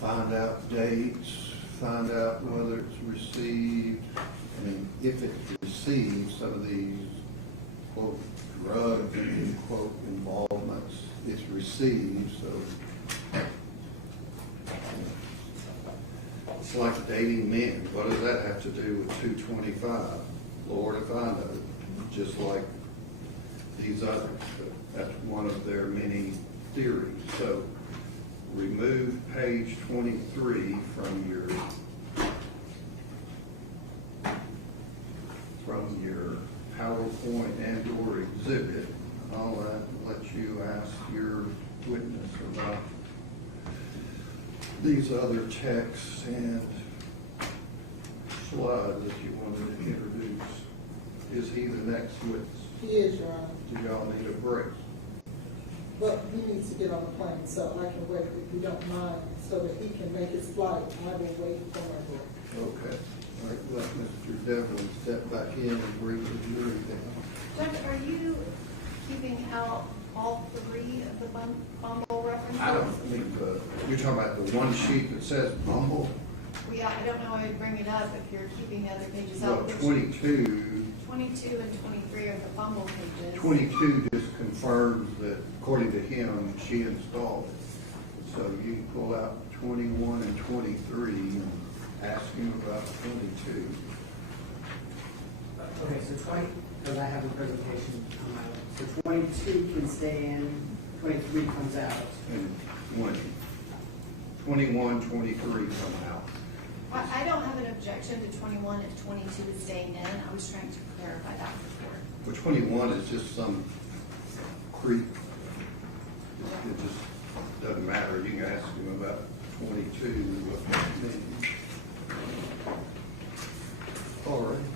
find out dates, find out whether it's received. I mean, if it's received, some of these, quote, drug, quote, involvements, it's received, so. It's like dating men. What does that have to do with 225? Lord, if I know, just like these others. But that's one of their many theories. So remove page 23 from your PowerPoint and or exhibit. I'll let you ask your witness about these other texts and slides that you wanted to introduce. Is he the next witness? He is, Your Honor. Do y'all need a break? But he needs to get on the plane, so I can wait if you don't mind, so that he can make his flight. I will wait for my break. Okay. All right, let Mr. Devlin step back in and bring the jury down. Judge, are you keeping out all three of the Bumble references? I mean, you're talking about the one sheet that says Bumble? Well, yeah, I don't know why I'd bring it up if you're keeping the other pages Well, out. 22. 22 and 23 are the Bumble pages. 22 just confirms that, according to him, she installed it. So you can pull out 21 and 23 and ask him about 22. Okay, so 20, because I have a presentation on my own. So 22 can stay in, 23 comes out. And 20. 21, 23 come out. I don't have an objection to 21 and 22 staying in. I was trying to clarify that before. But 21 is just some creep. It just doesn't matter. You can ask him about 22, what that means. All right.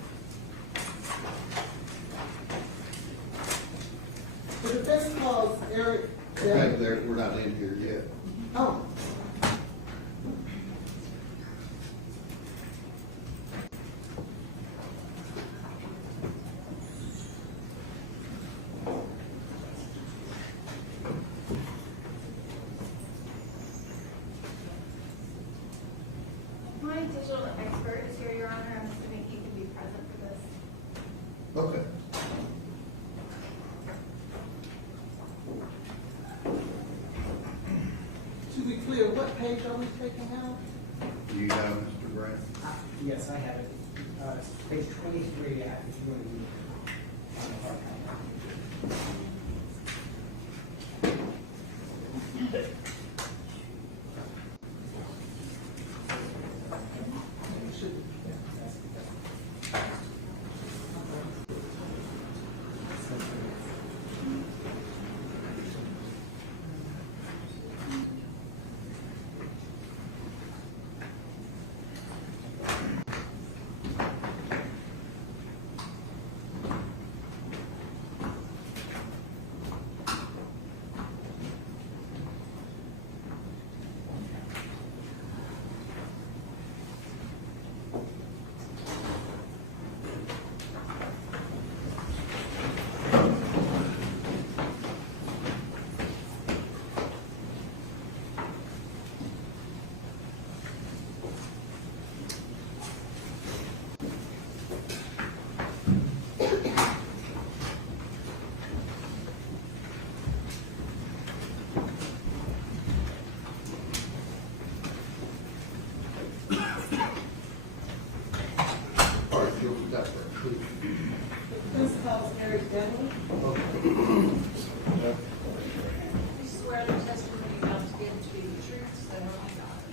The defense calls Eric. Okay, we're not in here yet. Oh. My digital expert is here, Your Honor. I'm assuming he can be present for this. Okay. To be clear, what page are we taking out? Do you have Mr. Grant? Yes, I have it. It's page 23, if you want to read it on the hard copy.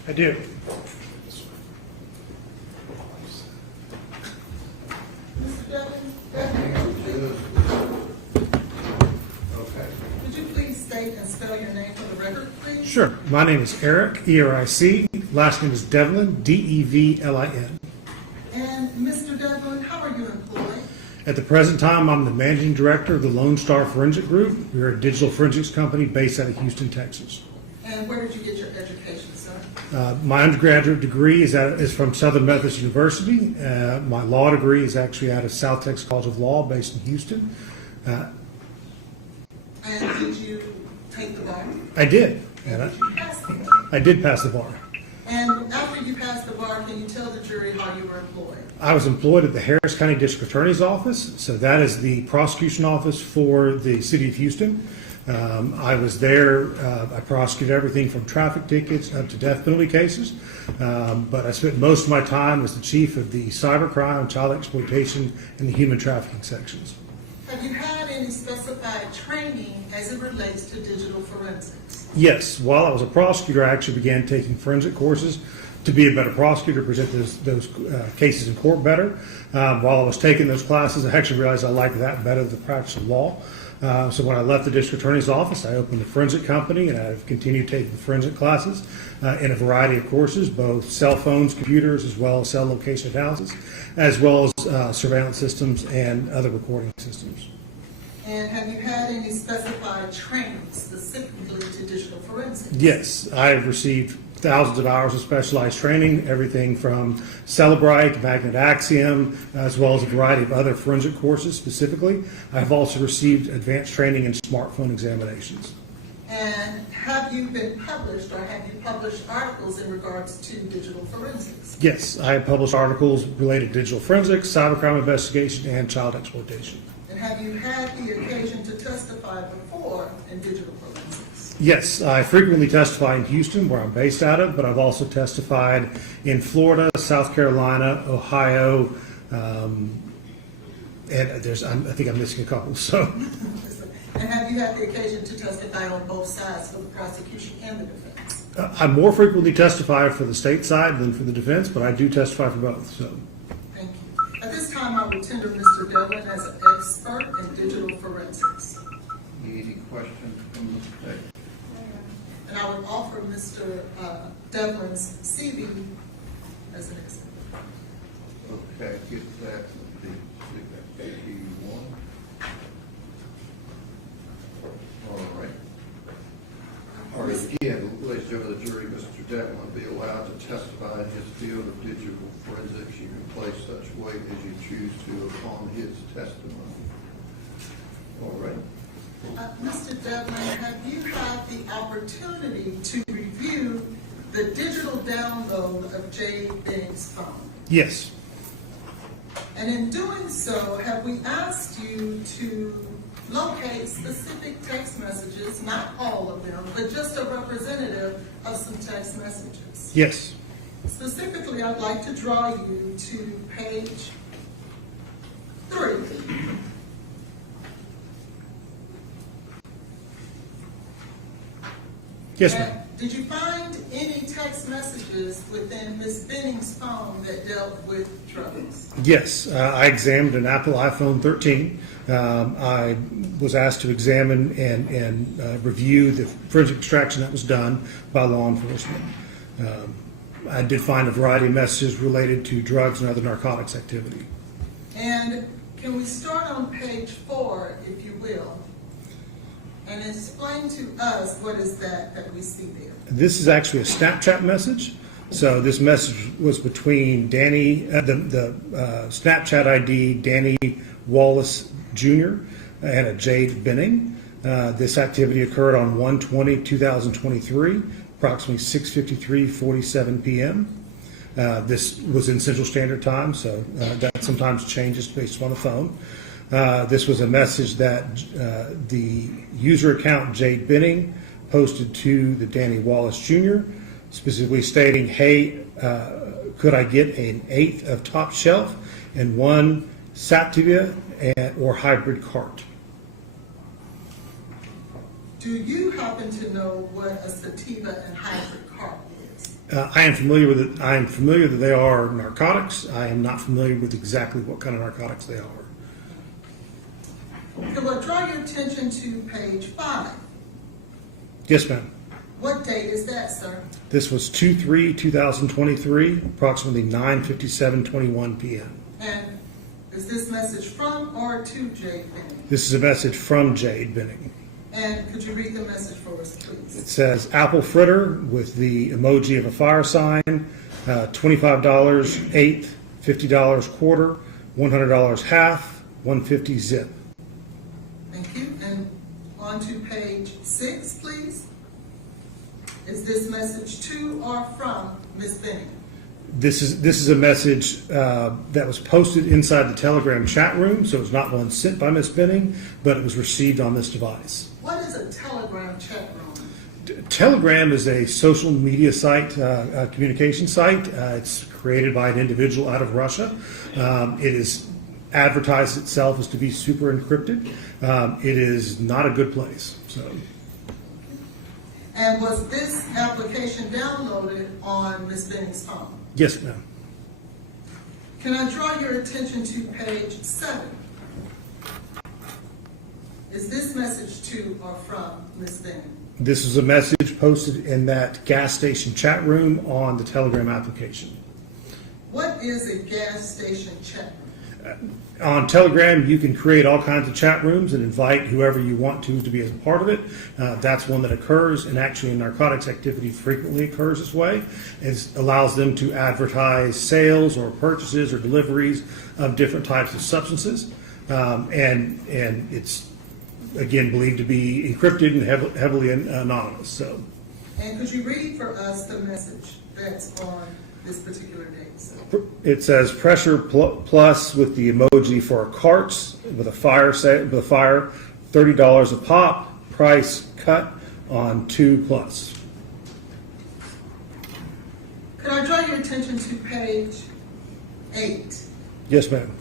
I do. Mr. Devlin? Okay. Could you please state and spell your name for the record, please? Sure. My name is Eric, E-R-I-C. Last name is Devlin, D-E-V-L-I-N. And Mr. Devlin, how are you employed? At the present time, I'm the managing director of the Lone Star Forensic Group. We're a digital forensics company based out of Houston, Texas. And where did you get your education, sir? My undergraduate degree is from Southern Methodist University. My law degree is actually out of South Texas College of Law based in Houston. And did you take the bar? I did. And did you pass the bar? I did pass the bar. And after you passed the bar, can you tell the jury how you were employed? I was employed at the Harris County District Attorney's Office, so that is the prosecution office for the city of Houston. I was there, I prosecuted everything from traffic tickets up to death penalty cases, but I spent most of my time as the chief of the cybercrime, child exploitation, and the human trafficking sections. Have you had any specified training as it relates to digital forensics? Yes, while I was a prosecutor, I actually began taking forensic courses to be a better prosecutor, present those cases in court better. While I was taking those classes, I actually realized I liked that better than the practice of law. So when I left the district attorney's office, I opened a forensic company, and I've continued taking forensic classes in a variety of courses, both cell phones, computers, as well as cell location at houses, as well as surveillance systems and other recording systems. And have you had any specified training specifically to digital forensics? Yes, I have received thousands of hours of specialized training, everything from Celebrite, Magnet Axiom, as well as a variety of other forensic courses specifically. I've also received advanced training in smartphone examinations. And have you been published, or have you published articles in regards to digital forensics? Yes, I have published articles related to digital forensics, cybercrime investigation, and child exploitation. And have you had the occasion to testify before in digital forensics? Yes, I frequently testify in Houston, where I'm based out of, but I've also testified in Florida, South Carolina, Ohio, and I think I'm missing a couple. So. And have you had the occasion to testify on both sides, for the prosecution and the defense? I more frequently testify for the state side than for the defense, but I do testify for both. So. Thank you. At this time, I will tender Mr. Devlin as an expert in digital forensics. Any questions from the state? And I would offer Mr. Devlin's CV as an expert. Okay, get that. one. All right. All right, again, ladies and gentlemen of the jury, Mr. Devlin will be allowed to testify in his field of digital forensics. You can place such weight as you choose to upon his testimony. All right. Mr. Devlin, have you had the opportunity to review the digital download of Jade Benning's phone? Yes. And in doing so, have we asked you to locate specific text messages, not all of them, but just a representative of some text messages? Yes. Specifically, I'd like to draw you to page 3. Yes, ma'am. Did you find any text messages within Ms. Benning's phone that dealt with drugs? Yes, I examined an Apple iPhone 13. I was asked to examine and review the forensic extraction that was done by law enforcement. I did find a variety of messages related to drugs and other narcotics activity. And can we start on page 4, if you will, and explain to us what is that we see there? This is actually a Snapchat message. So this message was between Danny, the Snapchat ID, Danny Wallace Jr. and a Jade Benning. This activity occurred on 1/20/2023, approximately 6:53:47 p.m. This was in Central Standard Time, so that sometimes changes based on the phone. This was a message that the user account Jade Benning posted to the Danny Wallace Jr., specifically stating, hey, could I get an 1/8 of top shelf and 1 Sativa or hybrid cart? Do you happen to know what a sativa and hybrid cart is? I am familiar with it. I am familiar that they are narcotics. I am not familiar with exactly what kind of narcotics they are. So we'll draw your attention to page 5. Yes, ma'am. What date is that, sir? This was 2/3/2023, approximately 9:57:21 p.m. And is this message from or to Jade Benning? This is a message from Jade Benning. And could you read the message for us, please? It says apple fritter with the emoji of a fire sign, $25 eighth, $50 quarter, $100 half, $150 zip. Thank you. And on to page 6, please. Is this message to or from Ms. Benning? This is a message that was posted inside the Telegram chat room, so it's not one sent by Ms. Benning, but it was received on this device. What is a Telegram chat room? Telegram is a social media site, communication site. It's created by an individual out of Russia. It is advertised itself as to be super encrypted. It is not a good place. So. And was this application downloaded on Ms. Benning's phone? Yes, ma'am. Can I draw your attention to page 7? Is this message to or from Ms. Benning? This is a message posted in that gas station chat room on the Telegram application. What is a gas station chat room? On Telegram, you can create all kinds of chat rooms and invite whoever you want to be a part of it. That's one that occurs, and actually in narcotics activity frequently occurs this way. It allows them to advertise sales or purchases or deliveries of different types of substances. And it's, again, believed to be encrypted and heavily anonymous. So, and could you read for us the message that's on this particular date? So. It says pressure plus with the emoji for carts with a fire $30 a pop, price cut on 2+. Could I draw your attention to page 8? Yes, ma'am.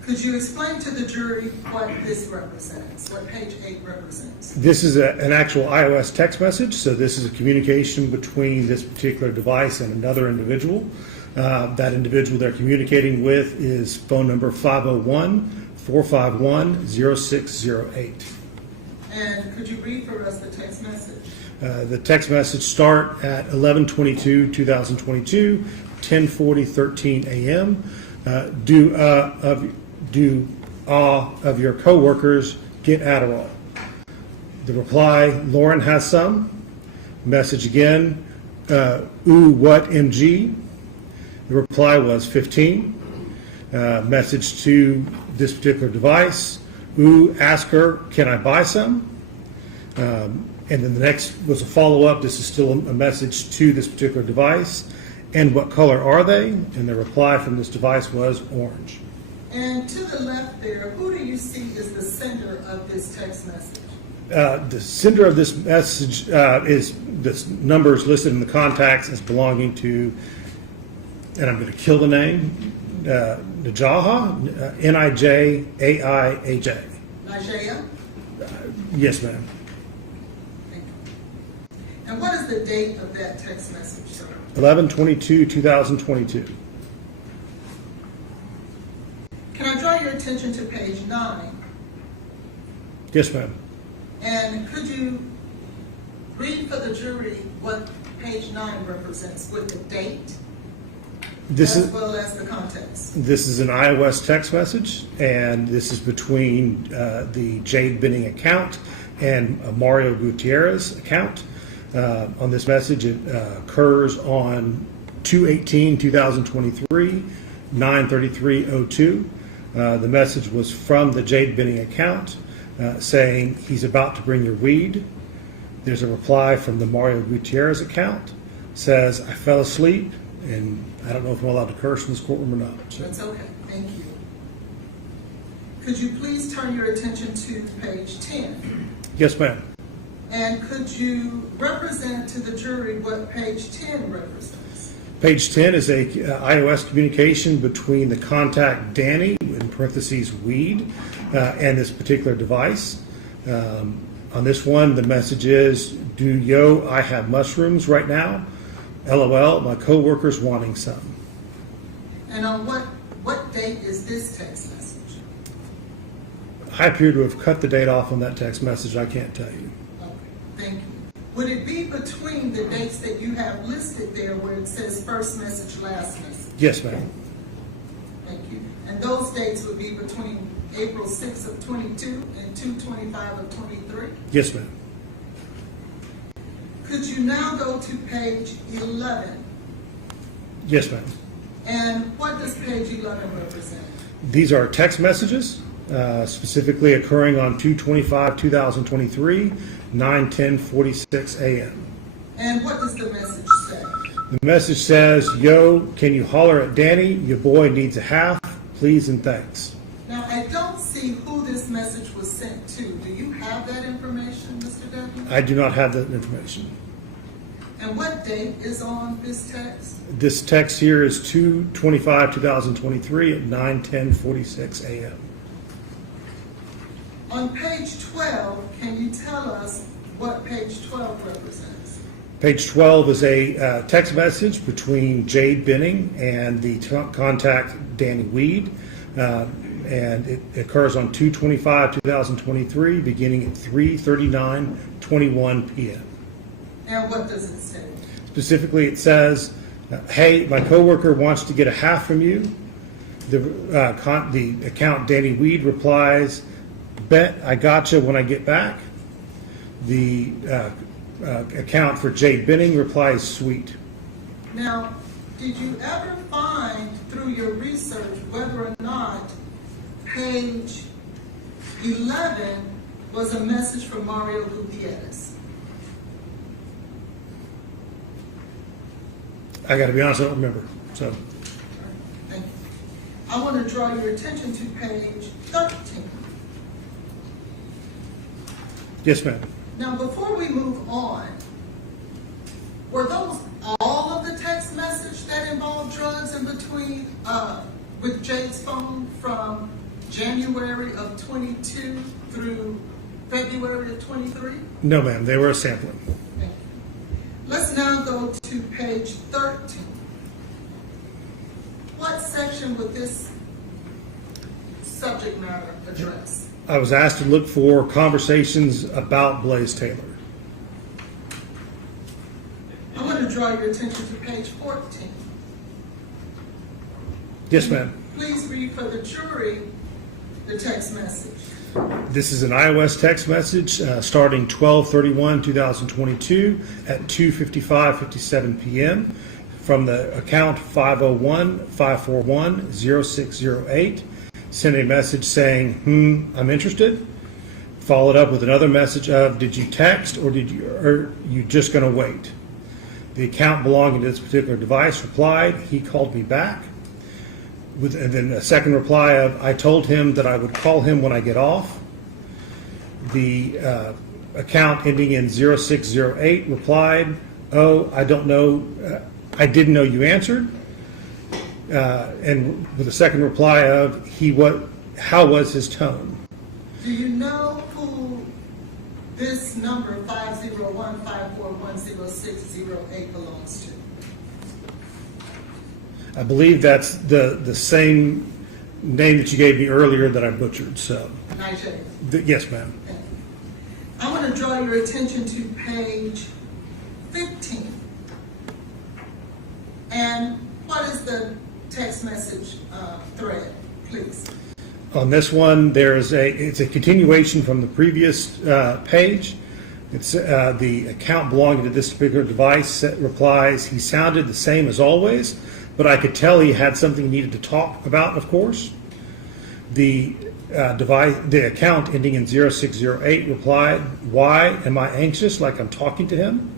Could you explain to the jury what this represents, what page 8 represents? This is an actual iOS text message, so this is a communication between this particular device and another individual. That individual they're communicating with is phone number 501-451-0608. And could you read for us the text message? The text message start at 11/22/2022, 10:40:13 a.m. Do all of your coworkers get Adderall? The reply, Lauren has some. Message again, ooh, what MG? The reply was 15. Message to this particular device, ooh, ask her, can I buy some? And then the next was a follow-up. This is still a message to this particular device. And what color are they? And the reply from this device was orange. And to the left there, who do you see is the sender of this text message? The sender of this message is this number is listed in the contacts as belonging to, and I'm going to kill the name, Nijaha, Nijaiaj. Nigeria? Yes, ma'am. And what is the date of that text message, sir? 11/22/2022. Can I draw your attention to page 9? Yes, ma'am. And could you read for the jury what page 9 represents with the date as well as the context? This is an iOS text message, and this is between the Jade Benning account and Mario Gutierrez account. On this message, it occurs on 2/18/2023, 9:33:02. The message was from the Jade Benning account saying he's about to bring your weed. There's a reply from the Mario Gutierrez account, says I fell asleep, and I don't know if I'm allowed to curse in this courtroom or not. So. That's okay, thank you. Could you please turn your attention to page 10? Yes, ma'am. And could you represent to the jury what page 10 represents? Page 10 is a iOS communication between the contact Danny, in parentheses weed, and this particular device. On this one, the message is, I have mushrooms right now? LOL, my coworker's wanting some. And on what date is this text message? I appear to have cut the date off on that text message. I can't tell you. Okay, thank you. Would it be between the dates that you have listed there where it says first message, last message? Yes, ma'am. Thank you. And those dates would be between April 6th of 22 and 2/25 of 23? Yes, ma'am. Could you now go to page 11? Yes, ma'am. And what does page 11 represent? These are text messages, specifically occurring on 2/25/2023, 9:10:46 a.m. And what does the message say? The message says, yo, can you holler at Danny? Your boy needs a half, please and thanks. Now, I don't see who this message was sent to. Do you have that information, Mr. Devlin? I do not have that information. And what date is on this text? This text here is 2/25/2023 at 9:10:46 a.m. On page 12, can you tell us what page 12 represents? Page 12 is a text message between Jade Benning and the contact Danny Weed. and it occurs on 2/25/2023, beginning at 3:39:21 p.m. And what does it say? Specifically, it says, "Hey, my coworker wants to get a half from you." The account Danny Weed replies, "Bet I gotcha when I get back." The account for Jay Benning replies, "Sweet." Now, did you ever find through your research whether or not page 11 was a message from Mario Gutierrez? I got to be honest, I don't remember. So, Thank you. I want to draw your attention to page 13. yes, ma'am. Now, before we move on, were those all of the text message that involved drugs in between with Jade's phone from January of 22 through February of 23? No, ma'am. They were a sampling. Thank you. Let's now go to page 13. What section would this subject matter address? I was asked to look for conversations about Blaze Taylor. I want to draw your attention to page 14. Yes, ma'am. Please read for the jury the text message. This is an iOS text message starting 12/31/2022 at 2:55:57 p.m. from the account 501-541-0608. Send a message saying, I'm interested. Followed up with another message of, did you text or you just going to wait? The account belonging to this particular device replied, he called me back. And then a second reply of, I told him that I would call him when I get off. The account ending in 0608 replied, oh, I don't know, I didn't know you answered. And with a second reply of, how was his tone? Do you know who this number 501-541-0608 belongs to? I believe that's the same name that you gave me earlier that I butchered. So, Nigel. Yes, ma'am. I want to draw your attention to page 15. And what is the text message thread, please? On this one, it's a continuation from the previous page. It's the account belonging to this particular device replies, he sounded the same as always, but I could tell he had something he needed to talk about, of course. The account ending in 0608 replied, why am I anxious like I'm talking to him?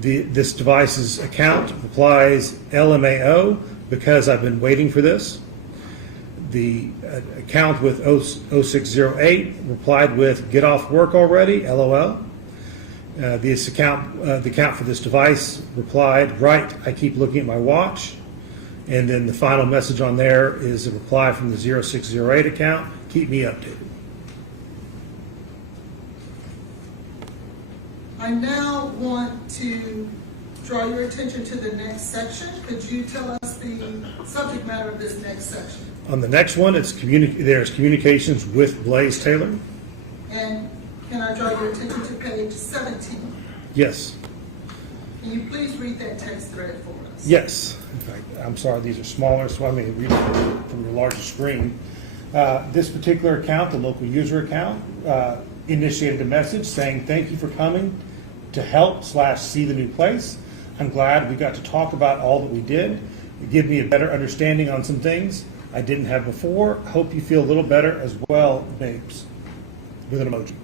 This device's account replies, LMAO, because I've been waiting for this. The account with 0608 replied with, get off work already, LOL. The account for this device replied, right, I keep looking at my watch. And then the final message on there is a reply from the 0608 account, keep me updated. I now want to draw your attention to the next section. Could you tell us the subject matter of this next section? On the next one, there's communications with Blaze Taylor. And can I draw your attention to page 17? Yes. Can you please read that text thread for us? Yes. In fact, I'm sorry, these are smaller, so I may read it from your larger screen. This particular account, the local user account, initiated a message saying, thank you for coming to help/see the new place. I'm glad we got to talk about all that we did. It gave me a better understanding on some things I didn't have before. Hope you feel a little better as well, babes, with an emoji.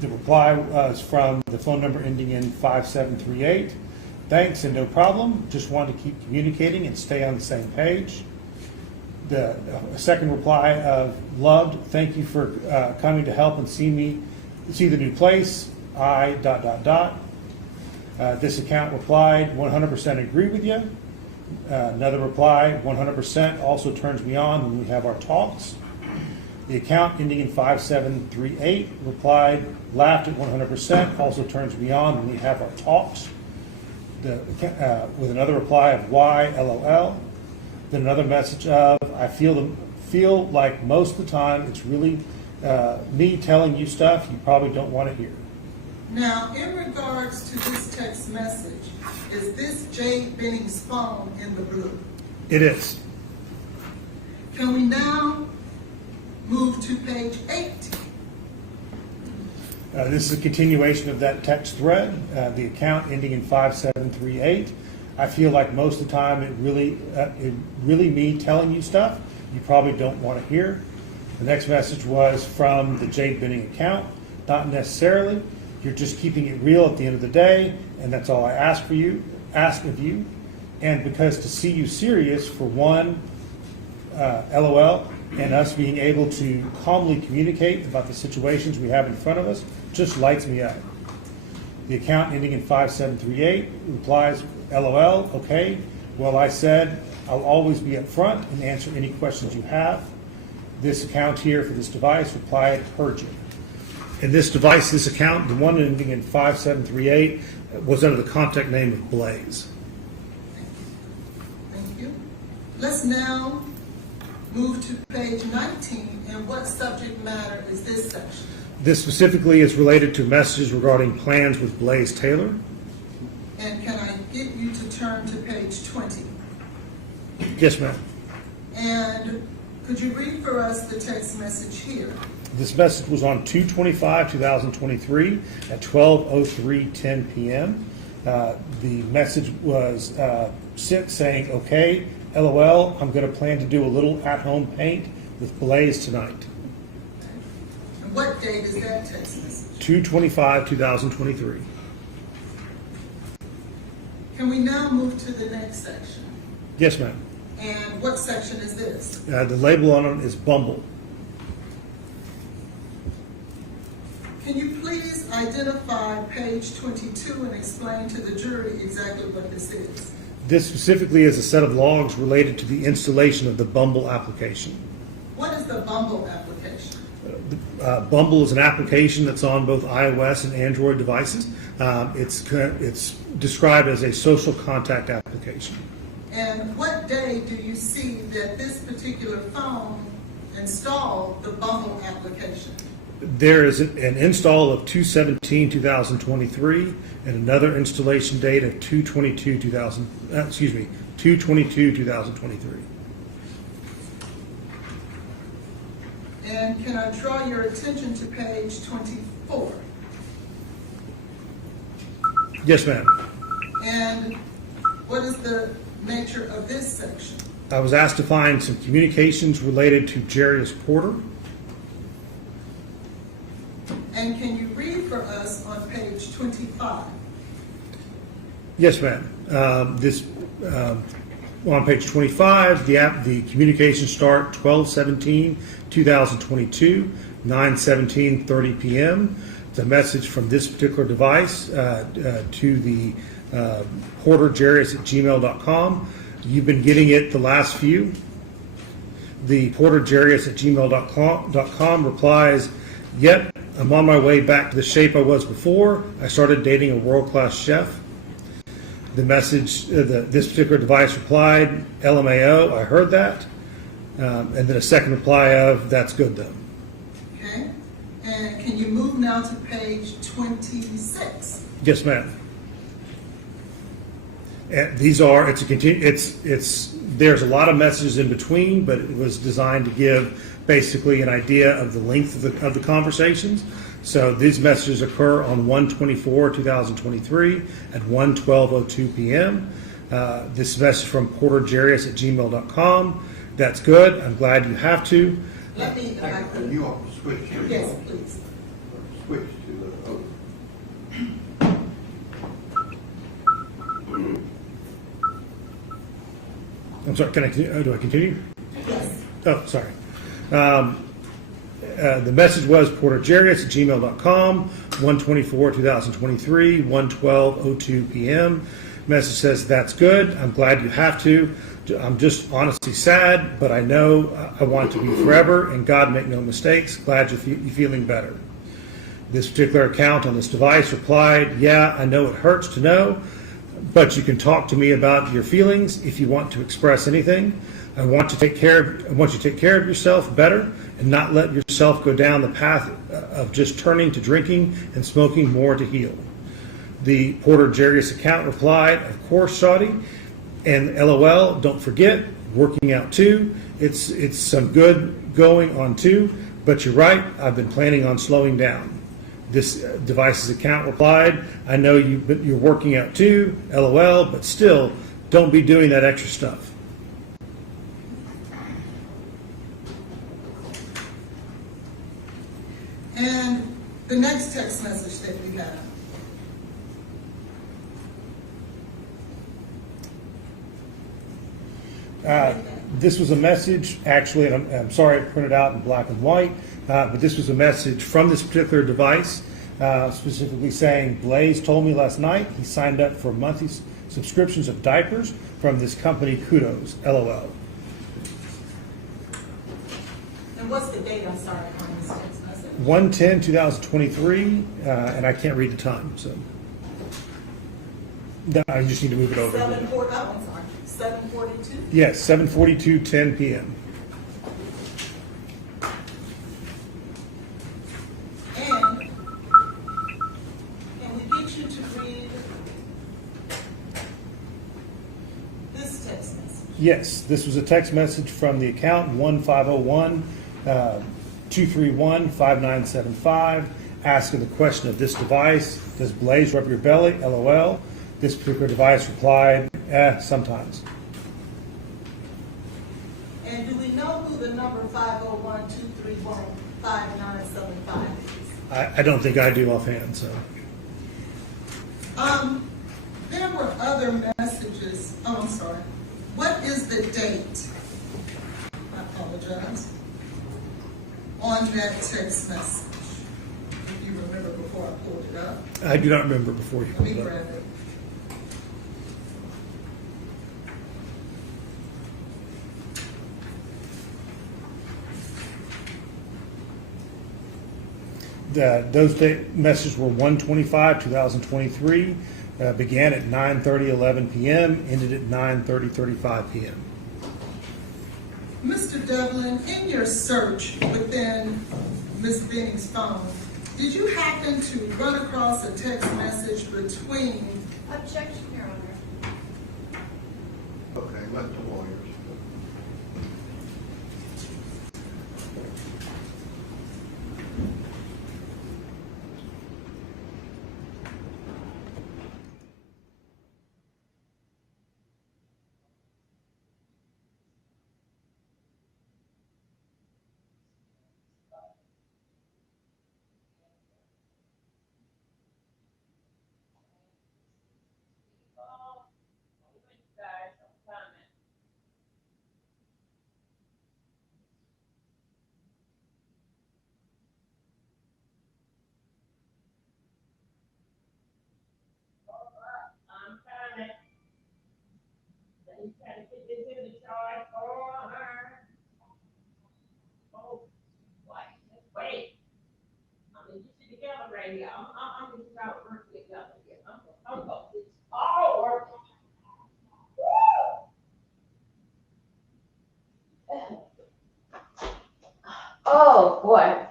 The reply was from the phone number ending in 5738. Thanks and no problem. Just wanted to keep communicating and stay on the same page. The second reply of loved. Thank you for coming to help and see the new place. This account replied 100% agree with you. Another reply 100% also turns me on when we have our talks. The account ending in 5738 replied laughed at 100% also turns me on when we have our talks. With another reply of why LOL. Then another message of I feel like most of the time it's really me telling you stuff you probably don't want to hear. Now, in regards to this text message, is this Jade Benning's phone in the blue? It is. Can we now move to page 18? This is a continuation of that text thread, the account ending in 5738. I feel like most of the time it really me telling you stuff you probably don't want to hear. The next message was from the Jade Benning account. Not necessarily. You're just keeping it real at the end of the day, and that's all I ask of you. And because to see you serious, for one, LOL, and us being able to calmly communicate about the situations we have in front of us just lights me up. The account ending in 5738 replies, LOL, okay. Well, I said I'll always be up front and answer any questions you have. This account here for this device replied, heard you. And this device, this account, the one ending in 5738, was under the contact name of Blaze. Thank you. Let's now move to page 19, and what subject matter is this section? This specifically is related to messages regarding plans with Blaze Taylor. And can I get you to turn to page 20? Yes, ma'am. And could you read for us the text message here? This message was on 2/25/2023 at 12:03:10 p.m. The message was sent saying, okay, LOL, I'm going to plan to do a little at-home paint with Blaze tonight. And what date is that text message? 2/25/2023. Can we now move to the next section? Yes, ma'am. And what section is this? The label on it is Bumble. Can you please identify page 22 and explain to the jury exactly what this is? This specifically is a set of logs related to the installation of the Bumble application. What is the Bumble application? Bumble is an application that's on both iOS and Android devices. It's described as a social contact application. And what day do you see that this particular phone installed the Bumble application? There is an install of 2/17/2023 and another installation date of 2/22/2023. And can I draw your attention to page 24? Yes, ma'am. And what is the nature of this section? I was asked to find some communications related to Jarius Porter. And can you read for us on page 25? Yes, ma'am. On page 25, the communications start 12/17/2022, 9/17:30 p.m. It's a message from this particular device to the porterjarius@gmail.com. You've been getting it the last few. The porterjarius@gmail.com replies, yep, I'm on my way back to the shape I was before. I started dating a world-class chef. The message, this particular device replied, LMAO, I heard that. And then a second reply of, that's good though. Okay. And can you move now to page 26? Yes, ma'am. And these are, there's a lot of messages in between, but it was designed to give basically an idea of the length of the conversations. So these messages occur on 1/24/2023 at 1:12:02 p.m. This message from porterjarius@gmail.com. That's good. I'm glad you have to. Let me, You want to switch to yes, please. switch to the I'm sorry, can I continue? Do I continue? Yes. Oh, sorry. The message was porterjarius@gmail.com, 1/24/2023, 1:12:02 p.m. Message says, that's good. I'm glad you have to. I'm just honestly sad, but I know I want it to be forever, and God make no mistakes. Glad you're feeling better. This particular account on this device replied, yeah, I know it hurts to know, but you can talk to me about your feelings if you want to express anything. I want you to take care of yourself better and not let yourself go down the path of just turning to drinking and smoking more to heal. The Porter Jarius account replied, of course, Shawty, and LOL, don't forget, working out too. It's some good going on too, but you're right, I've been planning on slowing down. This device's account replied, I know you're working out too, LOL, but still, don't be doing that extra stuff. And the next text message that we have. This was a message, actually, and I'm sorry it printed out in black and white, but this was a message from this particular device, specifically saying, Blaze told me last night he signed up for monthly subscriptions of diapers from this company, kudos, LOL. And what's the date, I'm sorry, on this text message? 1/10/2023, and I can't read the time, so I just need to move it over. 7:42? Yes, 7:42:10 p.m. And can we get you to read this text message? Yes, this was a text message from the account 1-501-231-5975, asking the question of this device, does Blaze rub your belly? LOL. This particular device replied, sometimes. And do we know who the number 501-231-5975 is? I don't think I do offhand, so. There were other messages. Oh, I'm sorry. What is the date? I apologize. On that text message. If you remember before I pulled it up. I do not remember before you Let me pulled it up. grab it. Those messages were 1/25/2023, began at 9:30:11 p.m., ended at 9:30:35 p.m. Mr. Devlin, in your search within Ms. Benning's phone, did you happen to run across a text message between? Objection, Your Honor. Okay, let the lawyers. Oh boy.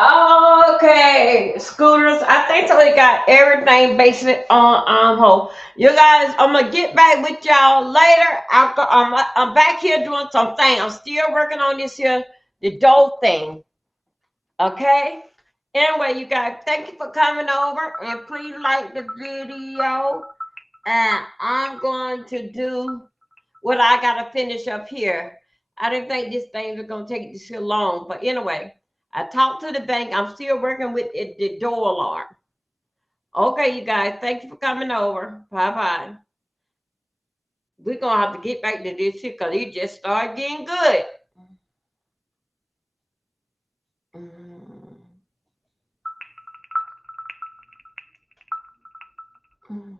Okay, scooters. I think we got everything basically on hold. You guys, I'm gonna get back with y'all later. I'm back here doing some things. I'm still working on this here, the dough thing. Okay. Anyway, you guys, thank you for coming over, and please like the video. And I'm going to do what I gotta finish up here. I didn't think this thing was gonna take this so long, but anyway, I talked to the bank. I'm still working with the door alarm. Okay, you guys, thank you for coming over. Bye-bye. We're gonna have to get back to this here because it just started getting good. Mm.